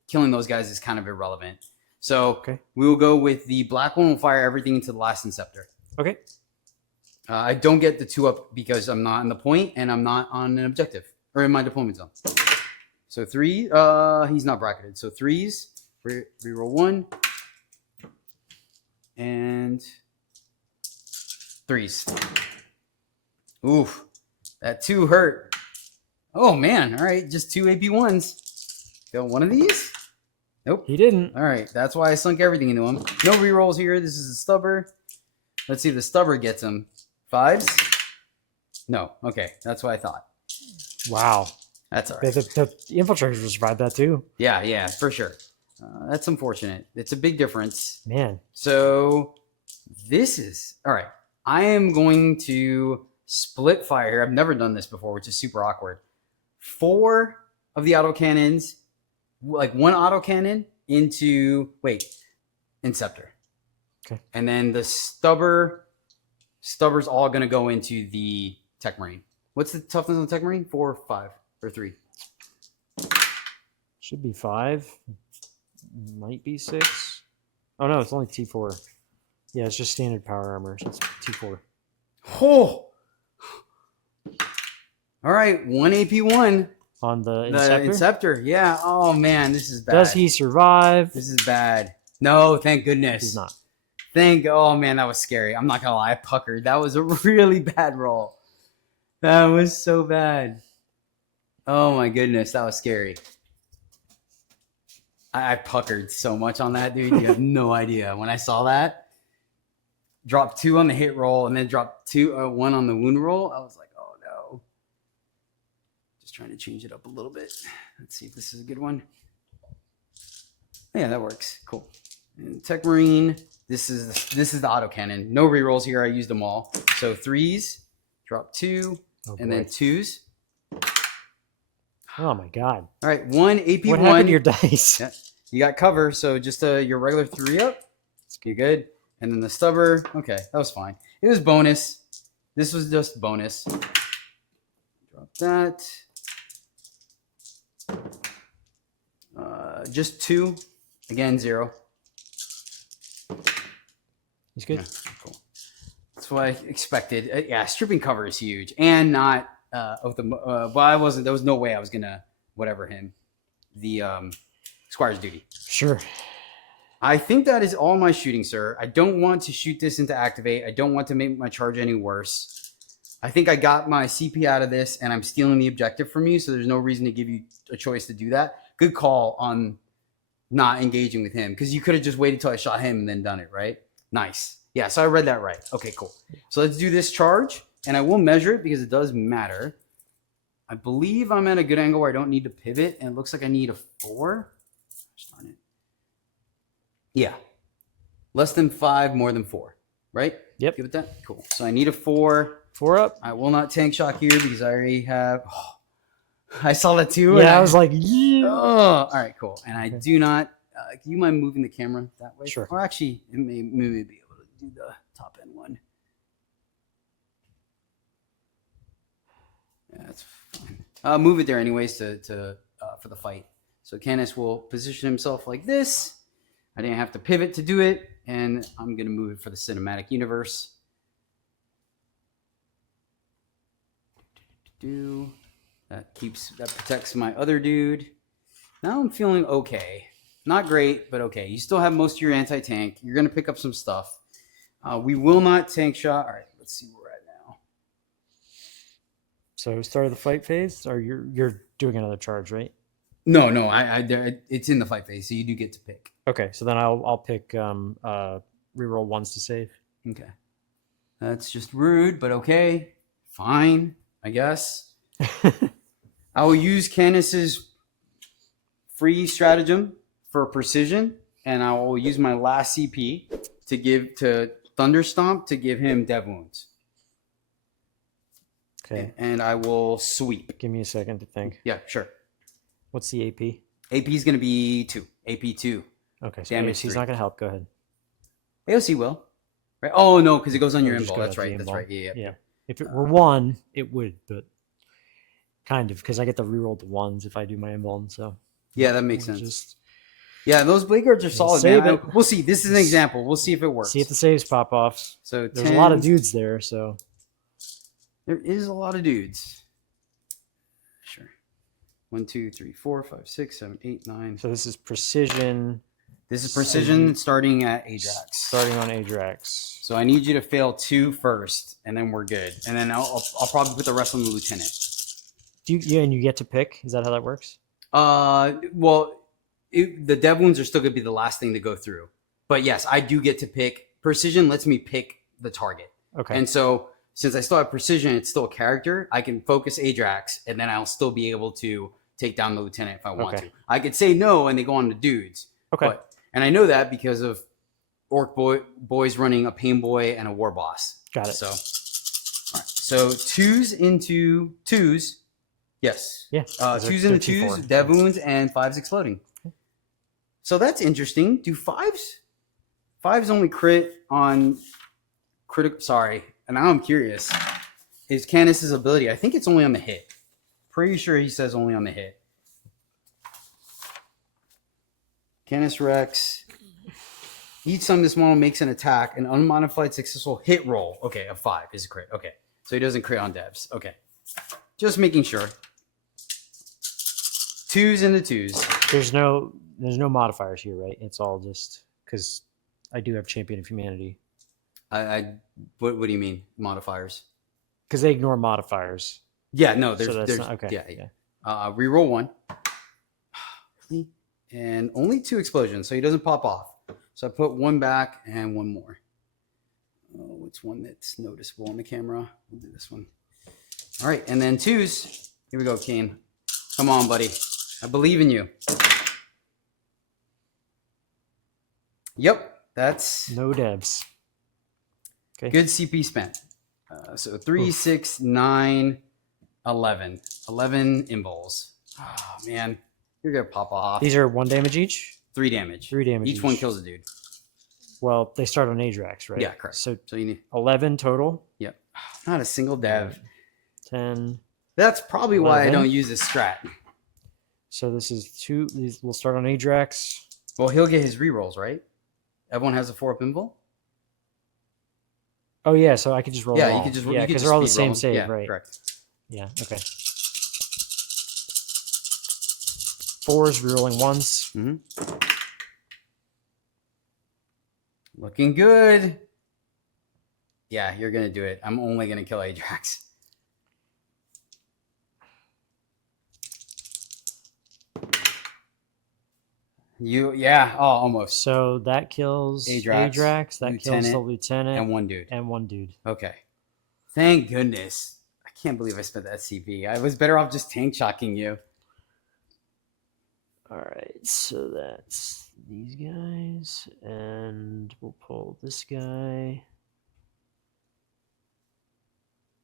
killing those guys is kind of irrelevant. So we will go with the black one. Will fire everything into the last Inceptor. Okay. I don't get the 2 up because I'm not on the point and I'm not on an objective or in my deployment zone. So 3. He's not bracketed. So 3s. Reroll 1. And 3s. Oof. That 2 hurt. Oh, man. All right. Just 2 AP1s. Got one of these? Nope. He didn't. All right. That's why I sunk everything into him. No rerolls here. This is a stubber. Let's see if the stubber gets him. 5s? No. Okay. That's what I thought. Wow. That's all right. The infiltrators will survive that too. Yeah, for sure. That's unfortunate. It's a big difference. Man. So this is... All right. I am going to... split fire here. I've never done this before, which is super awkward. 4 of the autocannons, like 1 autocannon into Inceptor. Okay. And then the stubber's all gonna go into the Techmarine. What's the toughness on the Techmarine? 4, 5, or 3? Should be 5. Might be 6. Oh no, it's only T4. Yeah, it's just standard power armor, so it's T4. Oh! All right, 1 AP1 on the Inceptor. Yeah. Oh man, this is bad. Does he survive? This is bad. No, thank goodness. He's not. Oh man, that was scary. I'm not gonna lie, I puckered. That was a really bad roll. That was so bad. Oh my goodness, that was scary. I puckered so much on that, dude. You have no idea. When I saw that, dropped 2 on the hit roll and then dropped 1 on the wound roll, I was like, oh no. Just trying to change it up a little bit. Let's see if this is a good one. Yeah, that works. Cool. And Techmarine. This is the autocannon. No rerolls here. I used them all. So 3s, drop 2, and then 2s. Oh my god! All right, 1 AP1. What happened to your dice? Yeah, you got cover, so just your regular 3 up. You're good. And then the stubber. Okay, that was fine. It was bonus. This was just bonus. Drop that. Just 2. Again, 0. He's good. Yeah, cool. That's what I expected. Yeah, stripping cover is huge, and not well, I wasn't. There was no way I was gonna whatever him. The Squire's Duty. Sure. I think that is all my shooting, sir. I don't want to shoot this into activate. I don't want to make my charge any worse. I think I got my CP out of this, and I'm stealing the objective from you, so there's no reason to give you a choice to do that. Good call on not engaging with him, because you could have just waited till I shot him and then done it, right? Nice. Yeah, so I read that right. Okay, cool. So let's do this charge, and I will measure it because it does matter. I believe I'm at a good angle where I don't need to pivot, and it looks like I need a 4. Darn it. Yeah. Less than 5, more than 4, right? Yep. Give it that? Cool. So I need a 4. 4 up. I will not tank shock here because I already have... Oh, I saw that too. Yeah, I was like, yeah. Oh, all right, cool. And I do not... do you mind moving the camera that way? Sure. Or actually, it may be able to do the top end one. Yeah, that's fine. Move it there anyways to for the fight. So Canis will position himself like this. I didn't have to pivot to do it, and I'm going to move it for the cinematic universe. That protects my other dude. Now I'm feeling okay. Not great, but okay. You still have most of your anti-tank. You're going to pick up some stuff. We will not tank shot. All right, let's see where we're at now. So start of the fight phase, or you're doing another charge, right? No, it's in the fight phase, so you do get to pick. Okay, so then I'll pick reroll 1s to save. Okay. That's just rude, but okay. Fine, I guess. I will use Canis's free stratagem for precision, and I will use my last CP to give to Thunderstomp to give him dev wounds. Okay. And I will sweep. Give me a second to think. Yeah, sure. What's the AP? AP is going to be 2. AP 2. Okay, so damage he's 3. not going to help. Go ahead. AOC will. Right? Oh, no, because it goes on your Just invul. go That's to the right. That's invul. right. Yeah. If it were 1, it would, but kind of, because I get to reroll the 1s if I do my invul. So yeah, that makes sense. Just yeah, those blade guards are solid, save man. it. We'll see. This is an example. We'll see if it works. see if the saves pop off. So There's a lot of dudes there, so there is a lot of dudes. Sure. 1, 2, 3, 4, 5, 6, 7, 8, 9. so this is precision. This is precision starting at Adrax. Starting on Adrax. So I need you to fail 2 first, and then we're good. And then I'll probably put the rest on the lieutenant. And you get to pick? Is that how that works? Well, the dev wounds are still going to be the last thing to go through. But yes, I do get to pick. Precision lets me pick the target. Okay. And so since I still have precision, it's still a character. I can focus Adrax, and then I'll still be able to take down the lieutenant if I want to. I could say no, and they go on to dudes. Okay. And I know that because of Orc boys running a Pain Boy and a War Boss. Got it. So, all right. So 2s into 2s. Yes. Yeah. 2s into 2s, dev wounds, and 5s exploding. So that's interesting. Do 5s? 5s only crit on critical. Sorry. And now I'm curious. Is Canis's ability? I think it's only on the hit. Pretty sure he says only on the hit. Canis Rex. Each time this model makes an attack, an unmodified successful hit roll. Okay, a 5 is a crit. Okay. So he doesn't crit on devs. Okay. Just making sure. 2s into 2s. There's no modifiers here, right? It's all just because I do have Champion of Humanity. What do you mean modifiers? Because they ignore modifiers. Yeah, no, there's not, okay. Yeah. Reroll 1. And only 2 explosions, so he doesn't pop off. So I put 1 back and 1 more. What's one that's noticeable on the camera? We'll do this one. All right, and then 2s. Here we go, Kane. Come on, buddy. I believe in you. Yep, that's No devs. Okay. good CP spent. So 3, 6, 9, 11. 11 imbols. Oh, man. You're going to pop off. These are 1 damage each? 3 damage. 3 damage Each one kills a dude. Well, they start on Adrax, right? Yeah, correct. So you need 11 total? Yep. Not a single dev. 10. That's probably 11. why I don't use this strat. So this is 2. These will start on Adrax. Well, he'll get his rerolls, right? Everyone has a 4-up invul? Oh, yeah, so I could just roll Yeah, them you all. could just Yeah, because they're all the same save, yeah, right? Correct. Yeah, okay. 4s, rerolling 1s. Mm-hmm. Looking good. Yeah, you're going to do it. I'm only going to kill Adrax. Almost. So that kills Adrax. That kills the lieutenant. And 1 dude. And 1 dude. Okay. Thank goodness. I can't believe I spent that CP. I was better off just tank shocking you. All right, so that's these guys, and we'll pull this guy.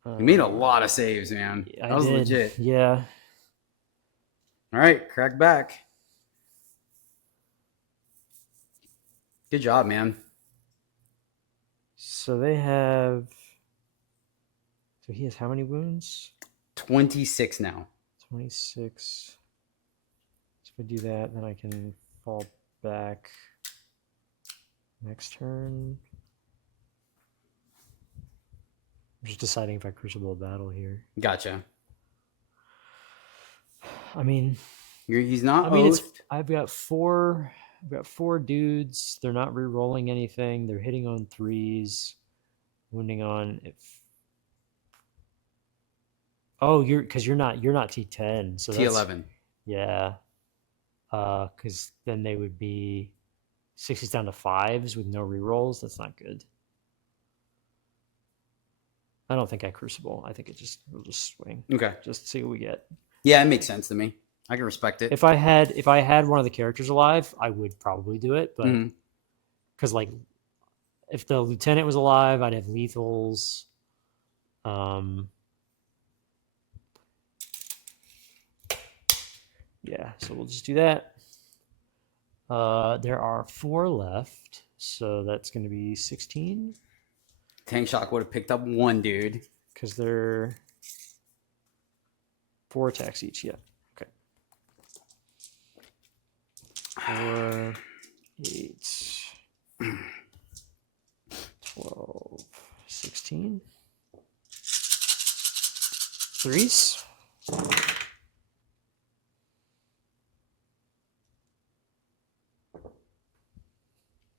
You made a lot of saves, man. That was legit. Yeah. All right, crack back. Good job, man. So they have. So he has how many wounds? 26 now. 26. So if I do that, then I can fall back next turn. I'm just deciding if I Crucible of Battle here. Gotcha. I mean, he's not. I mean, I've got four dudes. They're not re-rolling anything. They're hitting on 3s, wounding on. You're not T10, so T11. Yeah. Because then they would be 6s down to 5s with no rerolls. That's not good. I don't think I Crucible. I think we'll just swing. Okay. Just see what we get. Yeah, it makes sense to me. I can respect it. If I had one of the characters alive, I would probably do it, but because like if the lieutenant was alive, I'd have lethals. Yeah, so we'll just do that. There are 4 left, so that's going to be 16. Tank Shock would have picked up 1 dude. Because they're 4 attacks each, yeah. Okay. 4, 8, 12, 16. 3s.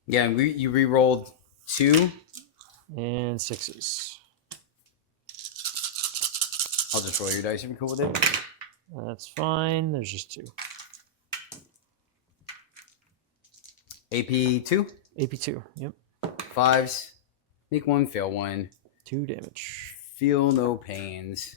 Yeah, and you re-rolled 2. And 6s. I'll just roll your dice if you're cool with it. That's fine. There's just 2. AP 2? AP 2, yep. 5s. Make 1, fail 1. 2 damage. Feel no pains.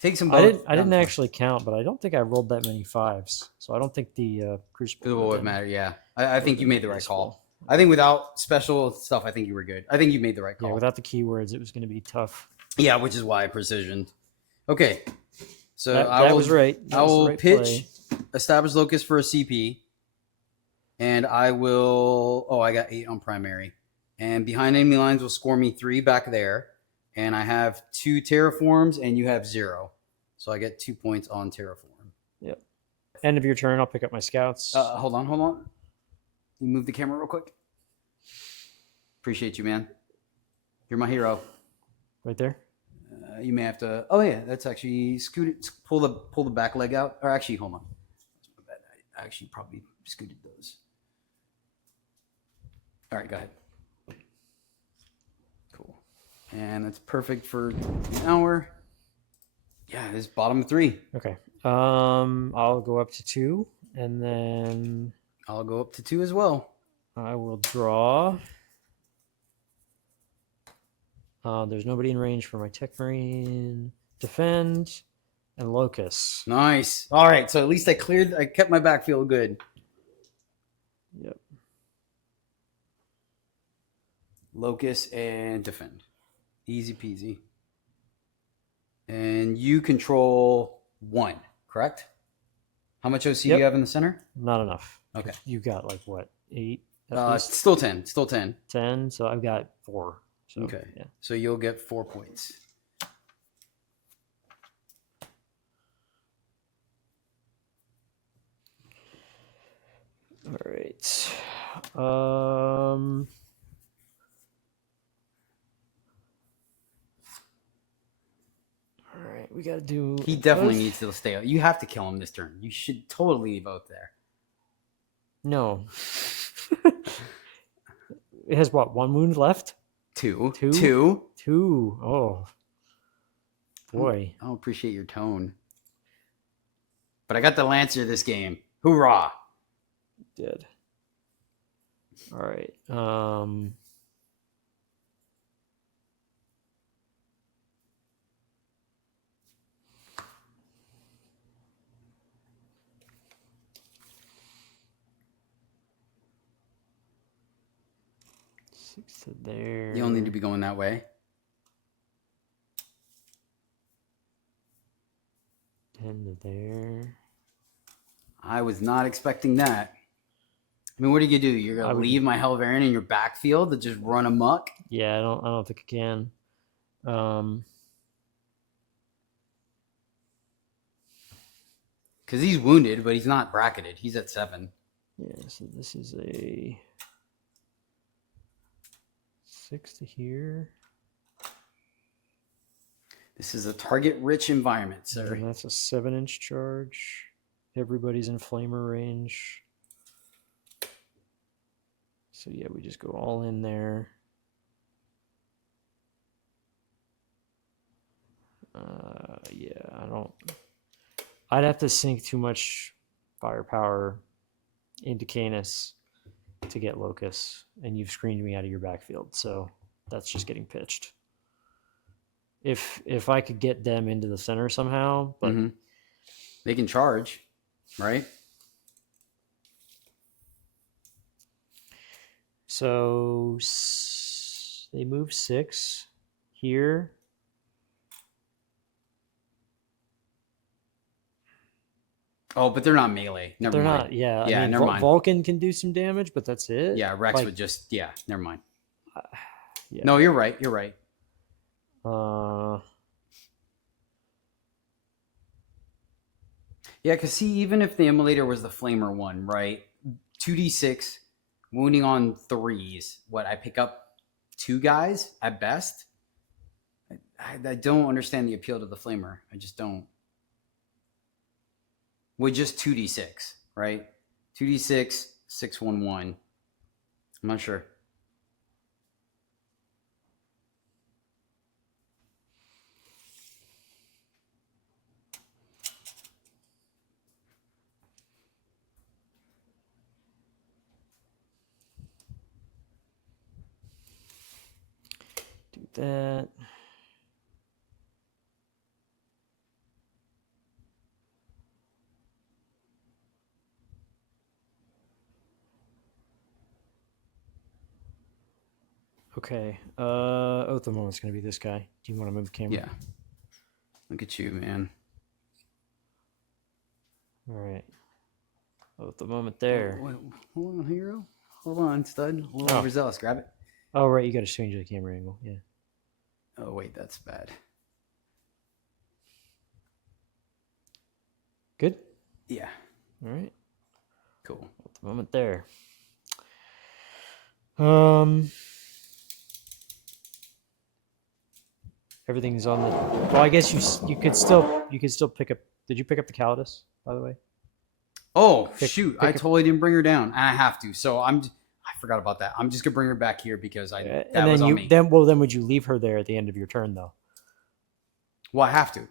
Take some. I didn't actually count, but I don't think I rolled that many 5s, so I don't think the Crucible would matter. Yeah, I think you made the right call. I think without special stuff, I think you were good. I think you made the right call. Yeah, without the keywords, it was going to be tough. Yeah, which is why I precisioned. Okay, so that was right. I will pitch Established Locust for a CP, and I will. Oh, I got 8 on primary, and behind enemy lines will score me 3 back there. And I have 2 terraforms, and you have 0. So I get 2 points on terraform. Yep. End of your turn, I'll pick up my scouts. Hold on. You move the camera real quick. Appreciate you, man. You're my hero. Right there? You may have to... Oh, yeah. That's actually... Pull the back leg out. Or actually, hold on. I actually probably scooted those. All right, go ahead. And that's perfect for an hour. Yeah, this is bottom 3. Okay. I'll go up to 2, and then I'll go up to 2 as well. I will draw. There's nobody in range for my Techmarine. Defend and Locust. Nice. All right, so at least I kept my backfield good. Yep. Locus and defend. Easy peasy. And you control 1, correct? How much OC do you have in the center? Not enough. Okay. You got like what, 8? Still 10. Still 10. 10. So I've got 4. So, okay. Yeah. So you'll get 4 points. All right. All right, we got to do. He definitely needs to stay out. You have to kill him this turn. You should totally vote there. No. It has what? 1 wound left? 2. 2? 2. 2. Oh. Boy. I don't appreciate your tone. But I got the Lancer this game. Hoorah! Dead. All right. Six to there. You don't need to be going that way. 10 to there. I was not expecting that. I mean, what are you gonna do? You're gonna leave my Helverin in your backfield to just run amok? Yeah, I don't think I can. Because he's wounded, but he's not bracketed. He's at 7. Yeah, so this is a 6 to here. This is a target-rich environment, sir. And that's a 7-inch charge. Everybody's in flamer range. So yeah, we just go all in there. Yeah, I'd have to sink too much firepower into Canis to get Locus, and you've screened me out of your backfield, so that's just getting pitched. If I could get them into the center somehow, but they can charge, right? So they move 6 here. Oh, but they're not melee. Never mind. Not. Yeah. Yeah. I mean, never mind. Vulcan can do some damage, but that's it. Yeah. Rex would just. Yeah. Never mind. Yeah. No, you're right. You're right. Yeah, because see, even if the Immolator was the Flamer one, right? 2d6, wounding on 3s. What, I pick up 2 guys at best? I don't understand the appeal to the Flamer. I just don't. With just 2d6, right? 2d6, 611. I'm not sure. Do that. Okay. Oath of Moment's going to be this guy. Do you want to move the camera? Yeah. Look at you, man. All right. Oath of Moment there. Hold on, hero. Hold on, stud. A little overzealous. Grab it. Oh, right. You got to change the camera angle. Yeah. Oh, wait. That's bad. Good? Yeah. All right. Cool. Oath of Moment there. Everything's on the. Well, I guess you could still pick up. Did you pick up the Callidus, by the way? Oh shoot! I totally didn't bring her down, and I have to. So I forgot about that. I'm just gonna bring her back here because that was on me. Then would you leave her there at the end of your turn though? Well, I have to.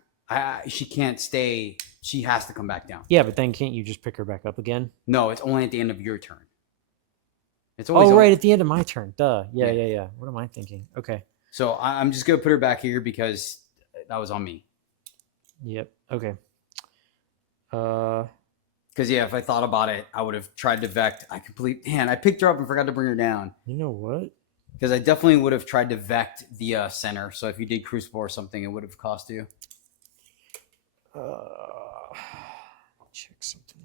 She can't stay. She has to come back down. Yeah, but then can't you just pick her back up again? No, it's only at the end of your turn. It's always right at the end of my turn. Duh. Yeah. What am I thinking? Okay. So I'm just gonna put her back here because that was on me. Yep. Okay. Because yeah, if I thought about it, I would have tried to Vect. I picked her up and forgot to bring her down. You know what? Because I definitely would have tried to vect the center. So if you did Crucible or something, it would have cost you. Check something.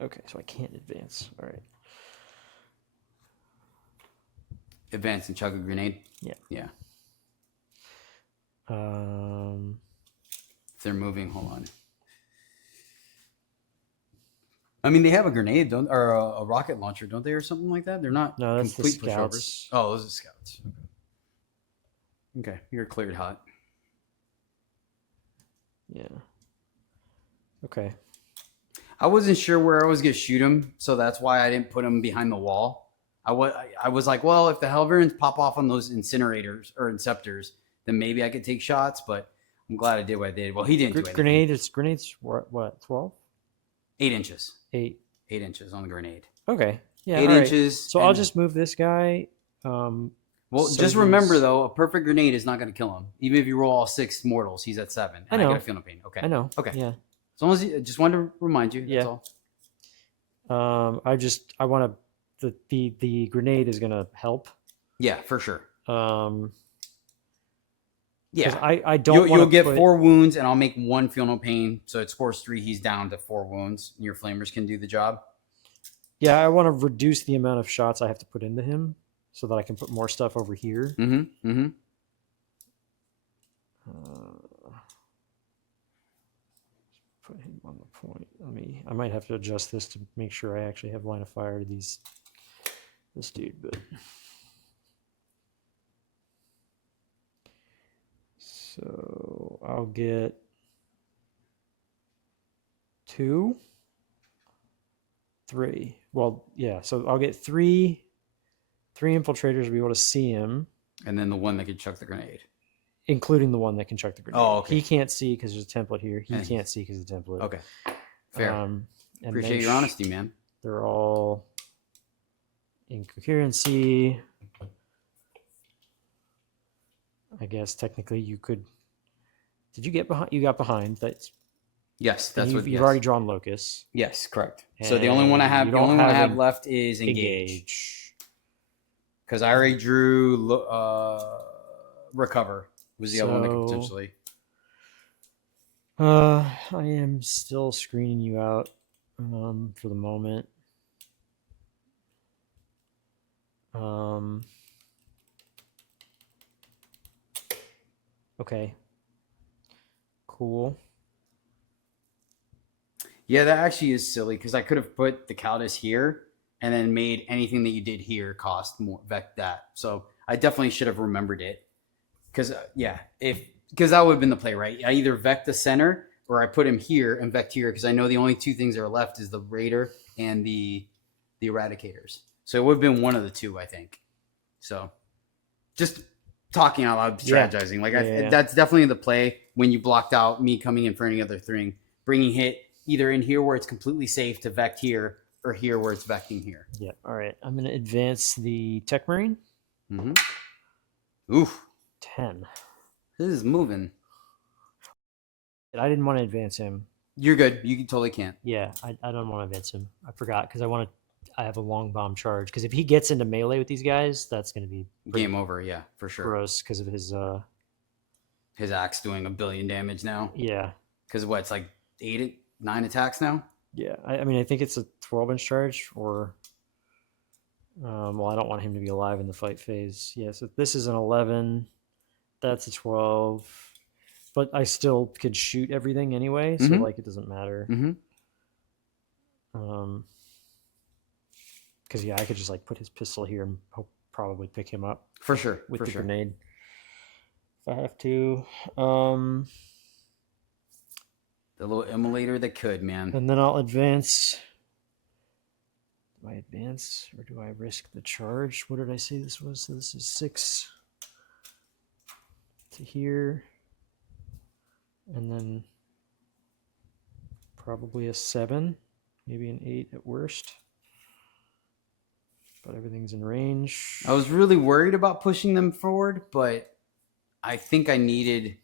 Okay, so I can't advance. All right. Advance and chug a grenade? Yeah. Yeah. If they're moving, hold on. I mean, they have a grenade, don't, or a rocket launcher, don't they, or something like that? They're not no, that's complete the scouts. pushovers. Oh, those are scouts. Okay, you're cleared hot. Yeah. Okay. I wasn't sure where I was gonna shoot him, so that's why I didn't put him behind the wall. I was like, well, if the Helverins pop off on those incinerators or Inceptors, then maybe I could take shots. But I'm glad I did what I did. Well, he didn't do anything. Grenades. What? 12? 8 inches. 8 inches on the grenade. Okay. Yeah. 8 inches. So I'll just move this guy. Well, so just remember though, a perfect grenade is not going to kill him. Even if you roll all 6 mortals, he's at 7. I know. I get a feel no pain. Okay. I know. Okay. Yeah. As long as just wanted to remind you. That's all. I want to. The grenade is going to help. Yeah, for sure. Yeah, I don't. You'll get 4 wounds, and I'll make 1 feel no pain, so it scores 3. He's down to 4 wounds, and your flamers can do the job. Yeah, I want to reduce the amount of shots I have to put into him, so that I can put more stuff over here. Mm-hmm. Mm-hmm. Put him on the point. I might have to adjust this to make sure I actually have line of fire to this dude, but. So I'll get 2, 3. Well, yeah. So I'll get 3 infiltrators to be able to see him, and then the one that can chuck the grenade, including the one that can chuck the grenade. Oh, okay. He can't see because there's a template here. He can't see because of the template. Okay, fair. And appreciate your honesty, man. They're all in coherency. I guess technically you could. Did you get behind? You got behind. Yes, that's what you've already drawn Locus. Yes, correct. So the only one I have, left is engage. Because I already drew recover was the other one that could potentially. I am still screening you out for the moment. Okay. Cool. Yeah, that actually is silly because I could have put the Callidus here and then made anything that you did here cost more vect that. So I definitely should have remembered it. Because because that would have been the play, right? I either vect the center or I put him here and vect here because I know the only 2 things that are left is the Raider and the Eradicators. So it would have been one of the 2, I think. So just talking out loud, strategizing. That's definitely the play when you blocked out me coming in for any other thing, bringing hit either in here where it's completely safe to vect here or here where it's vecting here. Yeah. All right. I'm going to advance the Techmarine. Mm-hmm. Oof. 10. This is moving. I didn't want to advance him. You're good. You totally can't. Yeah, I don't want to advance him. I forgot because I have a long bomb charge. Because if he gets into melee with these guys, that's going to be game over. Yeah, for sure. Gross because of his axe doing 1 billion damage now. Yeah. Because it's like 9 attacks now. Yeah, I mean I think it's a 12-inch charge or. Well, I don't want him to be alive in the fight phase. Yeah, so this is an 11. That's a 12. But I still could shoot everything anyway, so it doesn't matter. Because I could just put his pistol here and probably pick him up for sure with the grenade if I have to. The little Immolator that could, man. And then I'll advance. Do I advance or do I risk the charge? What did I say this was? So this is 6 to here. And then probably a 7, maybe an 8 at worst. but everything's in range. I was really worried about pushing them forward, but I think I needed.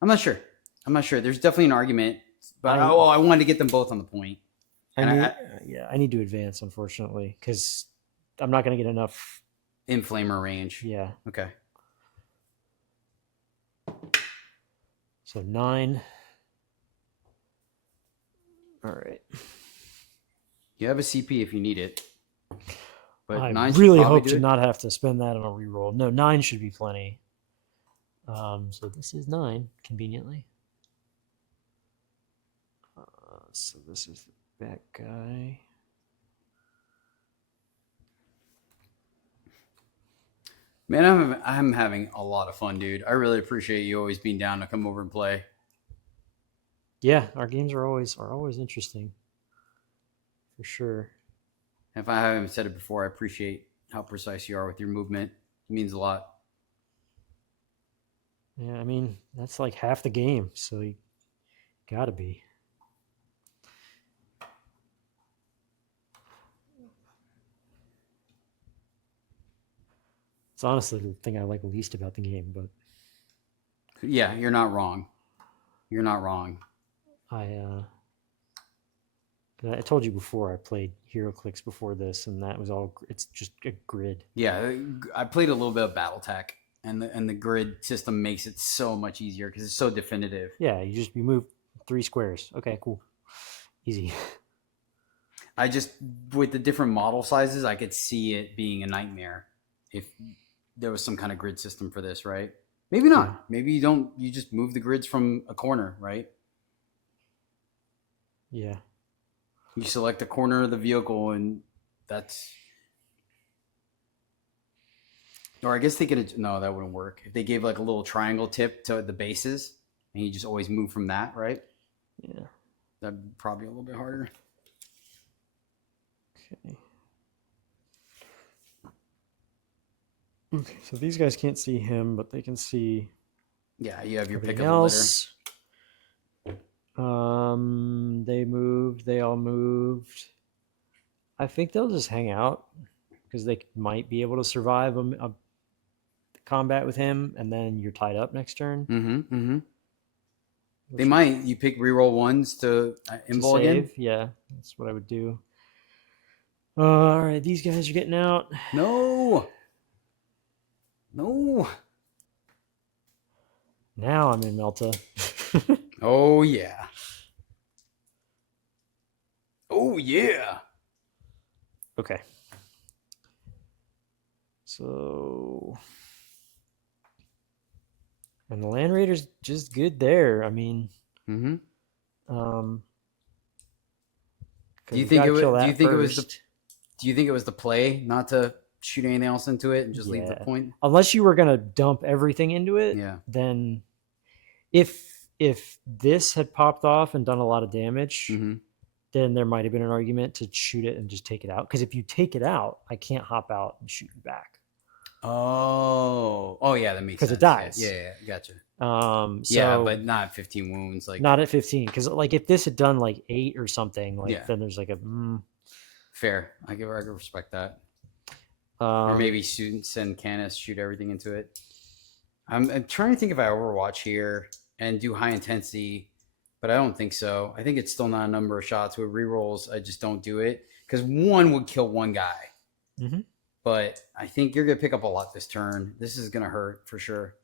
I'm not sure. There's definitely an argument, but I wanted to get them both on the point. I need to advance, unfortunately, because I'm not going to get enough inflamer range. Yeah. Okay. So 9. All right. You have a CP if you need it. But I 9 really hope to not have to spend that on a reroll. No, 9 should be plenty. So this is 9, conveniently. So this is the back guy. Man, I'm having a lot of fun, dude. I really appreciate you always being down to come over and play. Yeah, our games are always interesting. For sure. If I haven't said it before, I appreciate how precise you are with your movement. It means a lot. Yeah, I mean, that's like half the game, so you gotta be. It's honestly the thing I like least about the game, but yeah, you're not wrong. I told you before I played HeroClix before this, and that was all. It's just a grid. Yeah, I played a little bit of BattleTech, and the grid system makes it so much easier because it's so definitive. Yeah, you move 3 squares. Okay, cool, easy. I just with the different model sizes, I could see it being a nightmare if there was some kind of grid system for this, right? Maybe not. Yeah. Maybe you don't. You just move the grids from a corner, right? Yeah. You select a corner of the vehicle, and that's. Or I guess they could. No, that wouldn't work. If they gave like a little triangle tip to the bases, and you just always move from that, right? Yeah. That'd probably be a little bit harder. Okay. Okay, so these guys can't see him, but they can see. Yeah, you have your pick of the litter. They moved. They all moved. I think they'll just hang out because they might be able to survive a combat with him, and then you're tied up next turn. Mm-hmm. Mm-hmm. They might. You pick reroll 1s to invul again. Yeah, that's what I would do. All right, these guys are getting out. No. Now I'm in Melta. Oh yeah. Okay. So, and the Land Raider's just good there. I mean, mm-hmm. Do you think it was the play not to shoot anything else into it and just leave the point? Unless you were gonna dump everything into it, then if this had popped off and done a lot of damage, mm-hmm. then there might have been an argument to shoot it and just take it out. Because if you take it out, I can't hop out and shoot you back. Oh yeah, that makes sense. Because it dies. Yeah, gotcha. But not at 15 wounds. Not at 15. Because if this had done 8 or something, then there's a fair. I can respect that. Or maybe send Canis, shoot everything into it. I'm trying to think if I Overwatch here and do high intensity, but I don't think so. I think it's still not a number of shots with rerolls. I just don't do it because 1 would kill 1 guy. Mm-hmm. But I think you're gonna pick up a lot this turn. This is gonna hurt for sure.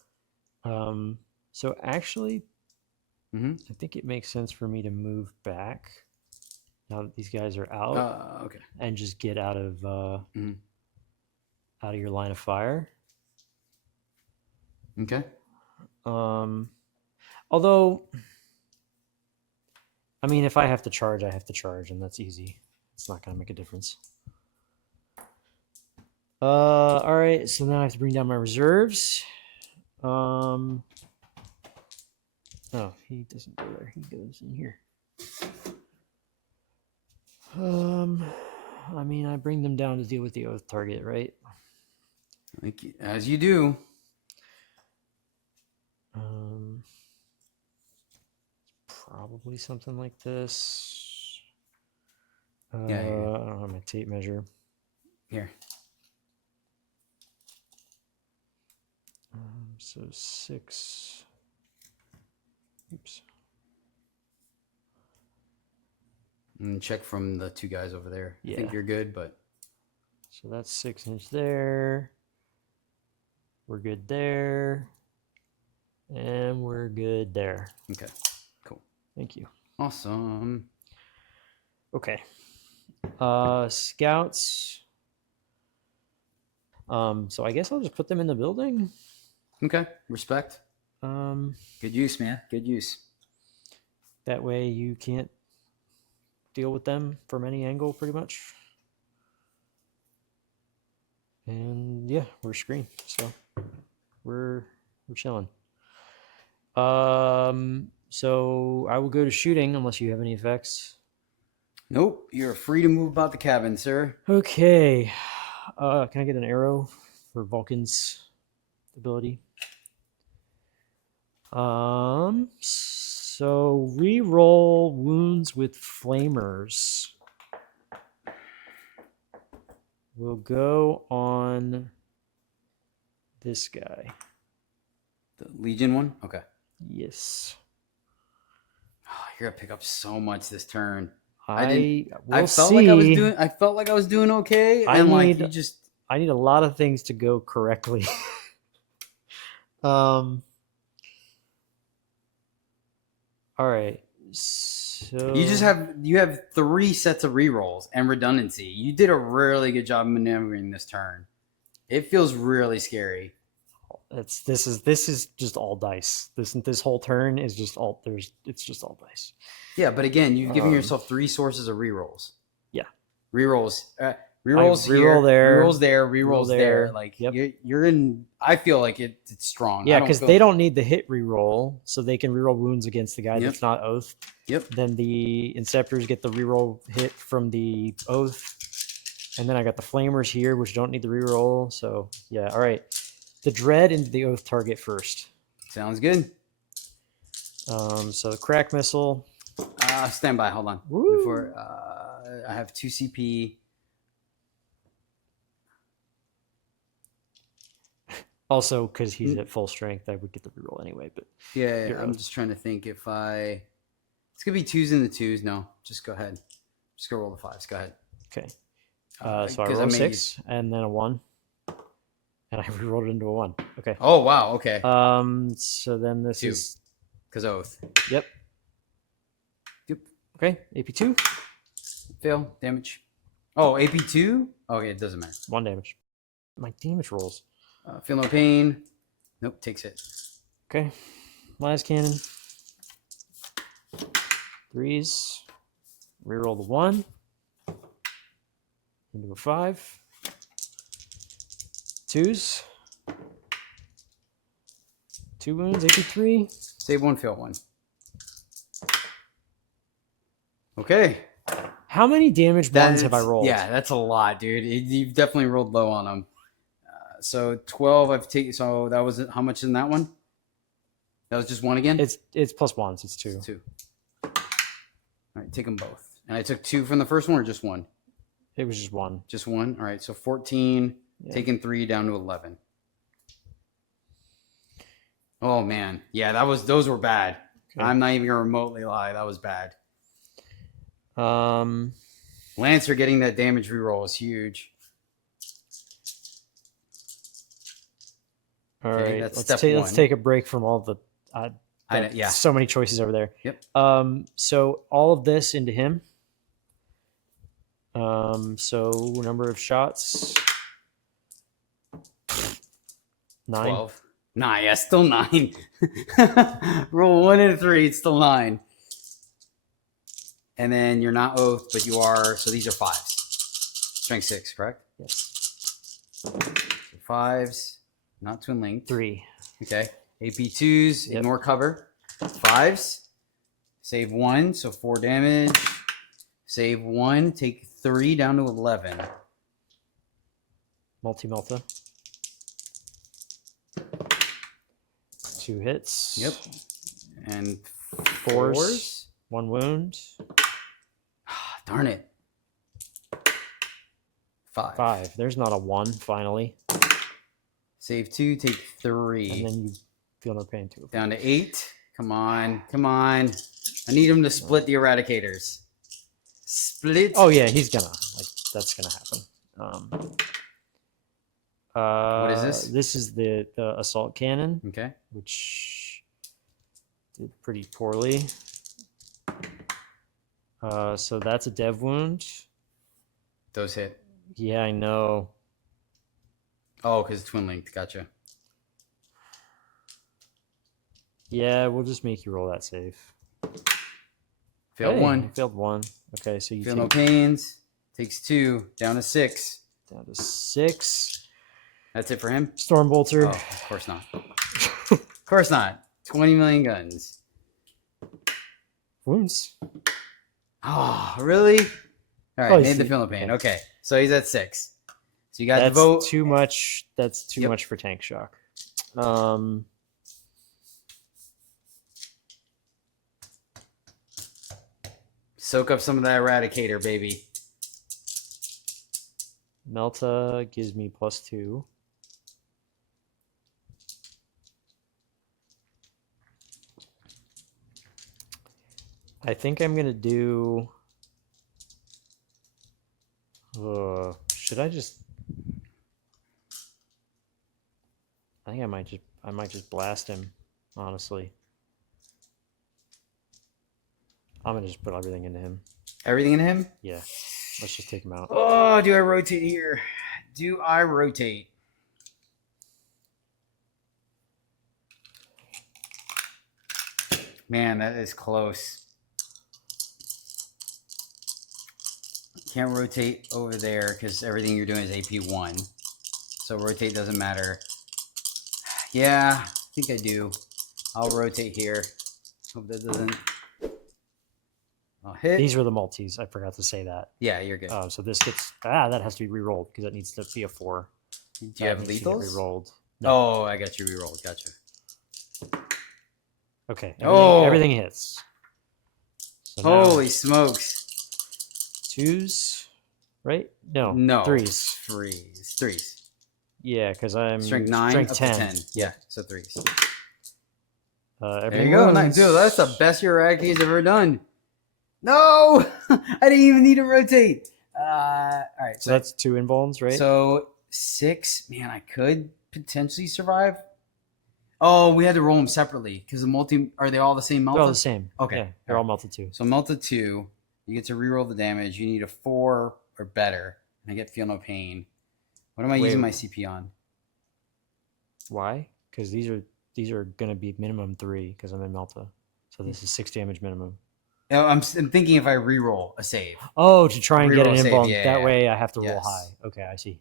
So actually, mm-hmm. I think it makes sense for me to move back now that these guys are out. Okay. And just get out of mm-hmm. out of your line of fire. Okay. Although, I mean, if I have to charge, I have to charge, and that's easy. It's not going to make a difference. All right, so now I have to bring down my reserves. Oh, he doesn't go there. He goes in here. I mean, I bring them down to deal with the oath target, right? As you do. Probably something like this. Yeah. I don't have my tape measure. Here. So 6. Oops. And check from the 2 guys over there. Yeah. I think you're good, but So that's 6 inch there. We're good there. And we're good there. okay. Cool. Thank you. Awesome. Okay. Scouts. So I guess I'll just put them in the building. Okay. Respect. Good use, man. Good use. That way you can't deal with them from any angle, pretty much. And yeah, we're screened, so we're chilling. So I will go to shooting unless you have any effects. Nope. You're free to move about the cabin, sir. Okay. Can I get an arrow for Vulcan's ability? So re-roll wounds with flamers. We'll go on this guy. The Legion one? Okay. Yes. Oh, you're gonna pick up so much this turn. I felt like I was doing okay. I need a lot of things to go correctly. All right. So you have 3 sets of rerolls and redundancy. You did a really good job maneuvering this turn. It feels really scary. This is just all dice. This whole turn is just all it's just all dice. Yeah, but again, you've given yourself 3 sources of rerolls. Yeah. Rerolls. Rerolls here, reroll there, rerolls there, rerolls there. Like yep. you're in. I feel like it's strong. Yeah, because they don't need the hit reroll, so they can reroll wounds against the guy that's not oath. Yep. Then the Inceptors get the reroll hit from the oath, and then I got the Flamers here, which don't need the reroll. So yeah, all right. The dread into the oath target first. Sounds good. So the crack missile. Stand by. Hold on. Woo. Before I have 2 CP. Also, because he's at full strength, I would get the reroll anyway. But yeah, I'm just trying to think if it's gonna be 2s and the 2s. No, just go ahead. Just go roll the 5s. Go ahead. Okay. So I roll a 6 and then a 1, and I rerolled it into a 1. Okay. Oh wow. Okay. So then this 2. is Because oath. Yep. Okay. AP2. Fail. Damage. Oh, AP2. Okay, it doesn't matter. 1 damage. My damage rolls. Feel no pain. Nope. Takes it. Okay. Last cannon. 3s. Reroll the 1. Into a 5. 2s. 2 wounds. AP3. Save 1. Fail 1. Okay. How many damage ones have I rolled? Yeah, that's a lot, dude. You've definitely rolled low on them. So 12 I've taken. So that was how much in that one? That was just 1 again? It's plus 1, so it's 2. It's 2. All right, take them both. And I took 2 from the first one or just 1? It was just 1. Just 1? All right, so 14, yeah. Taking 3 down to 11. Oh, man. Yeah, those were bad. Okay. I'm not even going to remotely lie. That was bad. Lancer getting that damage reroll is huge. All right, let's take a break from all the so many choices over there. Yep. So all of this into him. So number of shots 9. 12. Nah, yeah, still 9. Roll 1 and a 3, it's still 9. And then you're not oath, but you are. So these are 5s. Strength 6, correct? Yes. So 5s. Not twin linked. 3. Okay. AP2s, yep. Ignore cover. 5s. Save 1, so 4 damage. Save 1, take 3 down to 11. Multi-melta. 2 hits. Yep. And 4s. 1 wound. Darn it. 5. 5. There's not a 1, finally. Save 2, take 3. And then you feel no pain too. Down to 8. Come on. Come on. I need him to split the Eradicators. Split. Oh, yeah, he's gonna. Like, that's gonna happen. What is this? This is the assault cannon, Okay. which did pretty poorly. So that's a dev wound. Those hit. Yeah, I know. Oh, because twin linked. Gotcha. Yeah, we'll just make you roll that save. Failed Hey, 1. you failed 1. Okay, so you Feel take no pains. Takes 2. Down to 6. down to 6. That's it for him? Stormbolter. Oh, of course not. Of course not. 20 million guns. Wounds. Oh, really? All right, Oh, made the feel no pain. Okay, so he's at 6. So you got That's to vote. too much. That's too Yep. much for tank shock. Soak up some of that Eradicator, baby. Melta gives me +2. I think I'm gonna do. Should I just? I think I might just blast him. Honestly, I'm gonna just put everything into him. Everything in him? Yeah, let's just take him out. Oh, do I rotate here? Do I rotate? Man, that is close. Can't rotate over there because everything you're doing is AP1. So rotate doesn't matter. Yeah, I think I do. I'll rotate here. Hope that doesn't... I'll hit. These were the multis. I forgot to say that. Yeah, you're good. So this gets that has to be re-rolled because it needs to be a 4. Do you have lethals? Re-rolled. No. Oh, I got you re-rolled. Gotcha. Okay. Everything hits. So holy smokes! 2s, right? No. No. 3s. 3s. Yeah, because I'm strength 9, strength up 10. to 10. Yeah, so 3s. There you go. Nice. Dude, that's the best your Eradicators ever done. No! I didn't even need to rotate. All right. So that's 2 invulns, right? So 6. Man, I could potentially survive. Oh, we had to roll them separately because the multi... Are they all the same melted? They're all the same. Okay. Yeah, they're all melted too. So melted 2. You get to reroll the damage. You need a 4 or better. And I get feel no pain. What am I using my CP on? Why? Because these are going to be minimum 3 because I'm in Melta. So this is 6 damage minimum. No, I'm thinking if I reroll a save. Oh, to try and get an Reroll save, invuln. yeah, that yeah. way I have to roll Yes. high. Okay, I see.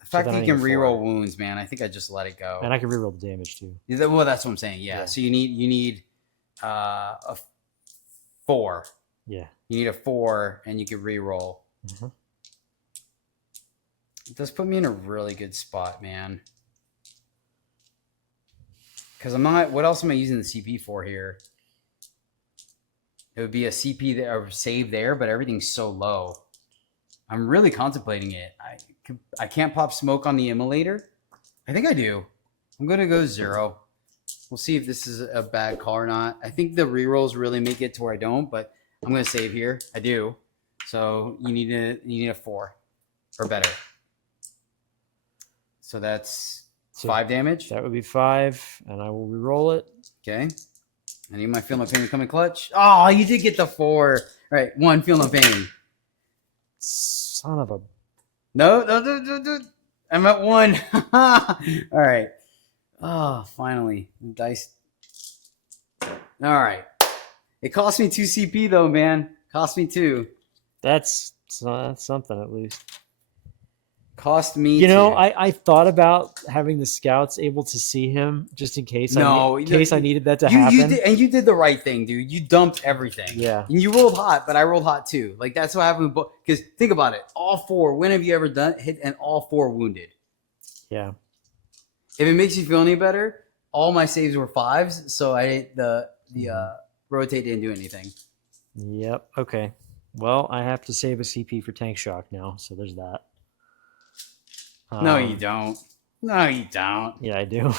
The fact then that I you can need a 4. reroll wounds, man, I think I just let it go. And I can reroll the damage too. Well, that's what I'm saying. Yeah. So you need a 4. Yeah. You need a 4, and you can reroll. Mm-hmm. It does put me in a really good spot, man. Because I'm not... What else am I using the CP for here? It would be a CP there, or save there, but everything's so low. I'm really contemplating it. I can't pop smoke on the Immolator. I think I do. I'm going to go 0. We'll see if this is a bad call or not. I think the rerolls really make it to where I don't, but I'm going to save here. I do. So you need a 4 or better. So that's 5 damage. That would be 5, and I will reroll it. Okay. I need my feel no pain to come in clutch. Oh, you did get the 4. All right, 1 feel no pain. Son of a... No. I'm at 1. All right. Oh, finally. Dice. All right. It cost me 2 CP though, man. Cost me 2. That's something at least. Cost me. You know, 2. I thought about having the scouts able to see him just in case. I needed that to happen. You did the right thing, dude. You dumped everything. Yeah. And you rolled hot, but I rolled hot too. Like that's what happened. Because think about it. All 4. When have you ever hit and all 4 wounded? Yeah. If it makes you feel any better, all my saves were 5s, so I didn't, the rotate didn't do anything. Yep. Okay. Well, I have to save a CP for tank shock now, so there's that. No, you don't. No, you don't. Yeah, I do.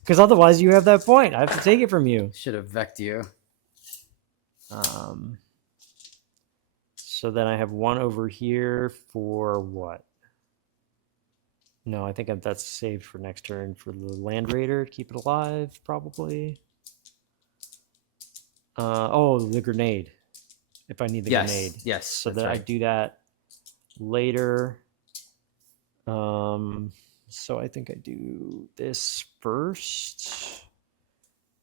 Because otherwise you have that point. I have to take it from you. Should have vec'd you. So then I have one over here for what? No, I think that's saved for next turn for the Land Raider to keep it alive, probably. Oh, the grenade. If I need the grenade. Yes. So that right. I do that later. So I think I do this first.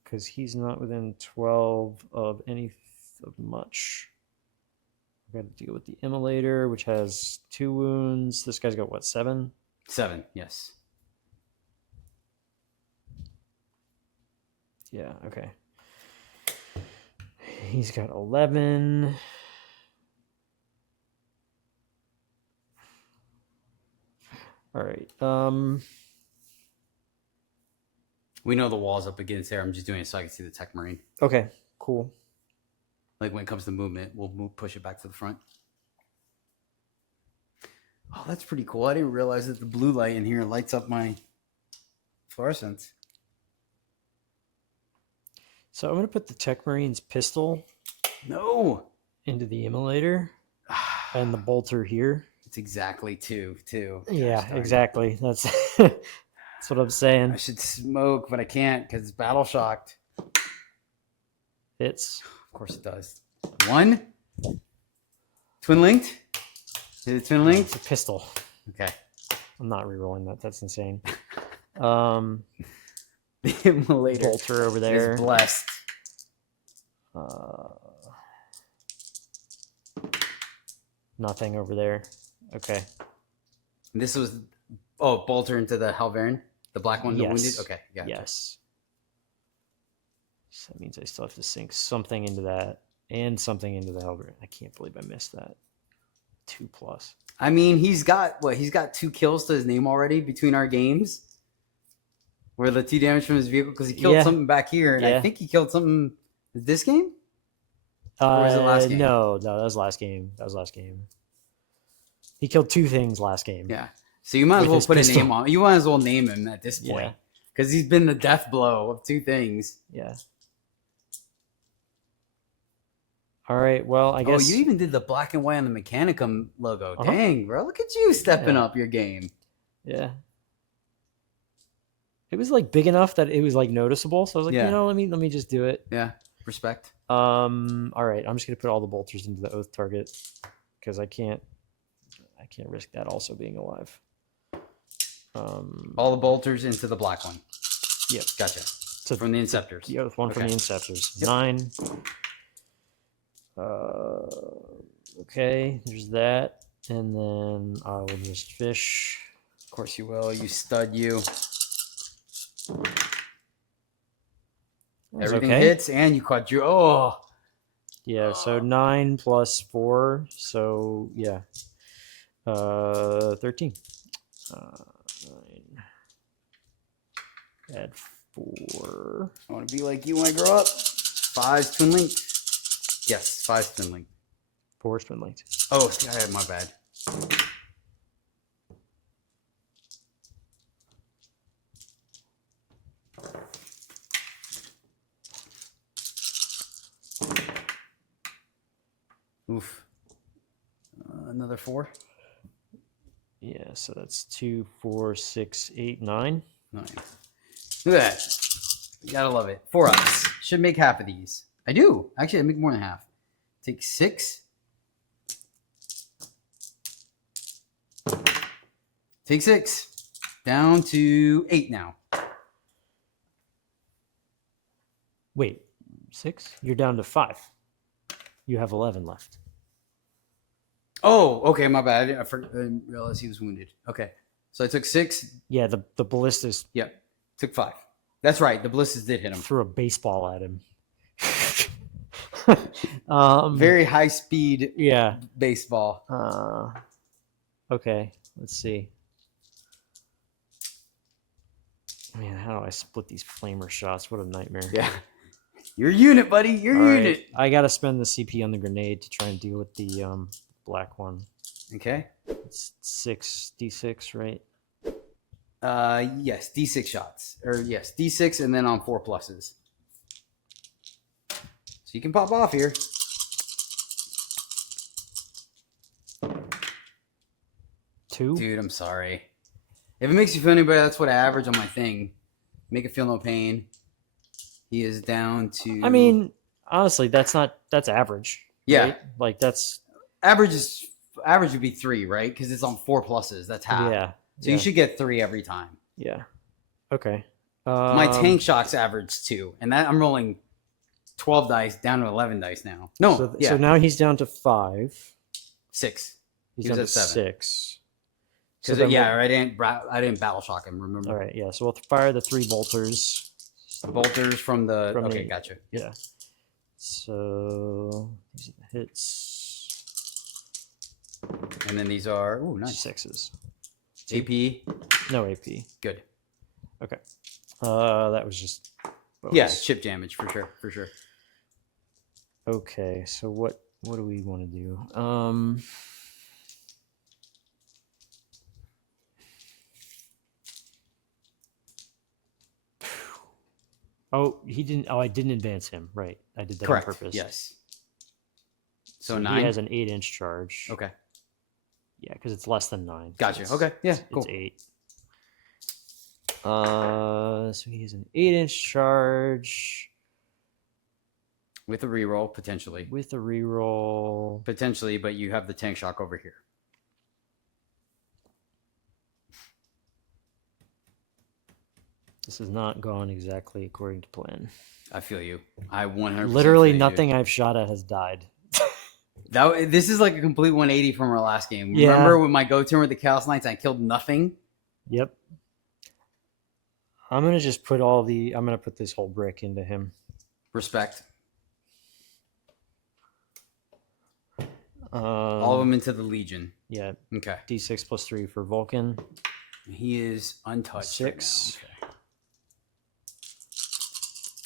Because he's not within 12 of any of much. I've got to deal with the Immolator, which has 2 wounds. This guy's got what, 7? 7, yes. Yeah, okay. He's got 11. All right. We know the wall's up against there. I'm just doing it so I can see the Techmarine. Okay, cool. Like when it comes to movement, we'll push it back to the front. Oh, that's pretty cool. I didn't realize that the blue light in here lights up my fluorescence. So I'm going to put the Techmarine's pistol into the Immolator and the bolter here. It's exactly 2, too. Yeah, exactly. That's that's what I'm saying. I should smoke, but I can't because it's battle shocked. Fits. Of course it does. 1. Twin linked? Is it twin linked? It's a pistol. Okay. I'm not rerolling that. That's insane. The Immolator bolter over there is blessed. Nothing over there. Okay. This was bolter into the Helverin, the black one, the wounded. Okay, gotcha. Yes. So that means I still have to sink something into that and something into the Helverin. I can't believe I missed that. 2+. I mean, he's got 2 kills to his name already between our games. Where the 2 damage from his vehicle because he killed something back here, and I think he killed something this game. Or was it last game? No, that was last game. He killed 2 things last game. Yeah. So you might as well put a name on. You might as well name him at this point because he's been the death blow of 2 things. Yeah. All right. Well, I guess. Oh, you even did the black and white on the Mechanicum logo. Dang, bro! Look at you stepping up your game. Yeah. It was like big enough that it was like noticeable. So I was like, let me just do it. Yeah. Respect. All right. I'm just gonna put all the bolters into the oath target because I can't risk that also being alive. All the bolters into the black one. Yep. Gotcha. So from the Inceptors. The oath one from the Inceptors. Yep. 9. Okay, there's that. And then I will just fish. Of course you will. You stud you. Everything hits and you caught you. Oh. Yeah, so 9 plus 4. So, yeah. 13. 9. Add 4. I want to be like you when I grow up. 5's twin linked. Yes, 5's twin linked. 4's twin linked. Oh, my bad. Oof. Another 4. Yeah, so that's 2, 4, 6, 8, 9. 9. Look at that. You gotta love it. 4 ups. Should make half of these. I do. Actually, I make more than half. Take 6. Take 6. Down to 8 now. Wait, 6? You're down to 5. You have 11 left. Oh, okay, my bad. I didn't realize he was wounded. Okay, so I took 6. Yeah, the Ballistus. Yep, took 5. That's right. The Ballistus did hit him. Threw a baseball at him. Very high speed. Yeah, baseball. Okay, let's see. Man, how do I split these flamer shots? What a nightmare. Yeah. Your unit, buddy. Your unit. I gotta spend the CP on the grenade to try and deal with the black one. Okay. It's 6d6, right? Yes, D6 shots. Or yes, D6 and then on 4 pluses. So you can pop off here. Two? Dude, I'm sorry. If it makes you feel any better, that's what I average on my thing. Make it feel no pain. He is down to... I mean, honestly, that's average. Yeah. Right? Like, that's... Average would be 3, right? Because it's on 4 pluses. That's half. Yeah. So you should get 3 every time. Yeah. Okay. My tank shock's average 2. And that I'm rolling 12 dice down to 11 dice now. No, so now he's down to 5. 6. He's He was down at to 7. 6. Because I didn't battle shock him. Remember? All right, yeah. So we'll fire the 3 bolters. Bolters from the. Okay, gotcha. Yeah. So these are the hits. And then these are nice 6s. AP. No AP. Good. Okay. That was just. Bonus. Yeah, chip damage for sure. Okay, so what do we want to do? Oh, he didn't. Oh, I didn't advance him. Right, I did that Correct. on purpose. Yes. So he 9. has an 8-inch charge. Okay. Yeah, because it's less than 9. Gotcha. So Okay. Yeah. Cool. It's 8. So he has an 8-inch charge With a reroll potentially. with a reroll. Potentially, but you have the tank shock over here. This has not gone exactly according to plan. I feel you. I 100%. Literally feel you. nothing I've shot at has died. This is like a complete 180 from our last game. Yeah. Remember with my go turn with the Chaos Knights, I killed nothing. Yep. I'm gonna just put I'm gonna put this whole brick into him. Respect. All All of them into the Legion. Yeah. Okay. D6 plus 3 for Vulcan. He is untouched. 6. Right now. Okay.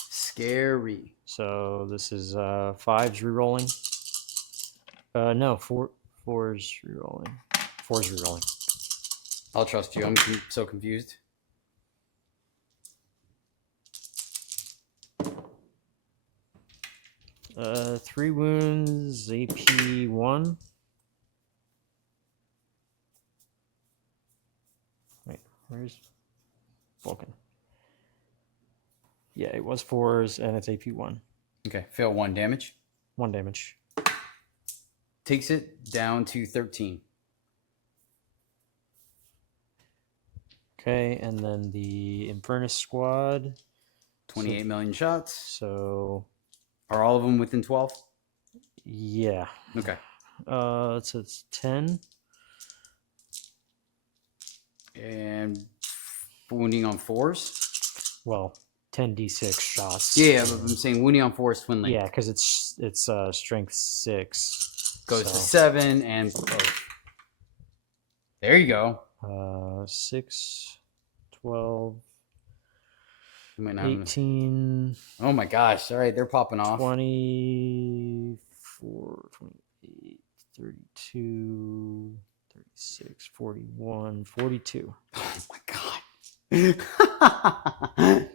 Scary. So this is 5's rerolling. No, 4's rerolling. 4's rerolling. I'll trust you. I'm so confused. Uh, 3 wounds, AP 1. Wait, where's Vulcan? Yeah, it was 4's and it's AP 1. Okay. Fail 1 damage. 1 damage. Takes it down to 13. Okay, and then the Infernus squad. 28 million shots. So Are all of them within 12? yeah. Okay. So it's 10. And wounding on 4s? Well, 10d6 shots. Yeah, but I'm saying wounding on 4 is twin link. Yeah, because it's strength 6. Goes to 7 and there you go. 6, 12, You might not 18, Oh my gosh. All right, they're popping off. 24, 28, 32, 36, 41, 42. Oh my god.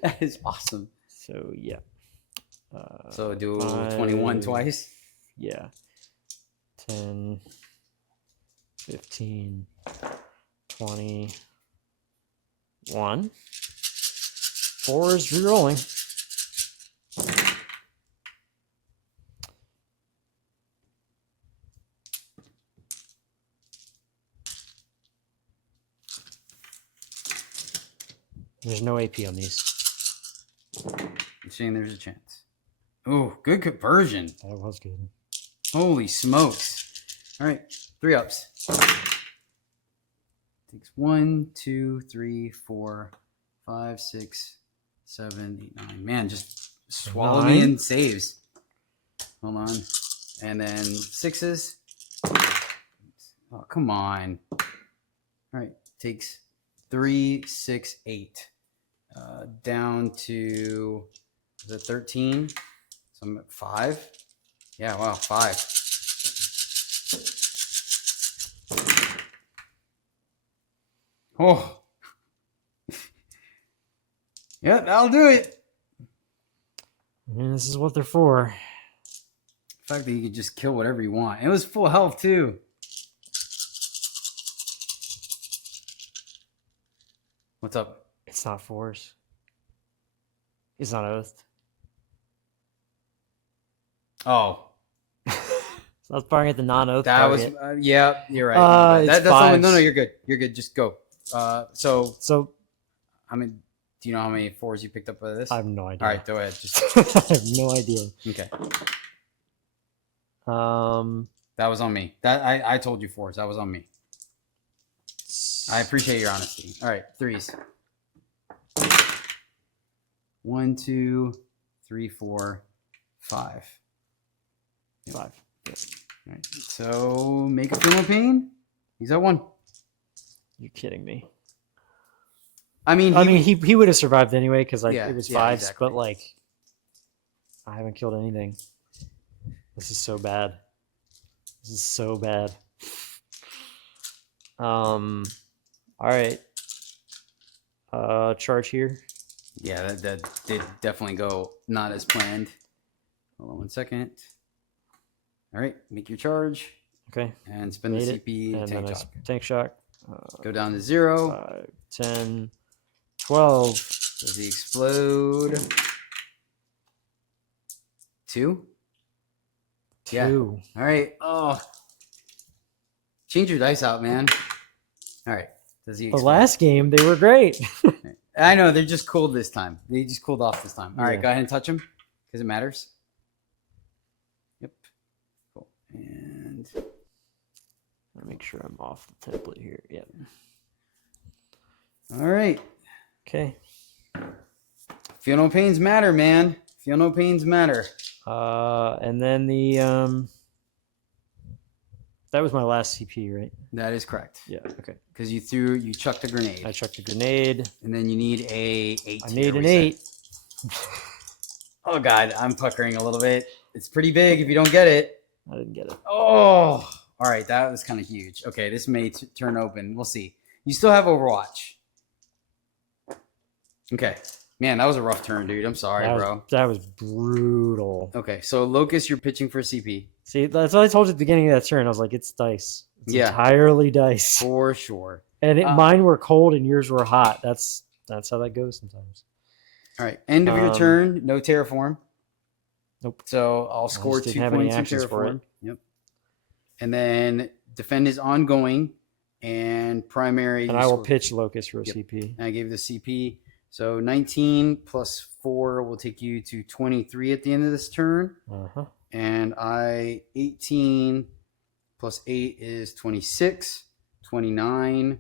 That is awesome. So, yeah. So do 21 twice? Yeah. 10, 15, 21. 4's rerolling. There's no AP on these. I'm saying there's a chance. Ooh, good conversion. That was good. Holy smokes. All right, 3 ups. Takes 1, 2, 3, 4, 5, 6, 7, 8, 9. Man, just swallow me in saves. Hold on. And then 6s. Oh, come on. All right, takes 3, 6, 8. Down to the 13. So I'm at 5. Yeah, wow, 5. Oh. Yeah, that'll do it. And this is what they're for. The fact that you could just kill whatever you want. It was full health, too. What's up? It's not force. It's not oath. Oh. So I was firing at the non-oath That target. was, yeah, you're right. It's That's fives. no, you're good. You're good. Just go. So I mean, do you know how many 4s you picked up out of this? I have no idea. All right, go ahead. Just I have no idea. okay. That was on me. I told you 4s. That was on me. I appreciate your honesty. All right, 3s. 1, 2, 3, 4, 5. 5. All right. So make a feel no pain. He's at 1. You're kidding me. I mean, he would have survived anyway because it was 5s, exactly. but like I haven't killed anything. This is so bad. This is so bad. All right. Charge here. Yeah, that did definitely go not as planned. Hold on 1 second. All right, make your charge. Okay. And spend the CP and tank then shock. Tank shock. Go down to 0. 5, 10, 12. Does he explode? 2? 2. Yeah. All right. Oh. Change your dice out, man. All right. Does he explode? The last game, they were great. I know. They're just cooled this time. They just cooled off this time. All right. Yeah. Go ahead and touch him because it matters. Yep. Cool. And I'll make sure I'm off the template here. Yep. all right. Okay. Feel no pains matter, man. Feel no pains matter. And then the that was my last CP, right? That is correct. Yeah. Okay. Because you chucked a grenade. I chucked a grenade. And then you need a 8. I need an 8. Oh God, I'm puckering a little bit. It's pretty big if you don't get it. I didn't get it. Oh, all right. That was kind of huge. Okay, this may turn open. We'll see. You still have Overwatch. Okay. Man, that was a rough turn, dude. I'm sorry, bro. That was brutal. Okay, so Locust, you're pitching for CP. See, that's what I told you at the beginning of that turn. I was like, it's dice. It's entirely dice. For sure. And mine were cold and yours were hot. That's how that goes sometimes. All right. End of your turn. No Terraform. Nope. So I'll score 2 points in Terraform. Yep. And then defend is ongoing and primary. And I will pitch Locust for a CP. And I gave the CP. So 19 plus 4 will take you to 23 at the end of this turn. Uh-huh. And 18 plus 8 is 26, 29,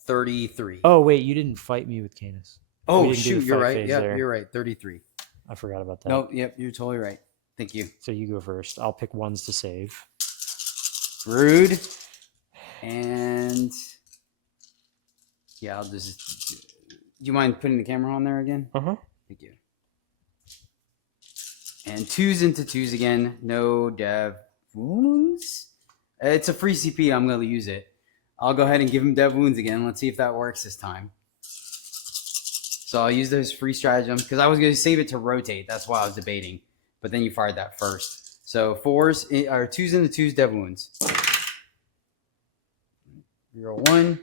33. Oh, wait, you didn't fight me with Canis. Oh, shoot, you're right. Yeah, you're right. 33. I forgot about that. Nope, yep, you're totally right. Thank you. So you go first. I'll pick 1s to save. Rude. And yeah, I'll just. Do you mind putting the camera on there again? Uh-huh. Thank you. And 2s into 2s again. No dev wounds. It's a free CP. I'm going to use it. I'll go ahead and give him dev wounds again. Let's see if that works this time. So I'll use those free stratagems because I was going to save it to rotate. That's why I was debating. But then you fired that first. So 4s or 2s into 2s dev wounds. Reroll 1.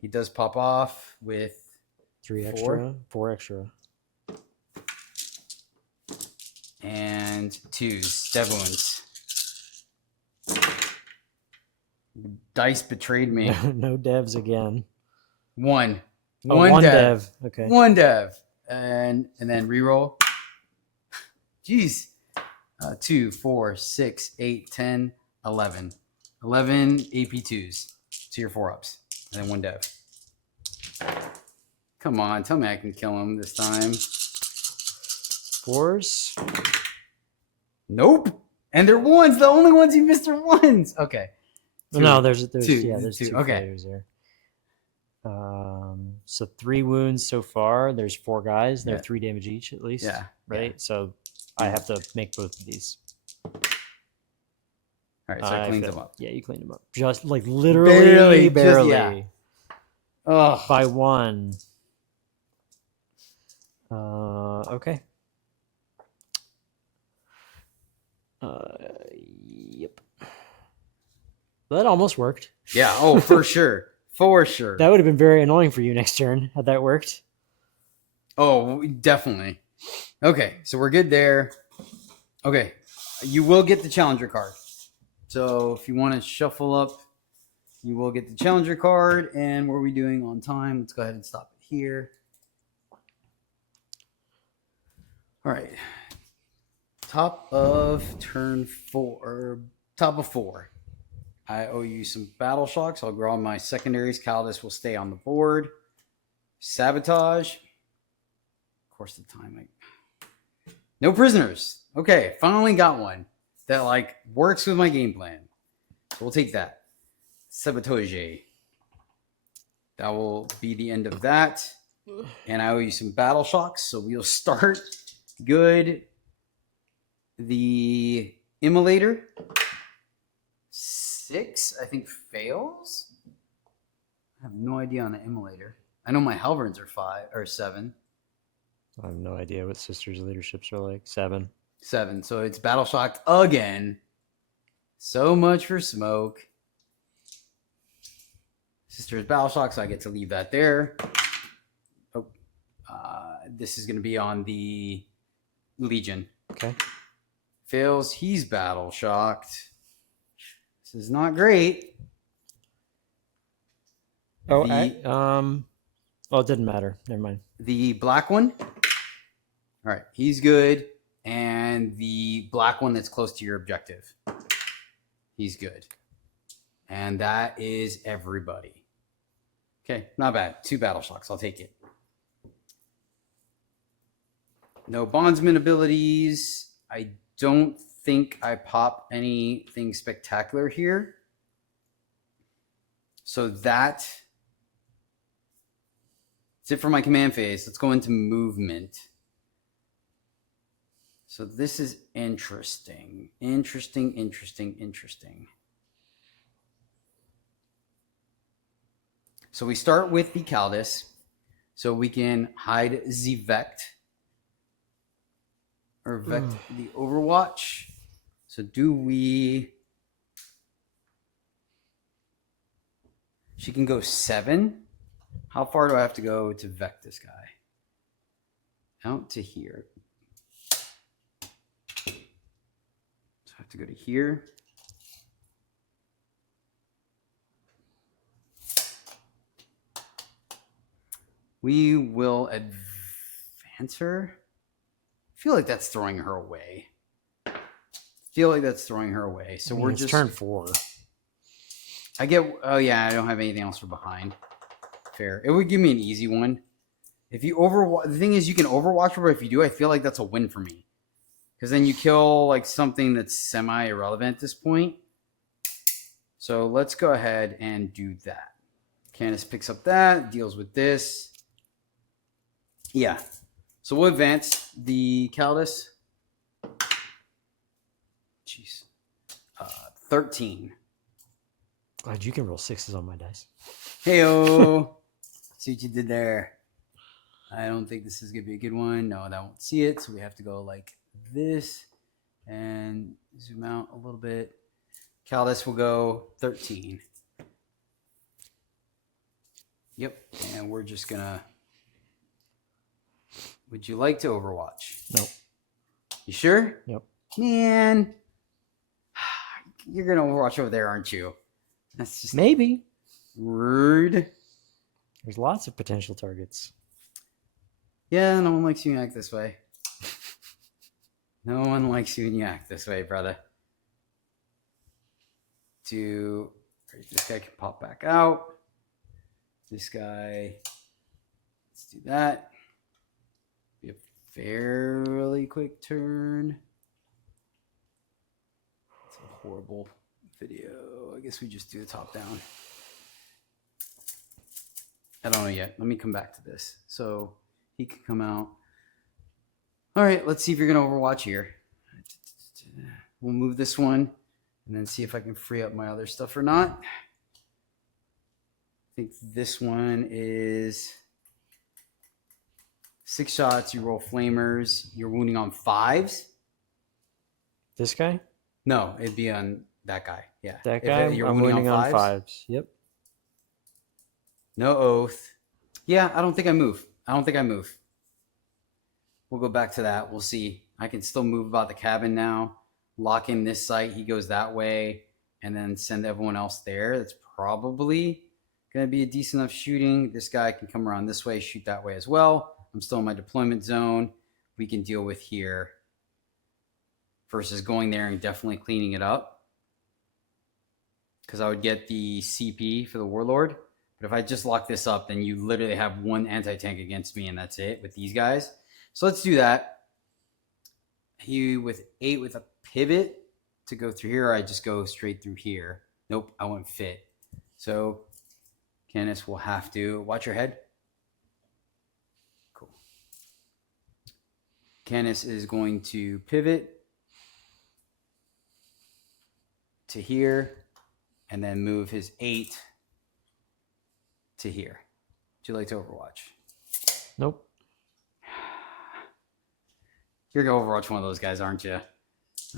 He does pop off with 3 extra. 4 extra. And 2s, dev wounds. Dice betrayed me. No devs again. 1. Oh, one dev. Okay. 1 dev. And then reroll. Jeez. 2, 4, 6, 8, 10, 11. 11 AP2s. So your 4-ups. And then 1 dev. Come on. Tell me I can kill him this time. 4s. Nope. And they're 1s. The only ones you missed are 1s. Okay. No, there's 2. two Okay. failures there. So 3 wounds so far. There's 4 guys. They're Yeah. 3 damage each at least. Yeah. Right. Yeah. So I have to make both of these. All right, so I cleaned them up. Yeah, you cleaned them up. Just like literally barely. Yeah. Oh. By 1. Okay. Yep. That almost worked. Yeah. Oh, for sure. For sure. That would have been very annoying for you next turn had that worked. Oh, definitely. Okay, so we're good there. Okay, you will get the challenger card. So if you want to shuffle up, you will get the challenger card. And what are we doing on time? Let's go ahead and stop it here. All right. Top of turn 4. Top of 4. I owe you some battle shocks. I'll draw my secondaries. Callidus will stay on the board. Sabotage. Of course, the time. No prisoners. Okay, finally got one that like works with my game plan. So we'll take that. Sabotage. That will be the end of that. And I owe you some battle shocks. So we'll start good. The Immolator. 6, I think, fails. I have no idea on the Immolator. I know my Helverins are 5 or 7. I have no idea what Sisters' leaderships are like. 7. 7. So it's battle shocked again. So much for smoke. Sisters battle shock, so I get to leave that there. Oh, this is going to be on the Legion. Okay. Fails. He's battle shocked. This is not great. Oh, well, it didn't matter. Never mind. The black one. All right, he's good. And the black one that's close to your objective. He's good. And that is everybody. Okay, not bad. 2 battle shocks. I'll take it. No bondsman abilities. I don't think I pop anything spectacular here. So that's it for my command phase. Let's go into movement. So this is interesting. Interesting. So we start with the Callidus. So we can hide the Vect. Or Vect the Overwatch. So do we... She can go 7. How far do I have to go to Vect this guy? Out to here. So I have to go to here. We will advance her. I feel like that's throwing her away. So we're just turn 4. I get. Oh yeah, I don't have anything else for behind. Fair. It would give me an easy one. If you overwatch, the thing is, you can overwatch her, but if you do, I feel like that's a win for me. Because then you kill like something that's semi-irrelevant at this point. So let's go ahead and do that. Canis picks up that, deals with this. Yeah. So we'll advance the Callidus. Jeez. 13. Glad you can roll 6s on my dice. Hey-o. See what you did there. I don't think this is going to be a good one. No, that won't see it. So we have to go like this and zoom out a little bit. Callidus will go 13. Yep. And we're just going to... Would you like to overwatch? Nope. You sure? Yep. Man. You're going to overwatch over there, aren't you? That's just maybe rude. There's lots of potential targets. Yeah, no one likes you when you act this way. No one likes you when you act this way, brother. This guy can pop back out. This guy, let's do that. Be a fairly quick turn. It's a horrible video. I guess we just do the top down. I don't know yet. Let me come back to this. So he can come out. All right, let's see if you're going to Overwatch here. We'll move this one and then see if I can free up my other stuff or not. I think this one is 6 shots. You roll flamers. You're wounding on 5s. This guy? No, it'd be on that guy. Yeah. That guy? I'm wounding on 5s. Yep. No oath. Yeah, I don't think I move. We'll go back to that. We'll see. I can still move about the cabin now. Lock in this site. He goes that way. And then send everyone else there. That's probably going to be a decent enough shooting. This guy can come around this way, shoot that way as well. I'm still in my deployment zone. We can deal with here versus going there and definitely cleaning it up. Because I would get the CP for the Warlord. But if I just lock this up, then you literally have one anti-tank against me, and that's it with these guys. So let's do that. He with 8 with a pivot to go through here. I just go straight through here. Nope, I won't fit. So Canis will have to watch your head. Cool. Canis is going to pivot to here and then move his 8 to here. Would you like to Overwatch? Nope. You're gonna Overwatch one of those guys, aren't you?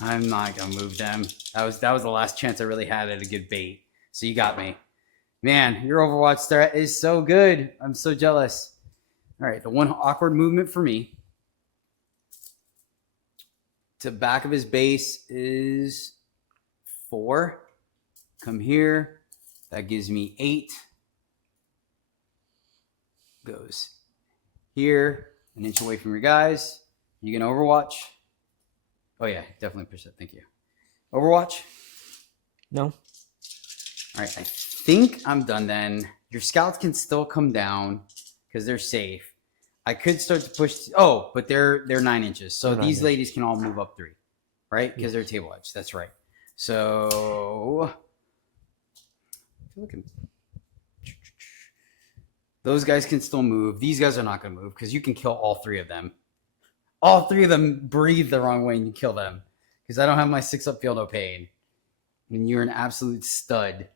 I'm not gonna move them. That was the last chance I really had at a good bait. So you got me. Man, your Overwatch strat is so good. I'm so jealous. All right, the one awkward movement for me to back of his base is 4. Come here. That gives me 8. Goes here, an inch away from your guys. You gonna Overwatch? Oh yeah, definitely push that. Thank you. Overwatch? No. All right, I think I'm done then. Your scouts can still come down because they're safe. I could start to push. Oh, but they're 9 inches, so these ladies can all move up 3, right? Because they're table edge. That's right. So looking. Those guys can still move. These guys are not going to move because you can kill all 3 of them. All 3 of them breathe the wrong way and you kill them because I don't have my 6-up feel no pain. And you're an absolute stud.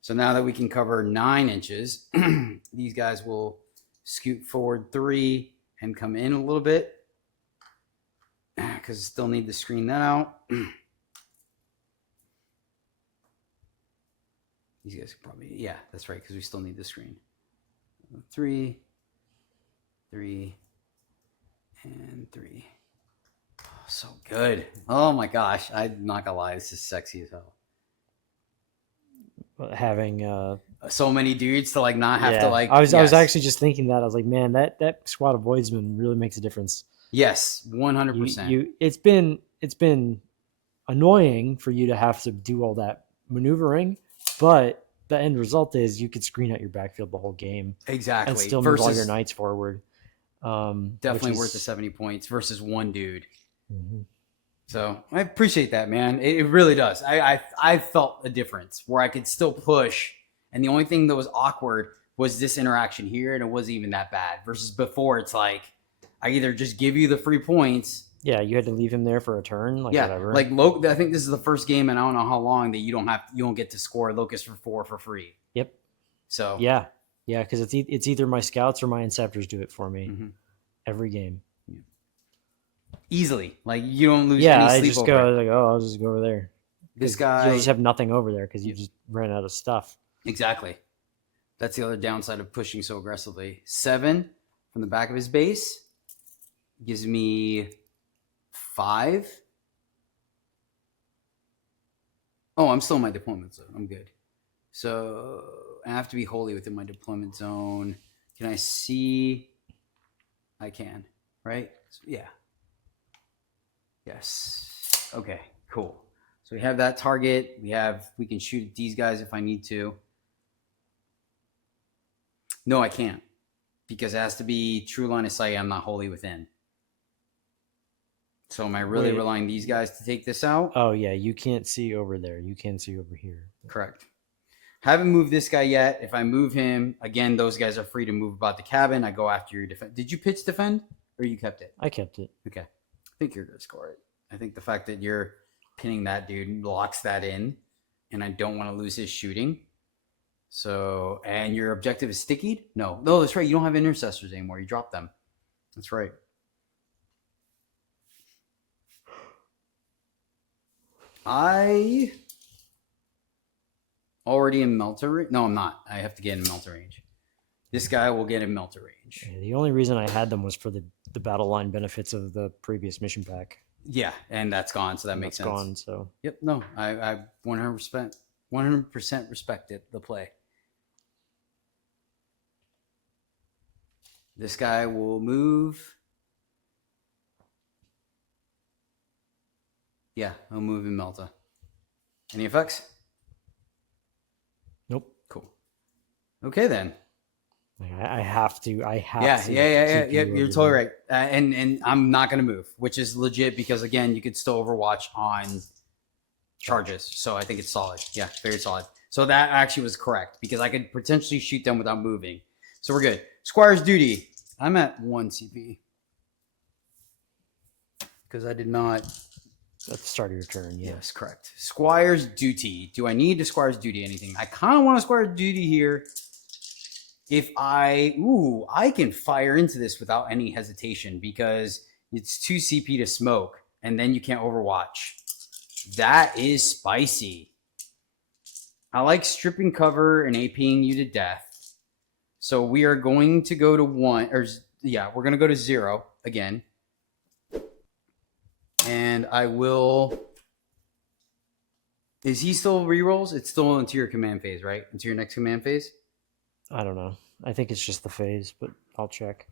So now that we can cover 9 inches, these guys will scoot forward 3 and come in a little bit because still need to screen that out. These guys probably, yeah, that's right, because we still need the screen. 3, 3, and 3. Oh, so good. Oh my gosh, I'm not gonna lie, this is sexy as hell. Having so many dudes to like not have to like. I was actually just thinking that. I was like, man, that squad of Voidsmen really makes a difference. Yes, 100%. It's been annoying for you to have to do all that maneuvering. But the end result is you could screen out your backfield the whole game. Exactly. And still move all your knights forward. Definitely worth the 70 points versus one dude. Mm-hmm. So I appreciate that, man. It really does. I felt a difference where I could still push. And the only thing that was awkward was this interaction here. And it wasn't even that bad. Versus before, it's like, I either just give you the free points. Yeah, you had to leave him there for a turn, whatever. Like I think this is the first game, and I don't know how long that you don't get to score Locust for 4 for free. Yep. So yeah, because it's either my scouts or my Inceptors do it for me every game. Yeah. Easily, like you don't lose. Yeah, any I sleep just over go it. I'll just go over there. This guy, you'll just have nothing over there because you just ran out of stuff. Exactly. That's the other downside of pushing so aggressively. 7 from the back of his base gives me 5. Oh, I'm still in my deployment zone. I'm good. So I have to be wholly within my deployment zone. Can I see? I can, right? So, yeah. Yes. Okay, cool. So we have that target. We can shoot at these guys if I need to. No, I can't. Because it has to be true line of sight. I'm not wholly within. So am I really relying on these guys to take this out? Oh, yeah. You can't see over there. You can see over here. Correct. Haven't moved this guy yet. If I move him, again, those guys are free to move about the cabin. I go after your defense. Did you pitch defend or you kept it? I kept it. Okay. I think you're going to score it. I think the fact that you're pinning that dude locks that in, and I don't want to lose his shooting. So, and your objective is stickied? No, that's right. You don't have intercessors anymore. You dropped them. That's right. I already in melter range. No, I'm not. I have to get in melter range. This guy will get in melter range. Yeah, the only reason I had them was for the battle line benefits of the previous mission pack. Yeah, and that's gone, so that makes sense. Gone, so. Yep, no, I 100% respected the play. This guy will move. Yeah, he'll move in Melta. Any effects? Nope. Cool. Okay, then. I have to. Yeah. You're totally right. And I'm not going to move, which is legit because, again, you could still Overwatch on charges. So I think it's solid. Yeah, very solid. So that actually was correct because I could potentially shoot them without moving. So we're good. Squire's Duty. I'm at 1 CP. Because I did not... At the start of your turn, yeah. Yes, correct. Squire's Duty. Do I need to Squire's Duty anything? I kind of want to Squire's Duty here. If I can fire into this without any hesitation because it's 2 CP to smoke and then you can't Overwatch. That is spicy. I like stripping cover and APing you to death. So we are going to go to 1, or yeah, we're going to go to 0 again. And I will... Is he still rerolls? It's still into your command phase, right? Into your next command phase? I don't know. I think it's just the phase, but I'll check.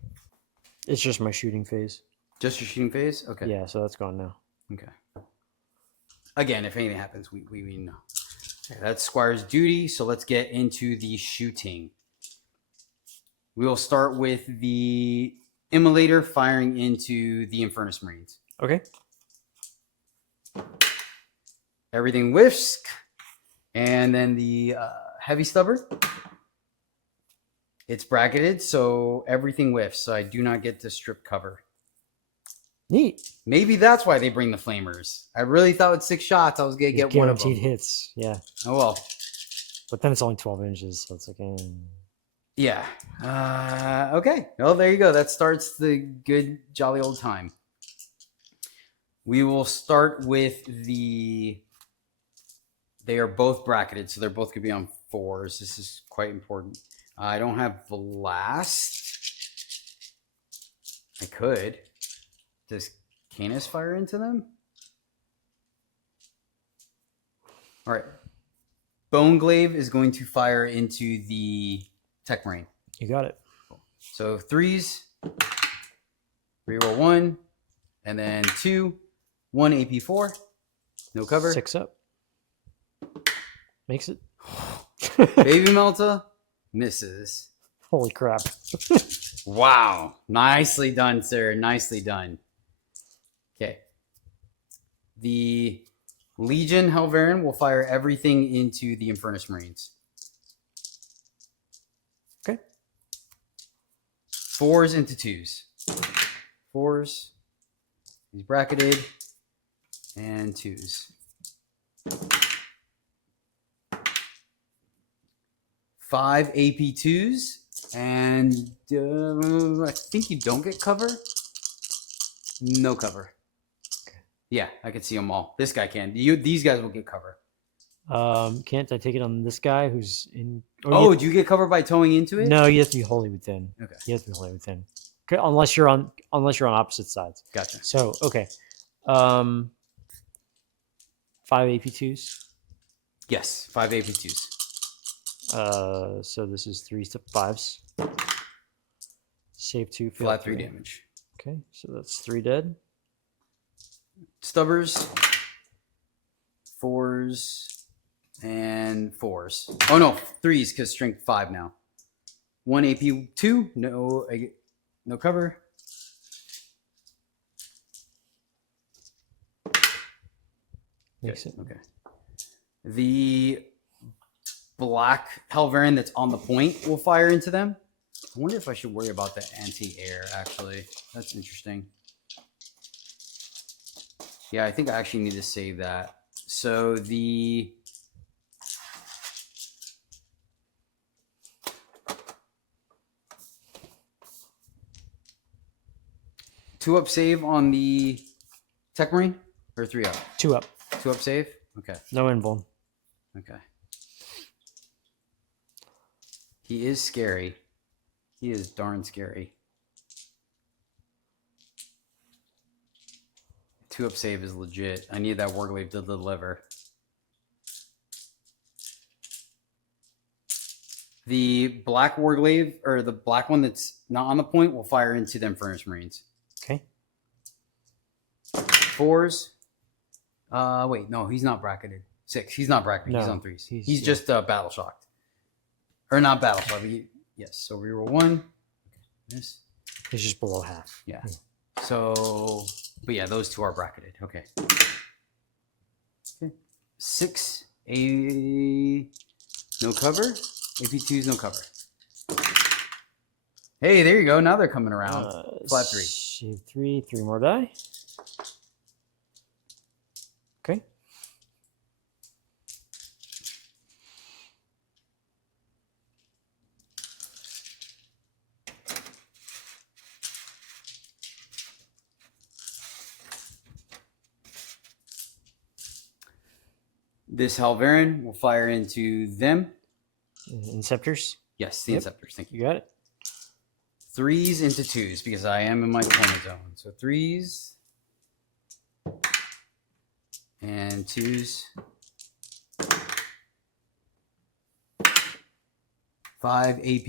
It's just my shooting phase. Just your shooting phase? Okay. Yeah, so that's gone now. Okay. Again, if anything happens, we know. Okay, that's Squire's Duty, so let's get into the shooting. We will start with the Immolator firing into the Infernus Marines. Okay. Everything whiffs. And then the Heavy Stubber. It's bracketed, so everything whiffs, so I do not get to strip cover. Neat. Maybe that's why they bring the Flamers. I really thought with 6 shots I was going to get one of them. Guaranteed hits, yeah. Oh, well. But then it's only 12 inches, so it's like... Yeah. Okay. Well, there you go. That starts the good, jolly old time. We will start with the... They are both bracketed, so they're both going to be on 4s. This is quite important. I don't have Blast. I could. Does Canis fire into them? All right. Boneglaive is going to fire into the Techmarine. You got it. So 3s. Reroll 1. And then 2. 1 AP4. No cover. 6 up. Makes it. Baby Melta. Misses. Holy crap. Wow. Nicely done, sir. Nicely done. Okay. The Legion Helverin will fire everything into the Infernus Marines. Okay. 4s into 2s. 4s. He's bracketed. And 2s. 5 AP2s, and I think you don't get cover. No cover. Okay. Yeah, I can see them all. This guy can. These guys will get cover. Can't I take it on this guy who's in? Do you get cover by towing into it? No, you have to be wholly within. Okay. You have to be wholly within. Okay, unless you're on opposite sides. Gotcha. So okay, 5 AP2s. Yes, 5 AP2s. So this is 3 to 5s. Save 2. Flat 3 damage. Okay, so that's 3 dead. Stubbers. 4s and 4s. Oh no, 3s because strength 5 now. 1 AP2. No cover. Makes it. Okay. The black Helverin that's on the point will fire into them. I wonder if I should worry about the anti-air, actually. That's interesting. Yeah, I think I actually need to save that. So the... Two up save on the Techmarine? Or 3 up? 2 up. 2 up save? Okay. No invuln. Okay. He is scary. He is darn scary. 2 up save is legit. I need that Warglaive to deliver. The black Warglaive, or the black one that's not on the point, will fire into the Infernus Marines. Okay. 4s. Wait, no, he's not bracketed. 6. He's not bracketed. No, he's on 3s. He's just battle shocked. Or not battle shocked. Yes. So reroll 1. This. He's just below half. Yeah. So, but yeah, those 2 are bracketed. Okay. 6 no cover. AP2's no cover. Hey, there you go. Now they're coming around. Flat 3. Save 3. 3 more die. Okay. This Helverin will fire into them. Inceptors? Yes, the Inceptors. Thank you. You got it. 3s into 2s because I am in my corner zone. So 3s and 2s. 5 AP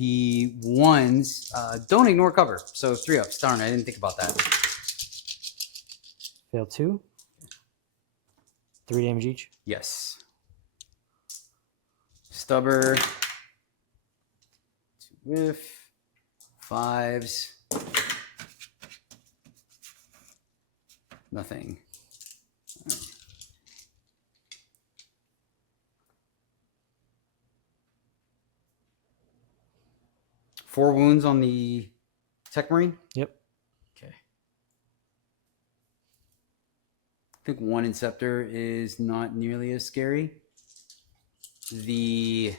1s. Don't ignore cover. So 3 ups. Darn, I didn't think about that. Fail 2. 3 damage each. Yes. Stubber. 2 whiff. 5s. Nothing. Right. 4 wounds on the Techmarine? Yep. Okay. I think 1 Inceptor is not nearly as scary. The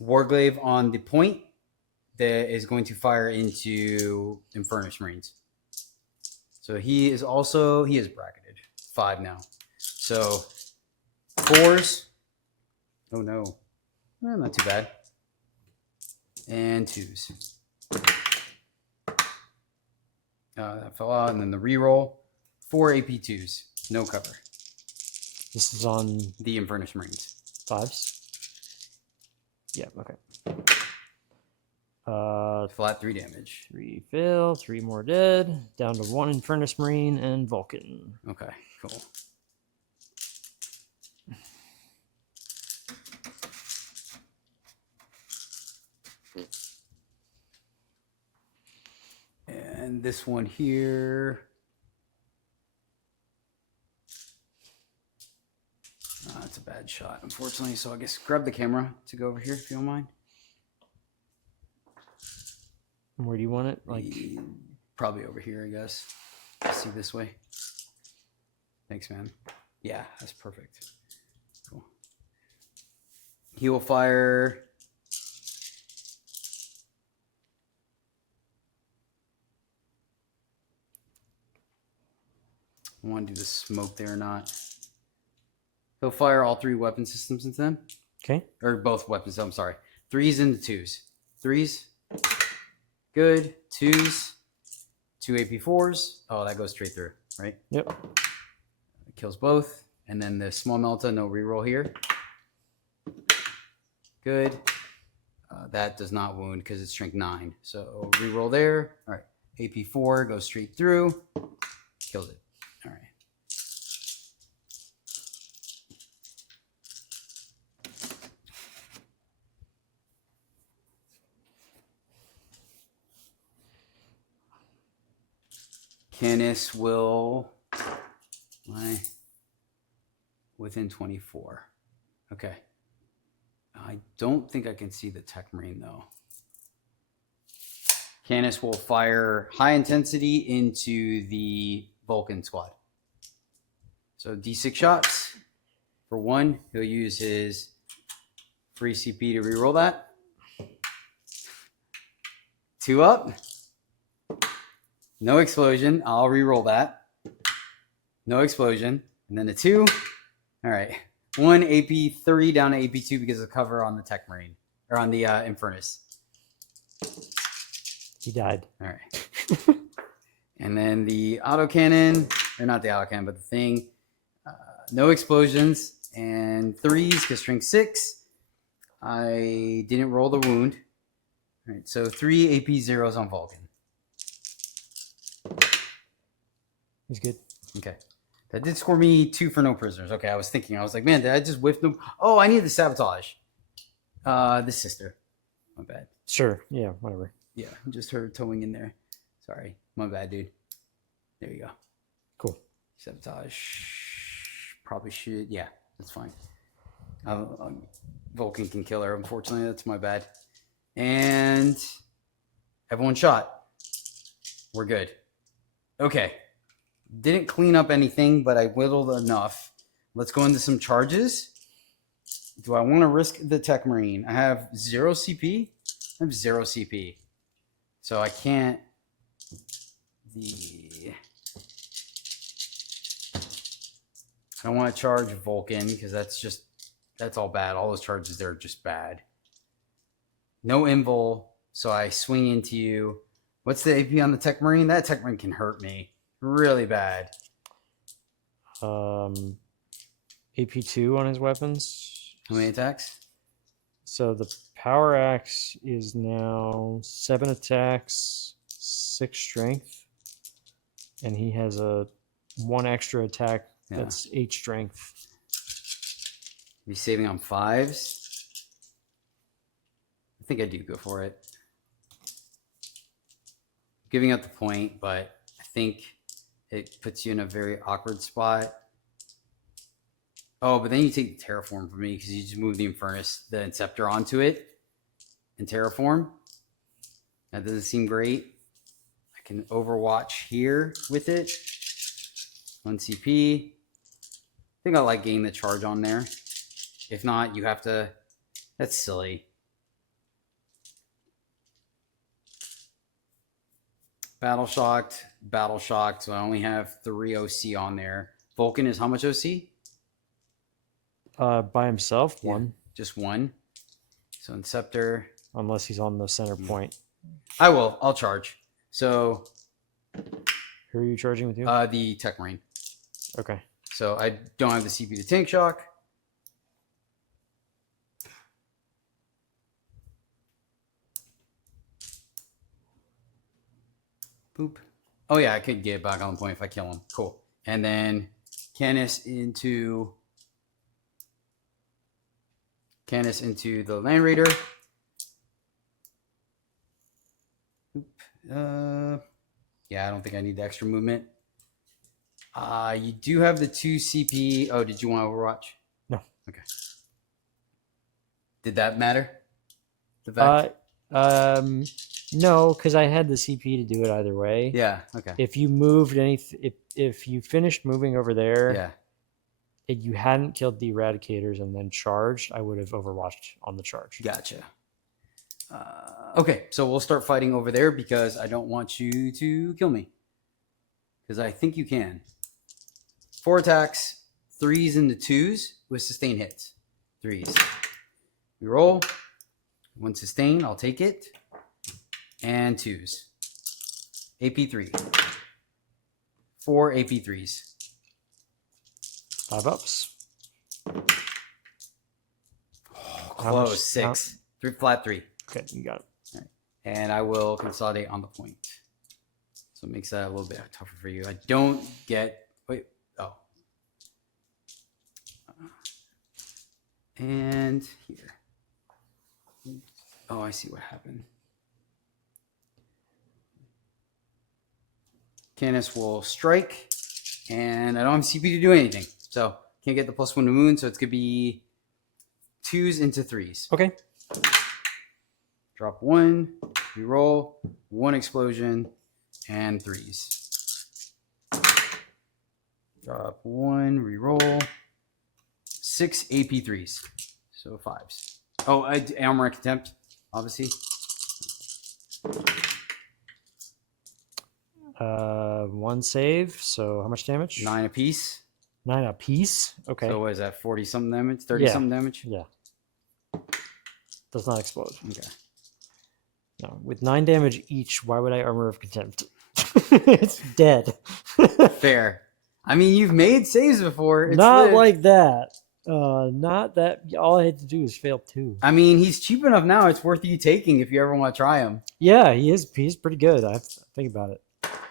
Warglaive on the point that is going to fire into Infernus Marines. So he is bracketed. 5 now. So 4s. Oh no. Not too bad. And 2s. That fell out. And then the reroll. 4 AP2s. No cover. This is on the Infernus Marines. 5s? Yeah, okay. Flat 3 damage. 3 fail, 3 more dead. Down to 1 Infernus Marine and Vulcan. Okay, cool. And this one here. That's a bad shot, unfortunately. So I guess grab the camera to go over here if you don't mind. Where do you want it? Like probably over here, I guess. Let's see this way. Thanks, man. Yeah, that's perfect. Cool. He will fire. I want to do the smoke there or not. He'll fire all 3 weapon systems into them. Okay. Or both weapons, I'm sorry. 3s into 2s. 3s. Good. 2s. 2 AP4s. Oh, that goes straight through, right? Yep. It kills both. And then the small melta, no reroll here. Good. That does not wound because it's strength 9. So reroll there. All right. AP4 goes straight through. Kills it. All right. Canis will within 24. Okay. I don't think I can see the Techmarine though. Canis will fire high intensity into the Vulcan squad. So D6 shots. For 1, he'll use his free CP to reroll that. 2 up. No explosion. I'll reroll that. No explosion. And then a 2. All right. 1 AP3 down to AP2 because of cover on the Techmarine. Or on the Infernus. He died. All right. And then the autocannon, or not the autocannon, but the thing. No explosions. And 3s because strength 6. I didn't roll the wound. All right, so 3 AP 0s on Vulcan. He's good. Okay. That did score me 2 for no prisoners. Okay, I was like, man, did I just whiff them? Oh, I need the sabotage. The sister. My bad. Sure. Yeah, whatever. Yeah, just her towing in there. Sorry. My bad, dude. There you go. Cool. Sabotage. Probably should. Yeah, that's fine. Vulcan can kill her. Unfortunately, that's my bad. And everyone shot. We're good. Okay. Didn't clean up anything, but I whittled enough. Let's go into some charges. Do I want to risk the Techmarine? I have 0 CP. I have 0 CP. So I can't... I don't want to charge Vulcan because that's all bad. All those charges there are just bad. No invul, so I swing into you. What's the AP on the Techmarine? That Techmarine can hurt me really bad. AP2 on his weapons. How many attacks? So the power axe is now 7 attacks, 6 strength, and he has a 1 extra attack that's 8 strength. Be saving on 5s. I think I do go for it. Giving up the point, but I think it puts you in a very awkward spot. Oh, but then you take the Terraform from me because you just move the Infernus, the Inceptor onto it and Terraform. That doesn't seem great. I can Overwatch here with it. 1 CP. I think I like getting the charge on there. If not, you have to... That's silly. Battle shocked, so I only have 3 OC on there. Vulcan is how much OC? By himself, 1. Yeah, just 1. So Inceptor. Unless he's on the center point. I will. I'll charge. So. Who are you charging with you? The Techmarine. Okay. So I don't have the CP to tank shock. Boop. Oh yeah, I could get back on the point if I kill him. Cool. And then Canis into the Land Raider. Yeah, I don't think I need the extra movement. You do have the 2 CP. Oh, did you want Overwatch? No. Okay. Did that matter? The fact? No, because I had the CP to do it either way. Yeah. Okay. If you moved if you finished moving over there, yeah. If you hadn't killed the Eradicators and then charged, I would have Overwatched on the charge. Gotcha. Okay, so we'll start fighting over there because I don't want you to kill me. Because I think you can. 4 attacks, 3s into 2s with sustained hits. 3s. We roll. 1 sustain, I'll take it. And 2s. AP3. 4 AP3s. 5 ups. Oh, close. 6. 3 flat 3. Okay, you got it. All right. And I will consolidate on the point. So it makes that a little bit tougher for you. I don't get... Wait. Oh. And here. Oh, I see what happened. Canis will strike. And I don't have CP to do anything. So Can't get the +1 to wound, so it's gonna be 2s into 3s. Okay. Drop 1, reroll, 1 explosion, and 3s. Drop 1, reroll, 6 AP3s. So 5s. Oh, armor contempt, obviously. 1 save. So how much damage? 9 apiece. 9 apiece. Okay. So what is that? 40 something damage? 30 something damage? Yeah. Does not explode. Okay. No, with 9 damage each, why would I armor of contempt? It's dead. Fair. I mean, you've made saves before. It's not like that. Not that. All I had to do is fail 2. I mean, he's cheap enough now. It's worth you taking if you ever want to try him. Yeah, he is. He's pretty good. I have to think about it.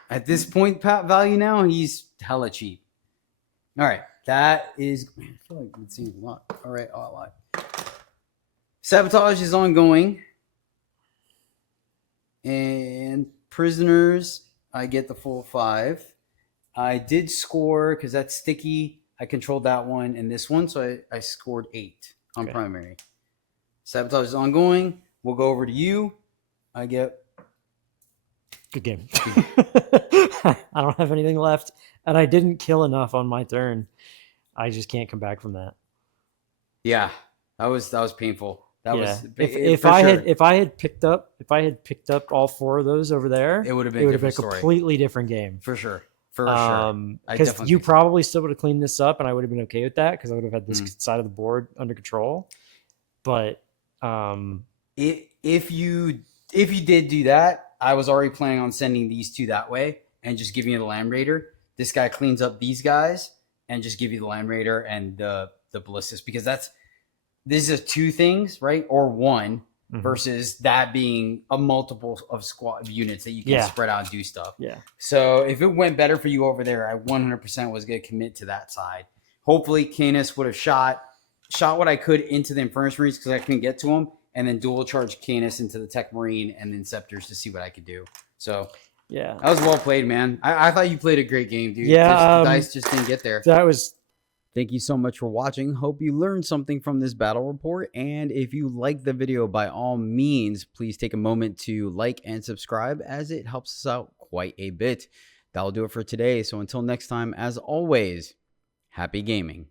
At this point value now, he's hella cheap. All right, that is. Man, I feel like it's a lot. All right, I lied. Sabotage is ongoing, and prisoners, I get the full 5. I did score because that's sticky. I controlled that one and this one, so I scored 8 on primary. Sabotage is ongoing. We'll go over to you. I get. Good game. I don't have anything left, and I didn't kill enough on my turn. I just can't come back from that. Yeah, that was painful. That was if I had picked up all 4 of those over there, it would have been a completely different game for sure. For sure, because you probably still would have cleaned this up, and I would have been okay with that because I would have had this side of the board under control. But if you did do that, I was already planning on sending these 2 that way and just giving you the Land Raider. This guy cleans up these guys and just give you the Land Raider and the Ballistus, because this is 2 things, right? Or 1 versus that being a multiple of squad units that you can spread out and do stuff. Yeah. So if it went better for you over there, I 100% was going to commit to that side. Hopefully Canis would have shot what I could into the Infernus Marines because I couldn't get to them, and then dual charge Canis into the Techmarine and the Inceptors to see what I could do. So yeah, that was well played, man. I thought you played a great game, dude. Yeah, the dice just didn't get there. Thank you so much for watching. Hope you learned something from this battle report. And if you liked the video, by all means, please take a moment to like and subscribe, as it helps us out quite a bit. That'll do it for today. So until next time, as always, happy gaming.